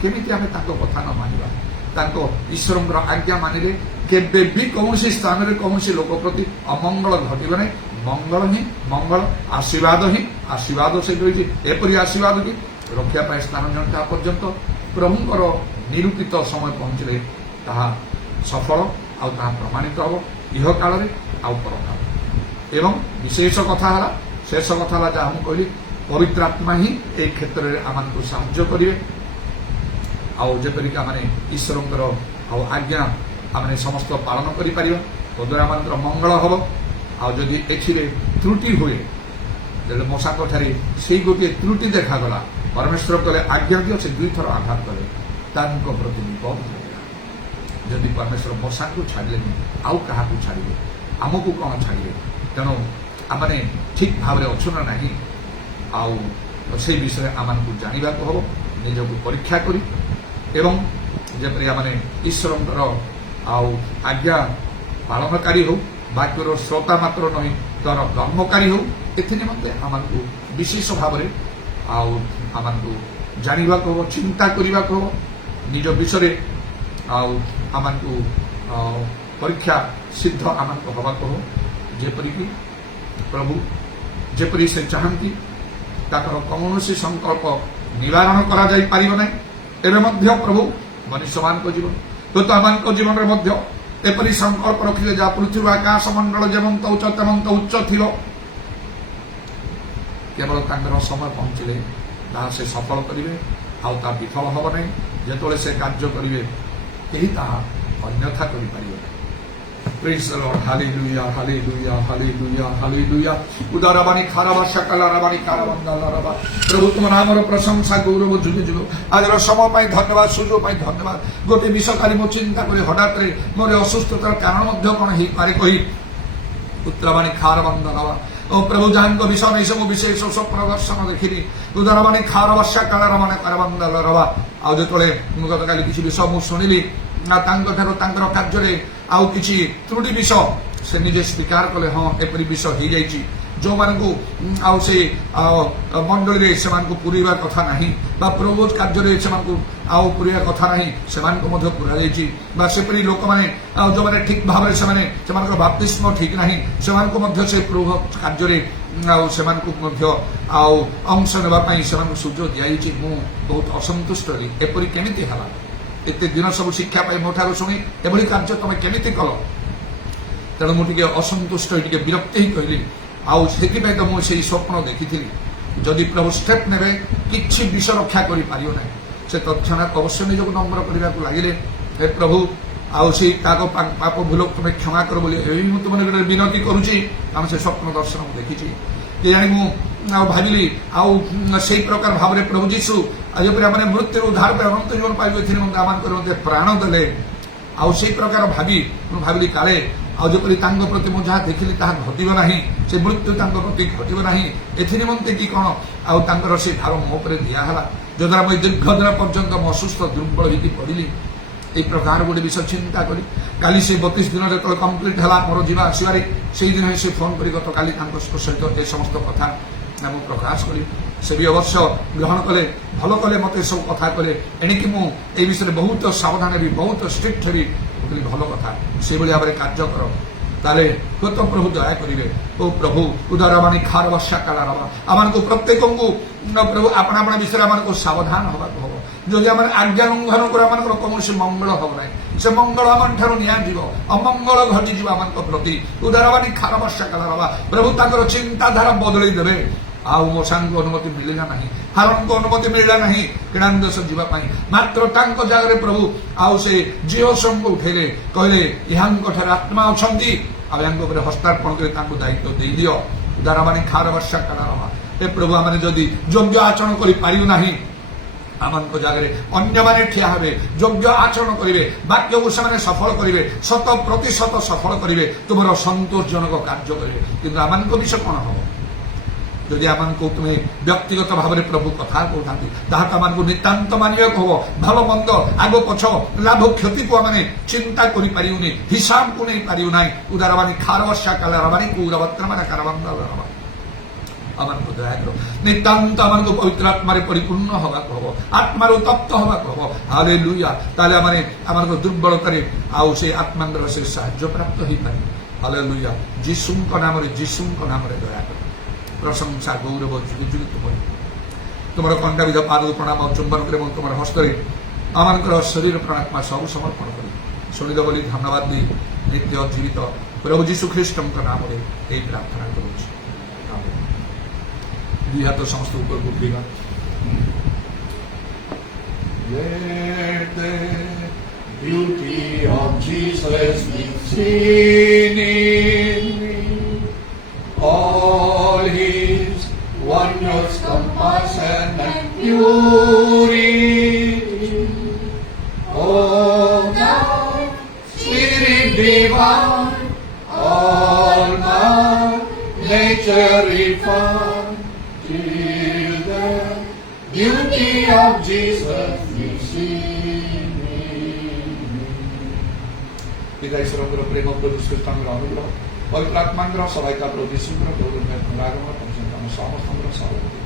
କେମିତି ଆମେ ତାଙ୍କ କଥା ନ ମାନିବା? ତାଙ୍କ ଈଶ୍ୱରଙ୍କର ଆଜ୍ଞା ମାନିଲେ କେବେ ବି କୌଣସି ସ୍ଥାନରେ କୌଣସି ଲୋକ ପ୍ରତି ଅମଙ୍ଗଳ ଘଟିବ ନାହିଁ। ମଙ୍ଗଳ ହିଁ ମଙ୍ଗଳ, ଆଶୀର୍ବାଦ ହିଁ ଆଶୀର୍ବାଦ ସେ ରହିଛି। ଏପରି ଆଶୀର୍ବାଦ କି ରଖିବା ପାଇଁ ସ୍ଥାନ ନିଅନ୍ତା ପର୍ଯ୍ୟନ୍ତ ପ୍ରଭୁଙ୍କର ନିରୂପିତ ସମୟ ପହଞ୍ଚିଲେ ତାହା ସଫଳ ଆଉ ତାହା ପ୍ରମାଣିତ ହେବ ଇହ କାଳରେ ଆଉ ପରକାଳରେ। ଏବଂ ବିଶେଷ କଥା ହେଲା, ଶେଷ କଥା ହେଲା ଯାହା ମୁଁ କହିଲି, ପବିତ୍ର ଆତ୍ମା ହିଁ ଏହି କ୍ଷେତ୍ରରେ ଆମକୁ ସାହାଯ୍ୟ କରିବେ। ଆଉ ଯେପରିକି ଆମେ ଈଶ୍ୱରଙ୍କର ଆଉ ଆଜ୍ଞା ଆମେ ସମସ୍ତ ପାଳନ କରିପାରିବା, ତଦ୍ୱାରା ଆମଙ୍କର ମଙ୍ଗଳ ହେବ। ଆଉ ଯଦି ଏଥିରେ ତ୍ରୁଟି ହୁଏ, ଯେତେବେଳେ ମଶାଙ୍କଠାରେ ସେଇ ଗୋଟିଏ ତ୍ରୁଟି ଦେଖାଗଲା, ପରମେଶ୍ୱର କଲେ ଆଜ୍ଞା ଦିଅ, ସେ 2 ଥର ଆଘାତ କଲେ, ତାଙ୍କ ପ୍ରତି ବିପଦ ହେଲା। ଯଦି ପରମେଶ୍ୱର ମଶାଙ୍କୁ ଛାଡ଼ିଲେନି ଆଉ କାହାକୁ ଛାଡ଼ିବେ? ଆମକୁ କ'ଣ ଛାଡ଼ିବେ? ତେଣୁ ଆମେ ଠିକ୍ ଭାବରେ ଅଛୁ ନା ନାହିଁ, ଆଉ ସେଇ ବିଷୟରେ ଆମକୁ ଜାଣିବାକୁ ହେବ, ନିଜକୁ ପରୀକ୍ଷା କରି। ଏବଂ ଯେପରି ଆମେ ଈଶ୍ୱରଙ୍କର ଆଉ ଆଜ୍ଞା ପାଳନକାରୀ ହଉ, ବାକ୍ୟର ଶ୍ରୋତା ମାତ୍ର ନୁହେଁ ତାର କର୍ମକାରୀ ହଉ, ଏଥି ନିମନ୍ତେ ଆମକୁ ବିଶେଷ ଭାବରେ ଆଉ ଆମକୁ ଜାଣିବାକୁ ହେବ, ଚିନ୍ତା କରିବାକୁ ହେବ ନିଜ ବିଷୟରେ। ଆଉ ଆମକୁ ପରୀକ୍ଷା ସିଦ୍ଧ ଆମକୁ ହେବାକୁ ହେବ, ଯେପରିକି ପ୍ରଭୁ ଯେପରି ସେ ଚାହାନ୍ତି ତାଙ୍କର କୌଣସି ସଂକଳ୍ପ ନିବାରଣ କରାଯାଇପାରିବ ନାହିଁ। ଏବେ ମଧ୍ୟ ପ୍ରଭୁ ମନୁଷ୍ୟମାନଙ୍କ ଜୀବନ ହୁଏତ ଆମମାନଙ୍କ ଜୀବନରେ ମଧ୍ୟ ଏପରି ସଂକଳ୍ପ ରଖିଲେ ଯାହା ପୃଥିବୀ ଆକାଶ ମଣ୍ଡଳ ଯେମନ୍ତ ଉଚ୍ଚ ତେମନ୍ତ ଉଚ୍ଚ ଥିବ, କେବଳ ତାଙ୍କର ସମୟ ପହଞ୍ଚିଲେ ତାହା ସେ ସଫଳ କରିବେ, ଆଉ ତାହା ବିଫଳ ହେବ ନାହିଁ। ଯେତେବେଳେ ସେ କାର୍ଯ୍ୟ କରିବେ କେହି ତାହା ଅନ୍ୟଥା କରିପାରିବେ ନାହିଁ। Praise the Lord. Hallelujah, hallelujah, hallelujah, hallelujah. ଉଦାରବାଣୀ ଖାରବା ସକାଲାରବାଣୀ କାରବନ୍ଦାଲରବା। ପ୍ରଭୁ ତୁମ ନାମର ପ୍ରଶଂସା ଗୌରବ ଯୁଗ ଯୁଗ। ଆଜିର ସମୟ ପାଇଁ ଧନ୍ୟବାଦ, ସୁଯୋଗ ପାଇଁ ଧନ୍ୟବାଦ। ଗୋଟିଏ ବିଷୟକାରୀ ମୁଁ ଚିନ୍ତା କରି ହଠାତ୍ରେ ମୋର ଅସୁସ୍ଥତାର କାରଣ ମଧ୍ୟ କ'ଣ ହେଇପାରେ କହି ଉତ୍ତରବାଣୀ ଖାରବନ୍ଦାଲବା। ଓ ପ୍ରଭୁ ଯାହାଙ୍କ ବିଷୟ ନେଇ ସବୁ ବିଶେଷ ସ୍ୱପ୍ନ ଦର୍ଶନ ଦେଖିଲି। ଉଦାରବାଣୀ ଖାରବା ସକାଲାରବାଣୀ କାରବନ୍ଦାଲରବା। ଆଉ ଯେତେବେଳେ ମୁଁ ଗତକାଲି କିଛି ବିଷୟ ମୁଁ ଶୁଣିଲି, ତାଙ୍କଠାରୁ ତାଙ୍କର କାର୍ଯ୍ୟରେ ଆଉ କିଛି ତ୍ରୁଟି ବିଷୟ ସେ ନିଜେ ସ୍ୱୀକାର କଲେ, ହଁ ଏପରି ବିଷୟ ହେଇଯାଇଛି ଯେଉଁମାନଙ୍କୁ ଆଉ ସେ ମଣ୍ଡଳୀରେ ସେମାନଙ୍କୁ ପୁରେଇବା କଥା ନାହିଁ, ବା ପ୍ରଭୁ କାର୍ଯ୍ୟରେ ସେମାନଙ୍କୁ ଆଉ ପୁରେଇବା କଥା ନାହିଁ, ସେମାନଙ୍କୁ ମଧ୍ୟ ପୁରାଯାଇଛି। ବା ସେପରି ଲୋକମାନେ ଆଉ ଯେଉଁମାନେ ଠିକ୍ ଭାବରେ ସେମାନଙ୍କର ବାପ୍ତିସ୍ମ ଠିକ୍ ନାହିଁ, ସେମାନଙ୍କୁ ମଧ୍ୟ ସେ ପ୍ରଭୁ କାର୍ଯ୍ୟରେ ଆଉ ସେମାନଙ୍କୁ ମଧ୍ୟ ଆଉ ଅଂଶ ନେବା ପାଇଁ ସେମାନଙ୍କୁ ସୁଯୋଗ ଦିଆଯାଇଛି। ମୁଁ ବହୁତ ଅସନ୍ତୁଷ୍ଟ ହେଲି, ଏପରି କେମିତି ହେଲା? ଏତେ ଦିନ ସବୁ ଶିକ୍ଷା ପାଇ ମୋ ଠାରୁ ଶୁଣି ଏଭଳି କାର୍ଯ୍ୟ ତମେ କେମିତି କଲ? ତେଣୁ ମୁଁ ଟିକେ ଅସନ୍ତୁଷ୍ଟ ହୋଇ ଟିକେ ବିରକ୍ତି ହିଁ କହିଲି। ଆଉ ସେଥିପାଇଁ ତ ମୁଁ ସେଇ ସ୍ୱପ୍ନ ଦେଖିଥିଲି, ଯଦି ପ୍ରଭୁ ଷ୍ଟେପ୍ ନେବେ କିଛି ବିଷୟ ରକ୍ଷା କରିପାରିବ ନାହିଁ। ସେ ତତ୍କ୍ଷଣାତ୍ ଅବଶ୍ୟ ନିଜକୁ ନମ୍ର କରିବାକୁ ଲାଗିଲେ, ହେ ପ୍ରଭୁ ଆଉ ସେଇ ତାଙ୍କ ପାପ ଭୁଲକୁ ତମେ କ୍ଷମା କର ବୋଲି ଏଇ ମୁଁ ତୁମ ନିକଟରେ ବିନତି କରୁଛି। କାରଣ ସେ ସ୍ୱପ୍ନ ଦର୍ଶନ ମୁଁ ଦେଖିଛି। କେଜାଣି ମୁଁ ଆଉ ଭାବିଲି ଆଉ ସେଇ ପ୍ରକାର ଭାବରେ ପ୍ରଭୁ ଯୀଶୁ ଯେପରି ଆମେ ମୃତ୍ୟୁରୁ ଉଦ୍ଧାର ପାଇଁ ଅନନ୍ତ ଜୀବନ ପାଇବୁ, ଏଥିରେ ଆମଙ୍କର ମଧ୍ୟ ପ୍ରାଣ ଦେଲେ। ଆଉ ସେଇ ପ୍ରକାର ମୁଁ ଭାବିଲି କାଳେ ଆଉ ଯେପରି ତାଙ୍କ ପ୍ରତି ମୁଁ ଯାହା ଦେଖିଲି ତାହା ଘଟିବ ନାହିଁ, ସେ ମୃତ୍ୟୁ ତାଙ୍କ ପ୍ରତି ଘଟିବ ନାହିଁ, ଏଥି ନିମନ୍ତେ କି କ'ଣ ଆଉ ତାଙ୍କର ସେ ଭାର ମୋ ଉପରେ ଦିଆହେଲା, ଯଦ୍ୱାରା ମୁଁ ଦୀର୍ଘ ଦିନ ପର୍ଯ୍ୟନ୍ତ ମୁଁ ଅସୁସ୍ଥ ଦୁର୍ବଳ ହେଇକି ପଡ଼ିଲି। এই প্রকার গোটে বিষয় চিন্তা করি কালি সে 32 দিন যেতবে কমপ্লিট হল মোর যা আসবার সেই দিন সে ফোন করে গতকালি তাঁর সহিত এই সমস্ত কথা ମୁଁ ପ୍ରକାଶ କଲି। ସେ ବି ଅବଶ୍ୟ ଗ୍ରହଣ କଲେ, ଭଲ କଲେ, ମୋତେ ସବୁ କଥା କଲେ। ଏଣିକି ମୁଁ এই ବିଷୟରେ ବହୁତ ସାବଧାନ ହେବି, ବହୁତ ଷ୍ଟ୍ରିକ୍ଟ ହେବି। ମୁଁ କହିଲି ଭଲ କଥା, ସେଇଭଳି ଭାବରେ କାର୍ଯ୍ୟ କର। তাহলে কত প্রভু দয়া করিবে। ও প্রভু উদার মানে খার বর্ষা কালার হবা আমাকে প্রত্যেকଙ୍କୁ প্রভু আপনা আপনা বিষয়ে আমাকে সাবধান হବାକୁ হব। যদি আমার আজ্ঞা লঙ্ঘন করে আমার কৌশি মঙ্গল হব না, সে মঙ্গল আমার ঠাରୁ নিয়াଯିବ, অমঙ্গল ঘটিଯିବ আমাଙ୍କ প্রতি। উদার মানে খার বর্ষা কালার হবা প্রভু ତାଙ୍କର ଚିନ୍ତାଧାରା ବଦଳେଇ ଦେବେ। ଆଉ ମଶାଙ୍କୁ ଅନୁମତି ମିଳିଲା ନାହିଁ, ହାରଙ୍କୁ ଅନୁମତି ମିଳିଲା ନାହିଁ କିଣାନ ଦେଶ ଯିବା ପାଇଁ। ମାତ୍ର ତାଙ୍କ ଜାଗାରେ ପ୍ରଭୁ ଆଉ ସେ ଜିଓସଙ୍କୁ ଉଠେଇଲେ, କହିଲେ ଏହାଙ୍କ ଠାରେ ଆତ୍ମା ଅଛନ୍ତି, ଆଉ ଏହାଙ୍କ ଉପରେ ହସ୍ତାର୍ପଣ କରି ତାଙ୍କୁ ଦାୟିତ୍ୱ ଦେଇଦିଅ। ଯାହାର ମାନେ ଖାର ବର୍ଷା କାଳ ହବା। ଏ ପ୍ରଭୁ ଆମେ ଯଦି ଯୋଗ୍ୟ ଆଚରଣ କରିପାରିବୁ ନାହିଁ, ଆମଙ୍କ ଜାଗାରେ ଅନ୍ୟମାନେ ଠିଆ ହେବେ, ଯୋଗ୍ୟ ଆଚରଣ କରିବେ, ବାକ୍ୟକୁ ସେମାନେ ସଫଳ କରିବେ, 100% ସଫଳ କରିବେ, ତୁମର ସନ୍ତୋଷଜନକ କାର୍ଯ୍ୟ କରିବେ। କିନ୍ତୁ ଆମଙ୍କ ବିଷୟ କଣ ହବ? যদি আমাকে তুমি ব্যক্তিগত ভাবে প্রভু কথা কହୁଥାନ୍ତି, ତାହା ତ ଆମକୁ ନିତାନ୍ତ ମାନିବାକୁ ହବ। ଭଲ ମନ୍ଦ ଆଗ ପଛ ଲାଭ କ୍ଷତିକୁ ଆମେ ଚିନ୍ତା କରିପାରିବୁନି, ହିସାବକୁ ନେଇ ପାରିବୁ ନାହିଁ। ଉଦାରବାଣୀ ଖାର ବର୍ଷା କାଲାରବାଣୀ କୌରବତ୍ରମାନେ କାରବାନ୍ଦ ଆମକୁ ଦୟା କର। ନିତାନ୍ତ ଆମକୁ ପବିତ୍ର ଆତ୍ମାରେ ପରିପୂର୍ଣ୍ଣ ହବାକୁ ହବ, ଆତ୍ମାର ତପ୍ତ ହବାକୁ ହବ। ହାଲେଲୁୟା। ତାହେଲେ ଆମେ ଆମର ଦୁର୍ବଳତାରେ ଆଉ ସେ ଆତ୍ମାଙ୍କର ସେ ସାହାଯ୍ୟ ପ୍ରାପ୍ତ ହେଇପାରିବ। ହାଲେଲୁୟା। ଯୀଶୁଙ୍କ ନାମରେ ଦୟା କର। প্রশংসা গৌরব যুগে যুগে তোমার। তোমার কণ্ঠাবিধ পাদ প্রণাম চুম্বন করে এবং তোমার হস্তরে আমার শরীর প্রাণাত্মা সবু সমর্পণ করি। শুনিল বলি ধন্যবাদ দিই নিত্য জীবিত প্রভু যীশু খ্রিস্টଙ୍କ নামରେ এই প্রার্থনা করুছি। দুই হাত সমস্ত উপরକୁ উঠিବା। Let the beauty of Jesus be seen in me. All his wondrous compassion and purity. Oh, thou Spirit divine, all my nature refined, till the beauty of Jesus be seen in me. পিতা ঈশ্বরଙ୍କର ପ୍ରେମ ପ୍ରଭୁ ଶ୍ରୀଷ୍ଟଙ୍କର ଅନୁଗ୍ରହ ପବିତ୍ର ଆତ୍ମାଙ୍କର ସହାୟତା ପ୍ରଭୁ ଯୀଶୁଙ୍କର ପ୍ରଭୁ ରାଗମନ ପର୍ଯ୍ୟନ୍ତ ଆମ ସମସ୍ତଙ୍କର ସହଯୋଗ